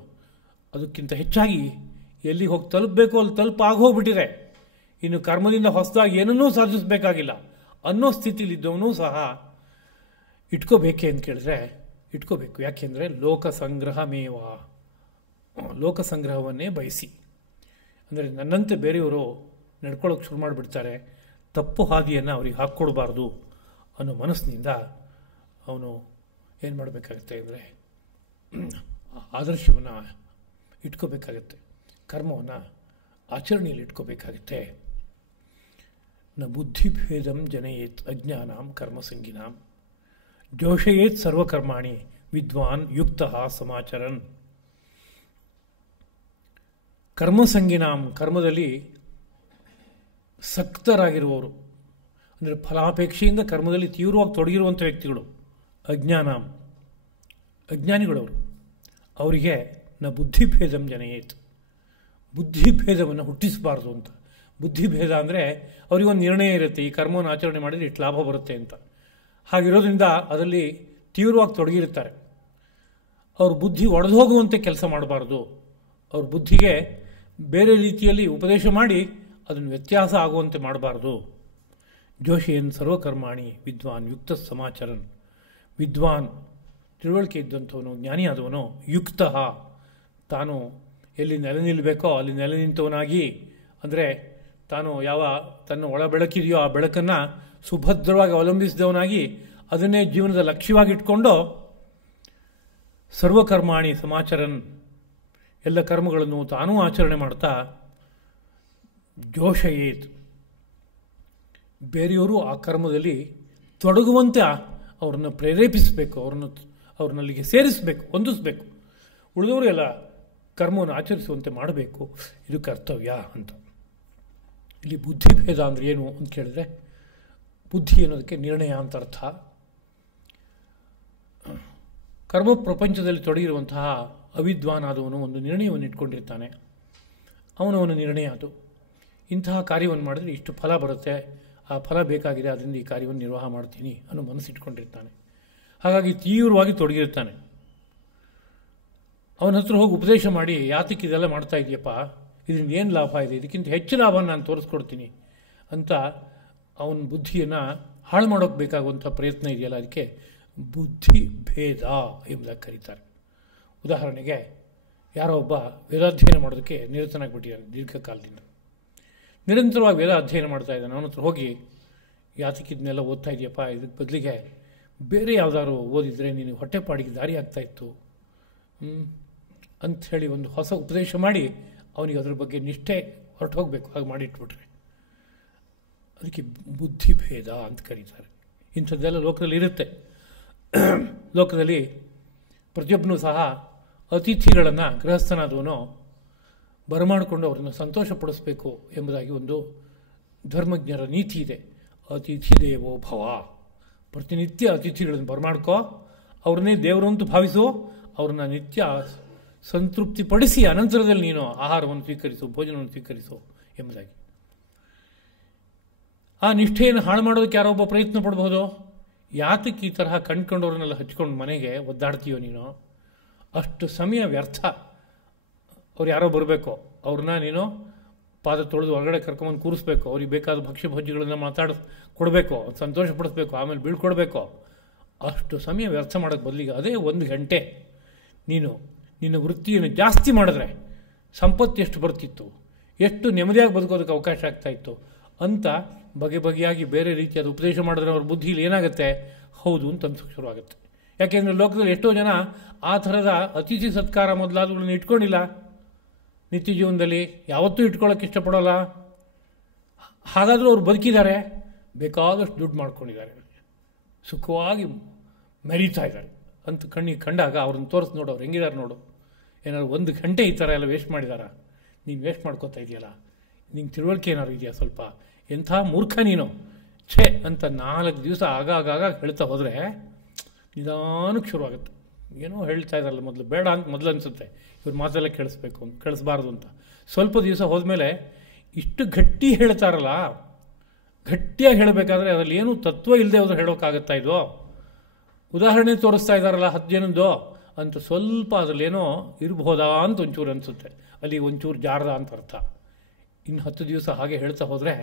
ಅದಕ್ಕಿಂತ ಹೆಚ್ಚಾಗಿ ಎಲ್ಲಿ ಹೋಗಿ ತಲುಪಬೇಕು ಅಲ್ಲಿ ತಲುಪಾಗೋಗ್ಬಿಟ್ಟಿದೆ. ಇನ್ನು ಕರ್ಮದಿಂದ ಹೊಸದಾಗಿ ಏನನ್ನೂ ಸಾಧಿಸಬೇಕಾಗಿಲ್ಲ ಅನ್ನೋ ಸ್ಥಿತಿಲಿದ್ದವನು ಸಹ ಇಟ್ಕೋಬೇಕೆ ಅಂತ ಕೇಳಿದ್ರೆ ಇಟ್ಕೋಬೇಕು. ಯಾಕೆಂದರೆ ಲೋಕಸಂಗ್ರಹಮೇವ, ಲೋಕಸಂಗ್ರಹವನ್ನೇ ಬಯಸಿ. ಅಂದರೆ ನನ್ನಂತೆ ಬೇರೆಯವರು ನಡ್ಕೊಳ್ಳೋಕೆ ಶುರು ಮಾಡಿಬಿಡ್ತಾರೆ, ತಪ್ಪು ಹಾದಿಯನ್ನು ಅವ್ರಿಗೆ ಹಾಕ್ಕೊಡ್ಬಾರ್ದು ಅನ್ನೋ ಮನಸ್ಸಿನಿಂದ ಅವನು ಏನು ಮಾಡಬೇಕಾಗತ್ತೆ ಅಂದರೆ ಆದರ್ಶವನ್ನು ಇಟ್ಕೋಬೇಕಾಗತ್ತೆ, ಕರ್ಮವನ್ನು ಆಚರಣೆಯಲ್ಲಿ ಇಟ್ಕೋಬೇಕಾಗತ್ತೆ. ನ ಬುದ್ಧಿಭೇದಂ ಜನಯೇತ್ ಅಜ್ಞಾನಾಂ ಕರ್ಮಸಂಗಿನಾಂ ಜೋಷಯೇತ್ ಸರ್ವಕರ್ಮಾಣಿ ವಿದ್ವಾನ್ ಯುಕ್ತ ಸಮಾಚರನ್. ಕರ್ಮಸಂಗಿನಾಂ, ಕರ್ಮದಲ್ಲಿ ಸಕ್ತರಾಗಿರುವವರು ಅಂದರೆ ಫಲಾಪೇಕ್ಷೆಯಿಂದ ಕರ್ಮದಲ್ಲಿ ತೀವ್ರವಾಗಿ ತೊಡಗಿರುವಂಥ ವ್ಯಕ್ತಿಗಳು. ಅಜ್ಞಾನಾಂ, ಅಜ್ಞಾನಿಗಳವರು. ಅವರಿಗೆ ನ ಬುದ್ಧಿಭೇದಂ ಜನಯೇತ್, ಬುದ್ಧಿಭೇದವನ್ನು ಹುಟ್ಟಿಸಬಾರ್ದು ಅಂತ. ಬುದ್ಧಿಭೇದ ಅಂದರೆ ಅವರಿಗೊಂದು ನಿರ್ಣಯ ಇರುತ್ತೆ, ಈ ಕರ್ಮವನ್ನು ಆಚರಣೆ ಮಾಡಿದರೆ ಇಷ್ಟು ಲಾಭ ಬರುತ್ತೆ ಅಂತ. ಹಾಗಿರೋದ್ರಿಂದ ಅದರಲ್ಲಿ ತೀವ್ರವಾಗಿ ತೊಡಗಿರುತ್ತಾರೆ. ಅವ್ರ ಬುದ್ಧಿ ಒಡೆದು ಹೋಗುವಂತೆ ಕೆಲಸ ಮಾಡಬಾರ್ದು. ಅವ್ರ ಬುದ್ಧಿಗೆ ಬೇರೆ ರೀತಿಯಲ್ಲಿ ಉಪದೇಶ ಮಾಡಿ ಅದನ್ನು ವ್ಯತ್ಯಾಸ ಆಗುವಂತೆ ಮಾಡಬಾರ್ದು. ಜೋಷಿಯನ್ ಸರ್ವಕರ್ಮಾಣಿ ವಿದ್ವಾನ್ ಯುಕ್ತ ಸಮಾಚರನ್. ವಿದ್ವಾನ್ ತಿಳುವಳಿಕೆ ಇದ್ದಂಥವನು, ಜ್ಞಾನಿಯಾದವನು, ಯುಕ್ತ ತಾನು ಎಲ್ಲಿ ನೆಲೆ ನಿಲ್ಲಬೇಕೋ ಅಲ್ಲಿ ನೆಲೆ ನಿಂತವನಾಗಿ, ಅಂದರೆ ತಾನು ಯಾವ ತನ್ನ ಒಳ ಬೆಳಕಿದೆಯೋ ಆ ಬೆಳಕನ್ನು ಸುಭದ್ರವಾಗಿ ಅವಲಂಬಿಸಿದವನಾಗಿ ಅದನ್ನೇ ಜೀವನದ ಲಕ್ಷ್ಯವಾಗಿ ಇಟ್ಕೊಂಡು ಸರ್ವಕರ್ಮಾಣಿ ಸಮಾಚರನ್, ಎಲ್ಲ ಕರ್ಮಗಳನ್ನು ತಾನೂ ಆಚರಣೆ ಮಾಡ್ತಾ ಜೋಷಯೇತ್, ಬೇರೆಯವರು ಆ ಕರ್ಮದಲ್ಲಿ ತೊಡಗುವಂತೆ ಅವರನ್ನು ಪ್ರೇರೇಪಿಸಬೇಕು, ಅವ್ರನ್ನಲ್ಲಿಗೆ ಸೇರಿಸಬೇಕು, ಹೊಂದಿಸಬೇಕು. ಉಳಿದವರು ಎಲ್ಲ ಕರ್ಮವನ್ನು ಆಚರಿಸುವಂತೆ ಮಾಡಬೇಕು. ಇದು ಕರ್ತವ್ಯ ಅಂತ. ಇಲ್ಲಿ ಬುದ್ಧಿಭೇದ ಅಂದರೆ ಏನು ಅಂತ ಕೇಳಿದ್ರೆ, ಬುದ್ಧಿ ಅನ್ನೋದಕ್ಕೆ ನಿರ್ಣಯ ಅಂತ ಅರ್ಥ. ಕರ್ಮ ಪ್ರಪಂಚದಲ್ಲಿ ತೊಡಗಿರುವಂತಹ ಅವಿದ್ವಾನಾದವನು ಒಂದು ನಿರ್ಣಯವನ್ನು ಇಟ್ಕೊಂಡಿರ್ತಾನೆ. ಅವನವನ ನಿರ್ಣಯ ಅದು. ಇಂತಹ ಕಾರ್ಯವನ್ನು ಮಾಡಿದ್ರೆ ಇಷ್ಟು ಫಲ ಬರುತ್ತೆ, ಆ ಫಲ ಬೇಕಾಗಿದೆ, ಅದರಿಂದ ಈ ಕಾರ್ಯವನ್ನು ನಿರ್ವಾಹ ಮಾಡ್ತೀನಿ ಅನ್ನೋ ಮನಸ್ಸಿಟ್ಕೊಂಡಿರ್ತಾನೆ. ಹಾಗಾಗಿ ತೀವ್ರವಾಗಿ ತೊಡಗಿರ್ತಾನೆ. ಅವನ ಹತ್ರ ಹೋಗಿ ಉಪದೇಶ ಮಾಡಿ, ಯಾತಕ್ಕೆ ಇದೆಲ್ಲ ಮಾಡ್ತಾ ಇದೆಯಪ್ಪ, ಇದರಿಂದ ಏನು ಲಾಭ ಇದೆ, ಇದಕ್ಕಿಂತ ಹೆಚ್ಚು ಲಾಭ ನಾನು ತೋರಿಸ್ಕೊಡ್ತೀನಿ ಅಂತ ಅವನ ಬುದ್ಧಿಯನ್ನು ಹಾಳು ಮಾಡೋಕ್ಕೆ ಬೇಕಾಗುವಂಥ ಪ್ರಯತ್ನ ಇದೆಯಲ್ಲ, ಅದಕ್ಕೆ ಬುದ್ಧಿ ಭೇದ ಎಂಬುದಾಗಿ ಕರೀತಾರೆ. ಉದಾಹರಣೆಗೆ ಯಾರೋ ಒಬ್ಬ ವೇದಾಧ್ಯಯನ ಮಾಡೋದಕ್ಕೆ ನಿರತನಾಗಿಬಿಟ್ಟಿದ್ದಾನೆ ದೀರ್ಘಕಾಲದಿಂದ. ನಿರಂತರವಾಗಿ ವೇದ ಅಧ್ಯಯನ ಮಾಡ್ತಾ ಇದ್ದಾನೆ. ಅವನ ಹತ್ರ ಹೋಗಿ, ಯಾತಕ್ಕೆ ಇದನ್ನೆಲ್ಲ ಓದ್ತಾ ಇದೆಯಪ್ಪ, ಇದಕ್ಕೆ ಬದಲಿಗೆ ಬೇರೆ ಯಾವುದಾದ್ರು ಓದಿದರೆ ನೀನು ಹೊಟ್ಟೆಪಾಡಿಗೆ ದಾರಿ ಆಗ್ತಾಯಿತ್ತು ಅಂಥೇಳಿ ಒಂದು ಹೊಸ ಉಪದೇಶ ಮಾಡಿ ಅವನಿಗೆ ಅದರ ಬಗ್ಗೆ ನಿಷ್ಠೆ ಹೊರಟೋಗ್ಬೇಕು. ಹಾಗೆ ಮಾಡಿಟ್ಬಿಟ್ರೆ ಅದಕ್ಕೆ ಬುದ್ಧಿಭೇದ ಅಂತ ಕರೀತಾರೆ. ಇಂಥದ್ದೆಲ್ಲ ಲೋಕದಲ್ಲಿ ಇರುತ್ತೆ. ಲೋಕದಲ್ಲಿ ಪ್ರತಿಯೊಬ್ಬನೂ ಸಹ ಅತಿಥಿಗಳನ್ನು ಗೃಹಸ್ಥನಾದವನು ಬರಮಾಡಿಕೊಂಡು ಅವರನ್ನು ಸಂತೋಷಪಡಿಸಬೇಕು ಎಂಬುದಾಗಿ ಒಂದು ಧರ್ಮಜ್ಞರ ನೀತಿ ಇದೆ. ಅತಿಥಿ ದೇವೋ ಭವ. ಪ್ರತಿನಿತ್ಯ ಅತಿಥಿಗಳನ್ನು ಬರಮಾಡ್ಕೋ, ಅವ್ರನ್ನೇ ದೇವರು ಅಂತ ಭಾವಿಸು, ಅವ್ರನ್ನ ನಿತ್ಯ ಸಂತೃಪ್ತಿಪಡಿಸಿ ಅನಂತರದಲ್ಲಿ ನೀನು ಆಹಾರವನ್ನು ಸ್ವೀಕರಿಸು, ಭೋಜನವನ್ನು ಸ್ವೀಕರಿಸು ಎಂಬುದಾಗಿ. ಆ ನಿಷ್ಠೆಯನ್ನು ಹಾಳು ಮಾಡೋದಕ್ಕೆ ಯಾರೊಬ್ಬ ಪ್ರಯತ್ನ ಪಡಬಹುದು. ಯಾತಕ್ಕೆ ಈ ತರಹ ಕಂಡ್ಕೊಂಡವ್ರನ್ನೆಲ್ಲ ಹಚ್ಕೊಂಡು ಮನೆಗೆ ಒದ್ದಾಡ್ತೀಯೋ ನೀನು? ಅಷ್ಟು ಸಮಯ ವ್ಯರ್ಥ. ಅವ್ರು ಯಾರೋ ಬರಬೇಕು, ಅವ್ರನ್ನ ನೀನು ಪಾದ ತೊಳೆದು ಹೊರಗಡೆ ಕರ್ಕೊಂಬಂದು ಕೂರಿಸ್ಬೇಕು, ಅವ್ರಿಗೆ ಬೇಕಾದ ಭಕ್ಷ್ಯ ಭೋಜ್ಯಗಳನ್ನು ಕೊಡಬೇಕು, ಸಂತೋಷಪಡಿಸ್ಬೇಕು, ಆಮೇಲೆ ಬೀಳ್ಕೊಡ್ಬೇಕು. ಅಷ್ಟು ಸಮಯ ವ್ಯರ್ಥ ಮಾಡೋಕ್ಕೆ ಬದಲಿಗೆ ಅದೇ 1 ಗಂಟೆ ನೀನು ನಿನ್ನ ವೃತ್ತಿಯನ್ನು ಜಾಸ್ತಿ ಮಾಡಿದ್ರೆ ಸಂಪತ್ತು ಎಷ್ಟು ಬರ್ತಿತ್ತು, ಎಷ್ಟು ನೆಮ್ಮದಿಯಾಗಿ ಬದುಕೋದಕ್ಕೆ ಅವಕಾಶ ಆಗ್ತಾಯಿತ್ತು ಅಂತ ಬಗೆ ಬಗೆಯಾಗಿ ಬೇರೆ ರೀತಿಯಾದ ಉಪದೇಶ ಮಾಡಿದ್ರೆ ಅವ್ರ ಬುದ್ಧಿಲಿ ಏನಾಗುತ್ತೆ, ಹೌದು ಅಂತ ಅನ್ಸೋಕ್ಕೆ ಶುರುವಾಗುತ್ತೆ. ಯಾಕೆಂದರೆ ಲೋಕದಲ್ಲಿ ಎಷ್ಟೋ ಜನ ಆ ಥರದ ಅತಿಥಿ ಸತ್ಕಾರ ಮೊದಲಾದವುಗಳನ್ನ ಇಟ್ಕೊಂಡಿಲ್ಲ. ನಿತ್ಯ ಜೀವನದಲ್ಲಿ ಯಾವತ್ತೂ ಇಟ್ಕೊಳ್ಳೋಕೆ ಇಷ್ಟಪಡೋಲ್ಲ. ಹಾಗಾದರೂ ಅವ್ರು ಬದುಕಿದ್ದಾರೆ, ಬೇಕಾದಷ್ಟು ದುಡ್ಡು ಮಾಡ್ಕೊಂಡಿದ್ದಾರೆ, ಸುಖವಾಗಿ ಮೆರೀತಾ ಇದ್ದಾರೆ ಅಂತ ಕಣ್ಣಿಗೆ ಕಂಡಾಗ ಅವ್ರನ್ನ ತೋರಿಸಿ ನೋಡು, ಅವ್ರು ಹೆಂಗಿದ್ದಾರೆ ನೋಡು. ಏನಾದ್ರು 1 ಗಂಟೆ ಈ ಥರ ಎಲ್ಲ ವೇಸ್ಟ್ ಮಾಡಿದಾರ? ನೀನು ವೇಸ್ಟ್ ಮಾಡ್ಕೋತಾ ಇದೆಯಲ್ಲ, ನಿಂಗೆ ತಿಳುವಳಿಕೆ ಏನಾದ್ರು ಇದೆಯಾ ಸ್ವಲ್ಪ? ಎಂಥ ಮೂರ್ಖ ನೀನು, ಛೇ ಅಂತ 4 ದಿವಸ ಆಗಾಗ ಹೇಳ್ತಾ ಹೋದರೆ ನಿಧಾನಕ್ಕೆ ಶುರುವಾಗುತ್ತೆ. ಏನೋ ಹೇಳ್ತಾ ಇದ್ದಾರಲ್ಲ ಮೊದಲು, ಬೇಡ ಅಂತ ಮೊದಲು ಅನಿಸುತ್ತೆ, ಇವ್ರ ಮಾತೆಲ್ಲ ಕೇಳಿಸ್ಬಾರ್ದು ಅಂತ. ಸ್ವಲ್ಪ ದಿವಸ ಹೋದ್ಮೇಲೆ ಇಷ್ಟು ಗಟ್ಟಿ ಹೇಳ್ತಾರಲ್ಲ, ಗಟ್ಟಿಯಾಗಿ ಹೇಳಬೇಕಾದ್ರೆ ಅದರಲ್ಲಿ ಏನೂ ತತ್ವ ಇಲ್ಲದೆ ಹೋದ್ರೆ ಹೇಳೋಕ್ಕಾಗತ್ತಾ ಇದು? ಉದಾಹರಣೆ ತೋರಿಸ್ತಾ ಇದ್ದಾರಲ್ಲ 10 ಜನದ್ದು ಅಂತ ಸ್ವಲ್ಪ ಅದರಲ್ಲೇನೋ ಇರಬಹುದಾ ಅಂತ ಒಂಚೂರು ಅನಿಸುತ್ತೆ. ಅಲ್ಲಿ ಒಂಚೂರು ಜಾರದ ಅಂತ ಅರ್ಥ. ಇನ್ನು 10 ದಿವಸ ಹಾಗೆ ಹೇಳ್ತಾ ಹೋದರೆ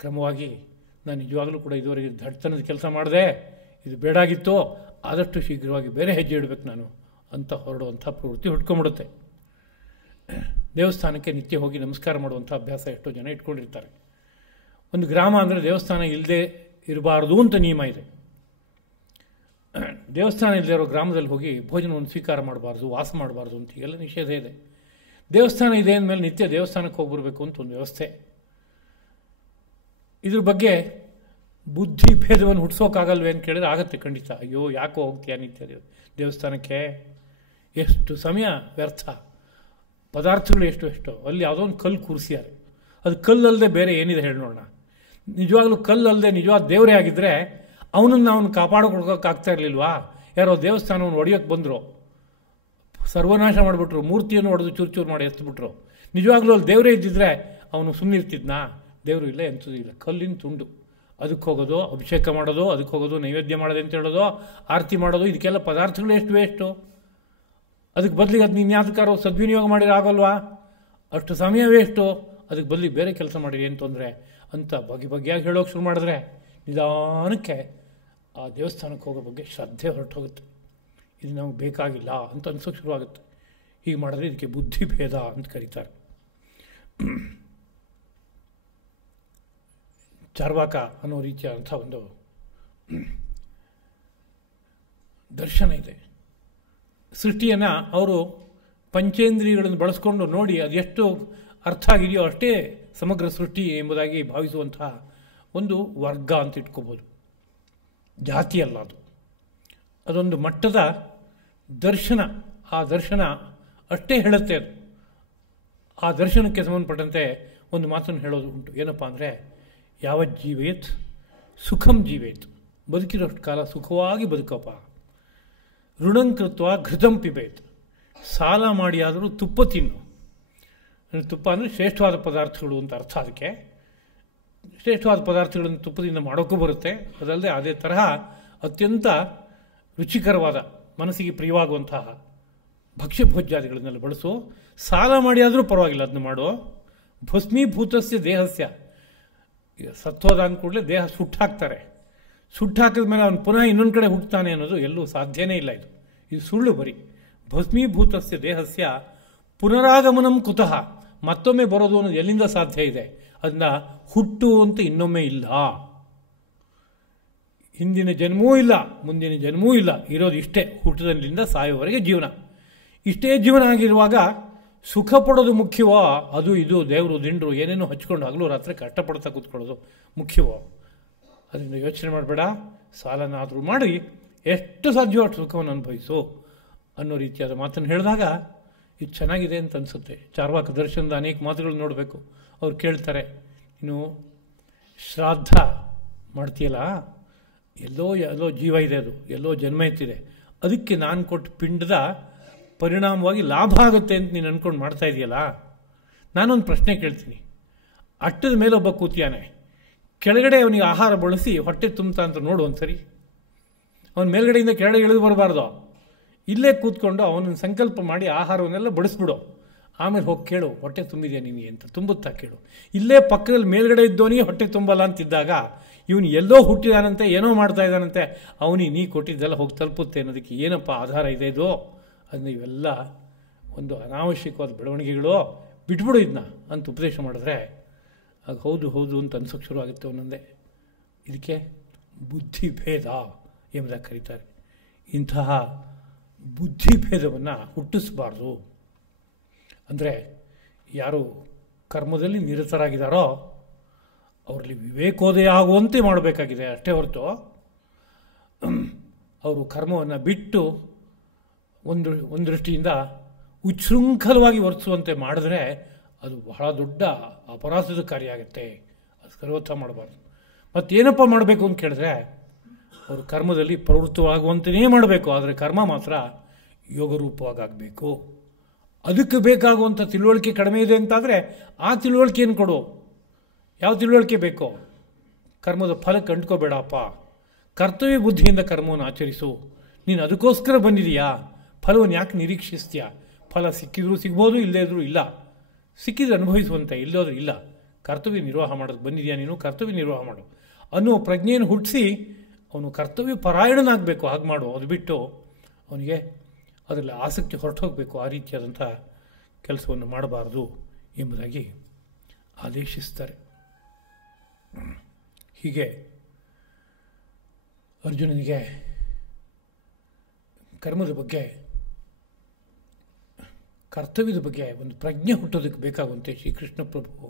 ಕ್ರಮವಾಗಿ ನಾನು ನಿಜವಾಗಲೂ ಕೂಡ ಇದುವರೆಗೆ ದಡ್ತನದ ಕೆಲಸ ಮಾಡಿದೆ, ಇದು ಬೇಡಾಗಿತ್ತು, ಆದಷ್ಟು ಶೀಘ್ರವಾಗಿ ಬೇರೆ ಹೆಜ್ಜೆ ಇಡಬೇಕು ನಾನು ಅಂತ ಹೊರಡುವಂಥ ಪ್ರವೃತ್ತಿ ಹುಟ್ಕೊಂಡ್ಬಿಡುತ್ತೆ. ದೇವಸ್ಥಾನಕ್ಕೆ ನಿತ್ಯ ಹೋಗಿ ನಮಸ್ಕಾರ ಮಾಡುವಂಥ ಅಭ್ಯಾಸ ಎಷ್ಟೋ ಜನ ಇಟ್ಕೊಂಡಿರ್ತಾರೆ. ಒಂದು ಗ್ರಾಮ ಅಂದರೆ ದೇವಸ್ಥಾನ ಇಲ್ಲದೆ ಇರಬಾರ್ದು ಅಂತ ನಿಯಮ ಇದೆ. ದೇವಸ್ಥಾನ ಇಲ್ಲದೆ ಇರೋ ಗ್ರಾಮದಲ್ಲಿ ಹೋಗಿ ಭೋಜನವನ್ನು ಸ್ವೀಕಾರ ಮಾಡಬಾರ್ದು, ವಾಸ ಮಾಡಬಾರ್ದು ಅಂತ ಎಲ್ಲ ನಿಷೇಧ ಇದೆ. ದೇವಸ್ಥಾನ ಇದೆ ಅಂದಮೇಲೆ ನಿತ್ಯ ದೇವಸ್ಥಾನಕ್ಕೆ ಹೋಗ್ಬರ್ಬೇಕು ಅಂತ ಒಂದು ವ್ಯವಸ್ಥೆ. ಇದ್ರ ಬಗ್ಗೆ ಬುದ್ಧಿ ಭೇದವನ್ನು ಹುಟ್ಟಿಸೋಕ್ಕಾಗಲ್ವೇ ಅಂತ ಕೇಳಿದ್ರೆ ಆಗುತ್ತೆ ಖಂಡಿತ. ಅಯ್ಯೋ ಯಾಕೋ ಹೋಗ್ತೀಯ ನಿತ್ಯ ದೇವಸ್ಥಾನಕ್ಕೆ, ಎಷ್ಟು ಸಮಯ ವ್ಯರ್ಥ, ಪದಾರ್ಥಗಳು ಎಷ್ಟೋ. ಅಲ್ಲಿ ಯಾವುದೋ ಒಂದು ಕಲ್ಲು ಕೂರಿಸಿದ್ದಾರೆ, ಅದು ಕಲ್ಲಲ್ಲದೆ ಬೇರೆ ಏನಿದೆ ಹೇಳಿ ನೋಡೋಣ. ನಿಜವಾಗ್ಲೂ ಕಲ್ಲಲ್ಲದೆ ನಿಜವಾದ ದೇವರೇ ಆಗಿದ್ದರೆ ಅವನನ್ನು ಕಾಪಾಡೋಕ್ಕಾಗ್ತಾ ಇರಲಿಲ್ವಾ? ಯಾರೋ ದೇವಸ್ಥಾನವನ್ನು ಒಡೆಯೋಕ್ಕೆ ಬಂದರು, ಸರ್ವನಾಶ ಮಾಡಿಬಿಟ್ರು, ಮೂರ್ತಿಯನ್ನು ಹೊಡೆದು ಚೂರು ಮಾಡಿ ಎತ್ತಿಬಿಟ್ರು. ನಿಜವಾಗ್ಲೂ ಅಲ್ಲಿ ದೇವರೇ ಇದ್ದಿದ್ರೆ ಅವನು ಸುಮ್ಮನೆ ಇರ್ತಿದ್ನಾ? ದೇವರು ಇಲ್ಲ, ಎಂಥದ್ದು ಇಲ್ಲ, ಕಲ್ಲಿನ ತುಂಡು. ಅದಕ್ಕೆ ಹೋಗೋದು, ಅಭಿಷೇಕ ಮಾಡೋದು, ಅದಕ್ಕೆ ಹೋಗೋದು, ನೈವೇದ್ಯ ಮಾಡೋದು ಅಂತ ಹೇಳೋದು, ಆರತಿ ಮಾಡೋದು, ಇದಕ್ಕೆಲ್ಲ ಪದಾರ್ಥಗಳು ಎಷ್ಟು ವೇಸ್ಟು. ಅದಕ್ಕೆ ಬದಲಿಗೆ ಅದು ನೀನು ಯಾತಕ್ಕಾರೋ ಸದ್ವಿನಿಯೋಗ ಮಾಡಿದ್ರೆ ಆಗೋಲ್ವಾ? ಅಷ್ಟು ಸಮಯ ವೇಸ್ಟು. ಅದಕ್ಕೆ ಬದಲಿಗೆ ಬೇರೆ ಕೆಲಸ ಮಾಡಿರಿ ಏನು ತೊಂದರೆ ಅಂತ ಬಗೆಯಾಗಿ ಹೇಳೋಕೆ ಶುರು ಮಾಡಿದ್ರೆ ನಿಧಾನಕ್ಕೆ ಆ ದೇವಸ್ಥಾನಕ್ಕೆ ಹೋಗೋ ಬಗ್ಗೆ ಶ್ರದ್ಧೆ ಹೊರಟೋಗುತ್ತೆ. ಇದು ನಮಗೆ ಬೇಕಾಗಿಲ್ಲ ಅಂತ ಅನ್ಸೋಕೆ ಶುರುವಾಗುತ್ತೆ. ಹೀಗೆ ಮಾಡಿದ್ರೆ ಇದಕ್ಕೆ ಬುದ್ಧಿಭೇದ ಅಂತ ಕರೀತಾರೆ. ಚಾರ್ವಾಕ ಅನ್ನೋ ರೀತಿಯಾದಂಥ ಒಂದು ದರ್ಶನ ಇದೆ. ಸೃಷ್ಟಿಯನ್ನು ಅವರು ಪಂಚೇಂದ್ರಿಯಗಳನ್ನು ಬಳಸ್ಕೊಂಡು ನೋಡಿ ಅದು ಎಷ್ಟು ಅರ್ಥ ಆಗಿದೆಯೋ ಅಷ್ಟೇ ಸಮಗ್ರ ಸೃಷ್ಟಿ ಎಂಬುದಾಗಿ ಭಾವಿಸುವಂತಹ ಒಂದು ವರ್ಗ ಅಂತ ಇಟ್ಕೋಬೋದು. ಜಾತಿ ಅಲ್ಲ ಅದು, ಅದೊಂದು ಮಟ್ಟದ ದರ್ಶನ. ಆ ದರ್ಶನ ಅಷ್ಟೇ ಹೇಳುತ್ತೆ. ಅದು ಆ ದರ್ಶನಕ್ಕೆ ಸಂಬಂಧಪಟ್ಟಂತೆ ಒಂದು ಮಾತನ್ನು ಹೇಳೋದು ಉಂಟು. ಏನಪ್ಪ ಅಂದರೆ, ಯಾವತ್ ಜೀವೇತ್ ಸುಖಂ ಜೀವೇತ್, ಬದುಕಿರೋಷ್ಟು ಕಾಲ ಸುಖವಾಗಿ ಬದುಕಪ್ಪ. ಋಣಂಕೃತ್ವ ಘೃತಂ ಪಿಬೇತ್, ಸಾಲ ಮಾಡಿ ಆದರೂ ತುಪ್ಪ ತಿನ್ನು. ತುಪ್ಪ ಅಂದರೆ ಶ್ರೇಷ್ಠವಾದ ಪದಾರ್ಥಗಳು ಅಂತ ಅರ್ಥ. ಅದಕ್ಕೆ ಶ್ರೇಷ್ಠವಾದ ಪದಾರ್ಥಗಳನ್ನು ತುಪ್ಪದಿಂದ ಮಾಡೋಕ್ಕೂ ಬರುತ್ತೆ. ಅದಲ್ಲದೆ ಅದೇ ತರಹ ಅತ್ಯಂತ ರುಚಿಕರವಾದ ಮನಸ್ಸಿಗೆ ಪ್ರಿಯವಾಗುವಂತಹ ಭಕ್ಷ್ಯ ಭೋಜ್ಯಾದಿಗಳನ್ನೆಲ್ಲ ಬಳಸು. ಸಾಲ ಮಾಡಿ ಆದರೂ ಪರವಾಗಿಲ್ಲ, ಅದನ್ನು ಮಾಡು. ಭಸ್ಮೀಭೂತಸ್ಯ ದೇಹಸ್ಯ, ಸತ್ವದ ಅಂದ್ಕೂಡಲೇ ದೇಹ ಸುಟ್ಟಾಕ್ತಾರೆ. ಸುಟ್ಟಾಕಿದ ಮೇಲೆ ಅವನು ಪುನಃ ಇನ್ನೊಂದು ಕಡೆ ಹುಟ್ಟುತ್ತಾನೆ ಅನ್ನೋದು ಎಲ್ಲೂ ಸಾಧ್ಯನೇ ಇಲ್ಲ. ಇದು ಸುಳ್ಳು ಬರೀ. ಭಸ್ಮೀಭೂತಸ್ಯ ದೇಹಸ್ಯ ಪುನರಾಗಮನಂ ಕುತಃ, ಮತ್ತೊಮ್ಮೆ ಬರೋದು ಅನ್ನೋದು ಎಲ್ಲಿಂದ ಸಾಧ್ಯ ಇದೆ? ಅದನ್ನ ಹುಟ್ಟು ಅಂತ ಇನ್ನೊಮ್ಮೆ ಇಲ್ಲ. ಹಿಂದಿನ ಜನ್ಮವೂ ಇಲ್ಲ, ಮುಂದಿನ ಜನ್ಮವೂ ಇಲ್ಲ, ಇರೋದು ಇಷ್ಟೇ, ಹುಟ್ಟಿದಂದಿಂದ ಸಾಯುವವರೆಗೆ ಜೀವನ. ಇಷ್ಟೇ ಜೀವನ ಆಗಿರುವಾಗ ಸುಖ ಪಡೋದು ಮುಖ್ಯವೋ, ಅದು ಇದು ದೇವರು ದಿಂಡ್ರು ಏನೇನೋ ಹಚ್ಕೊಂಡು ಹಗಲು ರಾತ್ರಿ ಕಷ್ಟಪಡ್ತಾ ಕೂತ್ಕೊಳ್ಳೋದು ಮುಖ್ಯವೋ? ಅದರಿಂದ ಯೋಚನೆ ಮಾಡಬೇಡ, ಸಾಲನಾದರೂ ಮಾಡಿ ಎಷ್ಟು ಸಾಧ್ಯವೋ ಅಷ್ಟು ಸುಖವನ್ನು ಅನುಭವಿಸು ಅನ್ನೋ ರೀತಿಯಾದ ಮಾತನ್ನು ಹೇಳಿದಾಗ ಇದು ಚೆನ್ನಾಗಿದೆ ಅಂತ ಅನಿಸುತ್ತೆ. ಚಾರ್ವಾಕ ದರ್ಶನದ ಅನೇಕ ಮಾತುಗಳು ನೋಡಬೇಕು. ಅವ್ರು ಕೇಳ್ತಾರೆ, ನೀನು ಶ್ರಾದ್ದ ಮಾಡ್ತೀಯಲ್ಲ, ಎಲ್ಲೋ ಜೀವ ಇದೆ, ಅದು ಎಲ್ಲೋ ಜನ್ಮ ಎತ್ತಿದೆ, ಅದಕ್ಕೆ ನಾನು ಕೊಟ್ಟ ಪಿಂಡದ ಪರಿಣಾಮವಾಗಿ ಲಾಭ ಆಗುತ್ತೆ ಅಂತ ನೀನು ಅಂದ್ಕೊಂಡು ಮಾಡ್ತಾ ಇದೆಯಲ್ಲ. ನಾನೊಂದು ಪ್ರಶ್ನೆ ಕೇಳ್ತೀನಿ. ಅಟ್ಟದ ಮೇಲೆ ಒಬ್ಬ ಕೂತಿಯಾನೆ, ಕೆಳಗಡೆ ಅವನಿಗೆ ಆಹಾರ ಬಳಸಿ ಹೊಟ್ಟೆ ತುಂಬ್ತಾ ಅಂತ ನೋಡು ಒಂದ್ಸರಿ. ಅವನ ಮೇಲ್ಗಡೆಯಿಂದ ಕೆಳಗಡೆ ಇಳಿದು ಬರಬಾರ್ದು, ಇಲ್ಲೇ ಕೂತ್ಕೊಂಡು ಅವನನ್ನು ಸಂಕಲ್ಪ ಮಾಡಿ ಆಹಾರವನ್ನೆಲ್ಲ ಬಡಿಸ್ಬಿಡು. ಆಮೇಲೆ ಹೋಗಿ ಕೇಳು, ಹೊಟ್ಟೆ ತುಂಬಿದೆಯಾ ನಿನಗೆ ಅಂತ, ತುಂಬುತ್ತಾ ಕೇಳು. ಇಲ್ಲೇ ಪಕ್ಕದಲ್ಲಿ ಮೇಲ್ಗಡೆ ಇದ್ದವನಿಗೆ ಹೊಟ್ಟೆ ತುಂಬಲ್ಲ ಅಂತಿದ್ದಾಗ ಇವನು ಎಲ್ಲೋ ಹುಟ್ಟಿದಾನಂತೆ, ಏನೋ ಮಾಡ್ತಾ ಇದ್ದಾನಂತೆ, ಅವನಿಗೆ ನೀ ಕೊಟ್ಟಿದ್ದೆಲ್ಲ ಹೋಗಿ ತಲುಪುತ್ತೆ ಅನ್ನೋದಕ್ಕೆ ಏನಪ್ಪ ಆಧಾರ ಇದೆ ಇದು? ಅದನ್ನ ಇವೆಲ್ಲ ಒಂದು ಅನಾವಶ್ಯಕವಾದ ಬೆಳವಣಿಗೆಗಳು, ಬಿಟ್ಬಿಡು ಇದನ್ನ ಅಂತ ಉಪದೇಶ ಮಾಡಿದ್ರೆ ಆಗ ಹೌದು ಹೌದು ಅಂತ ಅನ್ಸೋಕ್ಕೆ ಶುರು ಆಗುತ್ತೆ ಒಂದೊಂದೇ. ಇದಕ್ಕೆ ಬುದ್ಧಿಭೇದ ಎಂಬುದಾಗಿ ಕರೀತಾರೆ. ಇಂತಹ ಬುದ್ಧಿಭೇದವನ್ನು ಹುಟ್ಟಿಸಬಾರ್ದು. ಅಂದರೆ ಯಾರು ಕರ್ಮದಲ್ಲಿ ನಿರತರಾಗಿದ್ದಾರೋ ಅವರಲ್ಲಿ ವಿವೇಕೋದಯ ಆಗುವಂತೆ ಮಾಡಬೇಕಾಗಿದೆ ಅಷ್ಟೇ ಹೊರತು ಅವರು ಕರ್ಮವನ್ನು ಬಿಟ್ಟು ಒಂದು ದೃಷ್ಟಿಯಿಂದ ಉಚ್ಛೃಂಖಲವಾಗಿ ವರ್ತಿಸುವಂತೆ ಮಾಡಿದ್ರೆ ಅದು ಬಹಳ ದೊಡ್ಡ ಅಪರಾಧದ ಕಾರ್ಯ. ಅದು ಸರ್ವಥ ಮಾಡಬಾರ್ದು. ಮತ್ತೇನಪ್ಪ ಮಾಡಬೇಕು ಅಂತ ಕೇಳಿದ್ರೆ ಅವರು ಕರ್ಮದಲ್ಲಿ ಪ್ರವೃತ್ತವಾಗುವಂತೆಯೇ ಮಾಡಬೇಕು, ಆದರೆ ಕರ್ಮ ಮಾತ್ರ ಯೋಗರೂಪವಾಗಬೇಕು. ಅದಕ್ಕೆ ಬೇಕಾಗುವಂಥ ತಿಳುವಳಿಕೆ ಕಡಿಮೆ ಇದೆ ಅಂತಾದರೆ ಆ ತಿಳುವಳಿಕೆಯನ್ನು ಕೊಡು. ಯಾವ ತಿಳುವಳಿಕೆ ಬೇಕೋ? ಕರ್ಮದ ಫಲಕ್ಕೆ ಅಂಟ್ಕೋಬೇಡಪ್ಪ, ಕರ್ತವ್ಯ ಬುದ್ಧಿಯಿಂದ ಕರ್ಮವನ್ನು ಆಚರಿಸು. ನೀನು ಅದಕ್ಕೋಸ್ಕರ ಬಂದಿದೆಯಾ, ಫಲವನ್ನು ಯಾಕೆ ನಿರೀಕ್ಷಿಸ್ತೀಯಾ? ಫಲ ಸಿಕ್ಕಿದ್ರೂ ಸಿಗ್ಬೋದು, ಇಲ್ಲದೇ ಇದ್ರೂ ಇಲ್ಲ. ಸಿಕ್ಕಿದ್ರೆ ಅನುಭವಿಸುವಂತೆ, ಇಲ್ಲೋದ್ರೆ ಇಲ್ಲ. ಕರ್ತವ್ಯ ನಿರ್ವಾಹ ಮಾಡೋದು ಬಂದಿದೆಯಾ ನೀನು, ಕರ್ತವ್ಯ ನಿರ್ವಾಹ ಮಾಡು ಅನ್ನೋ ಪ್ರಜ್ಞೆಯನ್ನು ಹುಟ್ಟಿಸಿ ಅವನು ಕರ್ತವ್ಯ ಪರಾಯಣನಾಗಬೇಕು. ಹಾಗೆ ಮಾಡು. ಅದು ಬಿಟ್ಟು ಅವನಿಗೆ ಅದರಲ್ಲಿ ಆಸಕ್ತಿ ಹೊರಟೋಗಬೇಕು. ಆ ರೀತಿಯಾದಂಥ ಕೆಲಸವನ್ನು ಮಾಡಬಾರ್ದು ಎಂಬುದಾಗಿ ಆದೇಶಿಸ್ತಾರೆ. ಹೀಗೆ ಅರ್ಜುನನಿಗೆ ಕರ್ಮದ ಬಗ್ಗೆ, ಕರ್ತವ್ಯದ ಬಗ್ಗೆ ಒಂದು ಪ್ರಜ್ಞೆ ಹುಟ್ಟೋದಕ್ಕೆ ಬೇಕಾಗುವಂತೆ ಶ್ರೀಕೃಷ್ಣ ಪ್ರಭು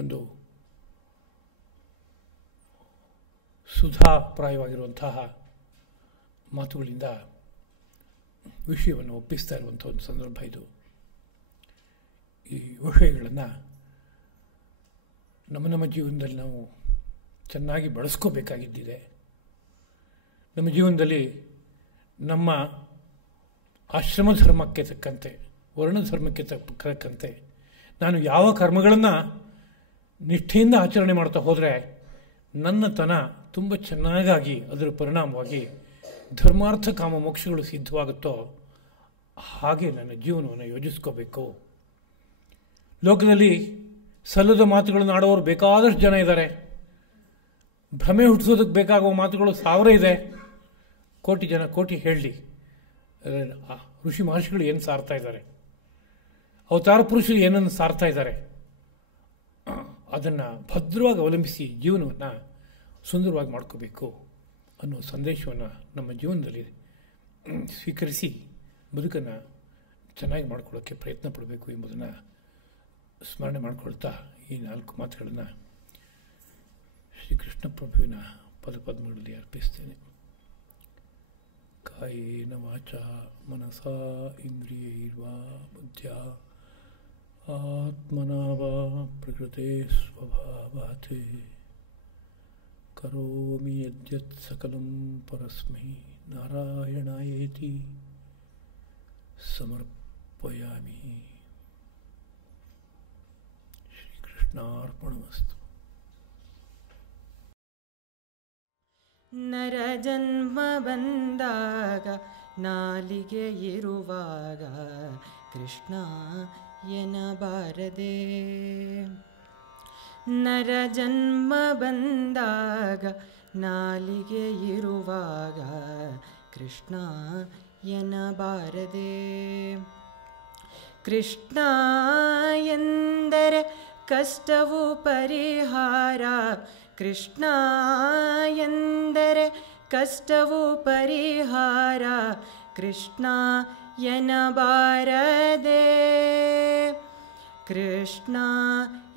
ಒಂದು ಸುಧಾಪ್ರಾಯವಾಗಿರುವಂತಹ ಮಾತುಗಳಿಂದ ವಿಷಯವನ್ನು ಒಪ್ಪಿಸ್ತಾ ಇರುವಂಥ ಒಂದು ಸಂದರ್ಭ ಇದು. ಈ ವಿಷಯಗಳನ್ನು ನಮ್ಮ ಜೀವನದಲ್ಲಿ ನಾವು ಚೆನ್ನಾಗಿ ಬಳಸ್ಕೋಬೇಕಾಗಿದ್ದಿದೆ. ನಮ್ಮ ಜೀವನದಲ್ಲಿ ನಮ್ಮ ಆಶ್ರಮ ಧರ್ಮಕ್ಕೆ ತಕ್ಕಂತೆ, ವರ್ಣಧರ್ಮಕ್ಕೆ ತಕ್ಕಂತೆ ನಾನು ಯಾವ ಕರ್ಮಗಳನ್ನು ನಿಷ್ಠೆಯಿಂದ ಆಚರಣೆ ಮಾಡ್ತಾ ಹೋದರೆ ನನ್ನತನ ತುಂಬ ಚೆನ್ನಾಗಿ ಅದರ ಪರಿಣಾಮವಾಗಿ ಧರ್ಮಾರ್ಥ ಕಾಮ ಮೋಕ್ಷಗಳು ಸಿದ್ಧವಾಗುತ್ತೋ ಹಾಗೆ ನನ್ನ ಜೀವನವನ್ನು ಯೋಜಿಸ್ಕೋಬೇಕು. ಲೋಕದಲ್ಲಿ ಸಲ್ಲದ ಮಾತುಗಳನ್ನು ಆಡೋರು ಬೇಕಾದಷ್ಟು ಜನ ಇದ್ದಾರೆ. ಭ್ರಮೆ ಹುಟ್ಟಿಸೋದಕ್ಕೆ ಬೇಕಾಗುವ ಮಾತುಗಳು 1000 ಇದೆ. ಕೋಟಿ ಜನ ಕೋಟಿ ಹೇಳಲಿ, ಋಷಿ ಮಹರ್ಷಿಗಳು ಏನು ಸಾರ್ತಾ ಇದ್ದಾರೆ, ಅವತಾರ ಪುರುಷರು ಏನನ್ನು ಸಾರ್ತಾ ಇದ್ದಾರೆ, ಅದನ್ನು ಭದ್ರವಾಗಿ ಅವಲಂಬಿಸಿ ಜೀವನವನ್ನು ಸುಂದರವಾಗಿ ಮಾಡ್ಕೋಬೇಕು ಅನ್ನೋ ಸಂದೇಶವನ್ನು ನಮ್ಮ ಜೀವನದಲ್ಲಿ ಸ್ವೀಕರಿಸಿ ಬದುಕನ್ನು ಚೆನ್ನಾಗಿ ಮಾಡ್ಕೊಳ್ಳೋಕ್ಕೆ ಪ್ರಯತ್ನ ಪಡಬೇಕು ಎಂಬುದನ್ನು ಸ್ಮರಣೆ ಮಾಡಿಕೊಳ್ತಾ ಈ 4 ಮಾತುಗಳನ್ನು ಶ್ರೀಕೃಷ್ಣ ಪ್ರಭುವಿನ ಪದಪದ್ಮಗಳಲ್ಲಿ ಅರ್ಪಿಸ್ತೇನೆ. ಕಾಯೇನ ವಾಚಾ ಮನಸಾ ಇಂದ್ರಿಯೈರ್ವಾ ಬುದ್ಧ್ಯಾ ಆತ್ಮನಾ ವಾ ಪ್ರಕೃತೆ ಸ್ವಭಾವಾತ್ ಕರೋಮಿ ಯದ್ಯತ್ ಸಕಲಂ ಪರಸ್ಮೈ ನಾರಾಯಣಾಯೇತಿ ಸಮರ್ಪಯಾಮಿ. ಶ್ರೀಕೃಷ್ಣಾರ್ಪಣಮಸ್ತು. ನರ ಜನ್ಮ ಬಂದಾಗ ನಾಲಿಗೆ ಇರುವಾಗ ಕೃಷ್ಣ ಎನ್ನಬಾರದೆ. ನರ ಜನ್ಮ ಬಂದಾಗ ನಾಲಿಗೆ ಇರುವಾಗ ಕೃಷ್ಣ ಎನ್ನಬಾರದೆ. ಕೃಷ್ಣ ಎಂದರೆ ಕಷ್ಟವು ಪರಿಹಾರ. ಕೃಷ್ಣ ಎಂದರೆ ಕಷ್ಟವು ಪರಿಹಾರ. ಕೃಷ್ಣ ಎನ್ನಬಾರದೆ, ಕೃಷ್ಣ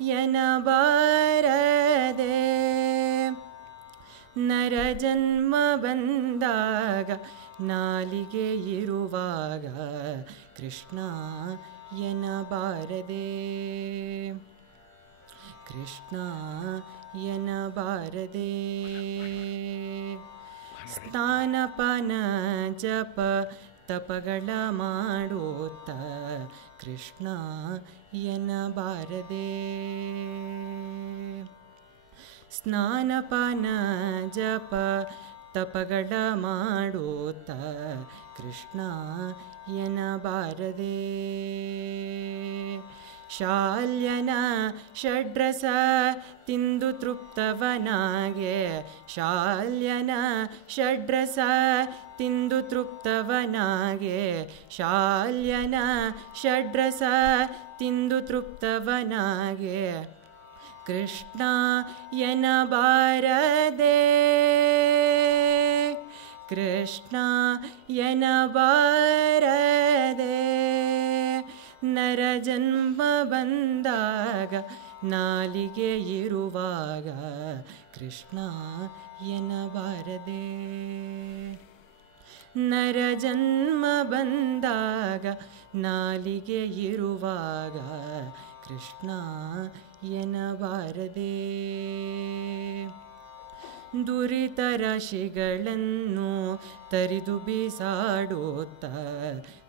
ಎನ್ನಬಾರದೆ. ನರಜನ್ಮ ಬಂದಾಗ ನಾಲಿಗೆ ಇರುವಾಗ ಕೃಷ್ಣ ಎನ್ನಬಾರದೆ, ಕೃಷ್ಣ ಎನ್ನಬಾರದೆ. ಸ್ನಾನಪಾನ ಜಪ ತಪಗಳ ಮಾಡುತ್ತ ಕೃಷ್ಣ ಎನ್ನಬಾರದೆ. ಸ್ನಾನಪಾನ ಜಪ ತಪಗಳ ಮಾಡುತ್ತ ಕೃಷ್ಣ ಎನ್ನಬಾರದೆ. ಶಾಲ್ಯನ ಷಡ್ರಸ ತಿಂದು ತೃಪ್ತವನಾಗೆ, ಶಾಲ್ಯನ ಷಡ್ರಸ ತಿಂದು ತೃಪ್ತವನಾಗೆ, ಶಾಲ್ಯನ ಷಡ್ರಸ ತಿಂದು ತೃಪ್ತವನಾಗೆ ಕೃಷ್ಣ ಎನ್ನಬಾರದೆ, ಕೃಷ್ಣ ಎನ್ನಬಾರದೆ. ನರಜನ್ಮ ಬಂದಾಗ ನಾಲಿಗೆ ಇರುವಾಗ ಕೃಷ್ಣ ಎನ್ನಬಾರದೆ. ನರಜನ್ಮ ಬಂದಾಗ ನಾಲಿಗೆ ಇರುವಾಗ ಕೃಷ್ಣ ಎನ್ನಬಾರದೆ. ದುರಿತ ರಾಶಿಗಳನ್ನು ತರಿದು ಬೀಸಾಡುತ್ತ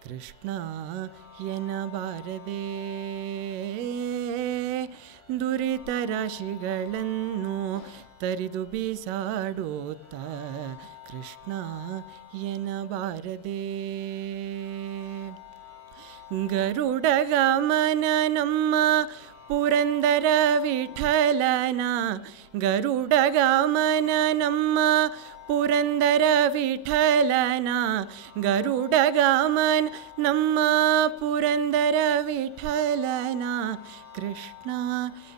ಕೃಷ್ಣ ಎನ್ನಬಾರದೆ. ದುರಿತ ರಾಶಿಗಳನ್ನು ತರಿದು ಬೀಸಾಡುತ್ತ ಕೃಷ್ಣ ಎನ್ನಬಾರದೆ. ಗರುಡಗಮನ ನಮ್ಮ ಪುರಂದರ ವಿಠಲನ, ಗರುಡಗಮನ ನಮ್ಮ ಪುರಂದರ ವಿಠಲನ, ಗರುಡಗಮನ ನಮ್ಮ ಪುರಂದರ ವಿಠಲನ ಕೃಷ್ಣ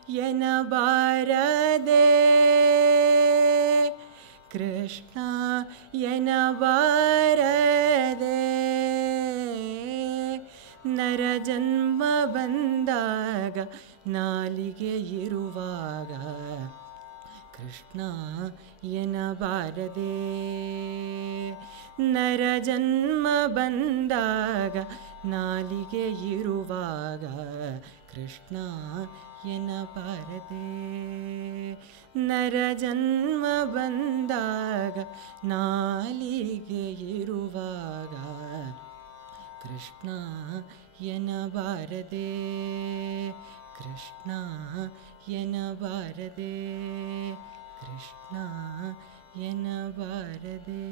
ಎನ್ನಬಾರದೆ, ಕೃಷ್ಣ ಎನ್ನಬಾರದೆ. ನರಜನ್ಮ ಬಂದಾಗ ನಾಲಿಗೆ ಇರುವಾಗ ಕೃಷ್ಣ ಎನ್ನಬಾರದೆ. ನರಜನ್ಮ ಬಂದಾಗ ನಾಲಿಗೆ ಇರುವಾಗ ಕೃಷ್ಣ ಎನ್ನಬಾರದೆ. ನರಜನ್ಮ ಬಂದಾಗ ನಾಲಿಗೆ ಇರುವಾಗ ಕೃಷ್ಣ ಎನ್ನಬಾರದೆ, ಕೃಷ್ಣ ಎನ್ನಬಾರದೆ, ಕೃಷ್ಣ ಎನ್ನಬಾರದೆ.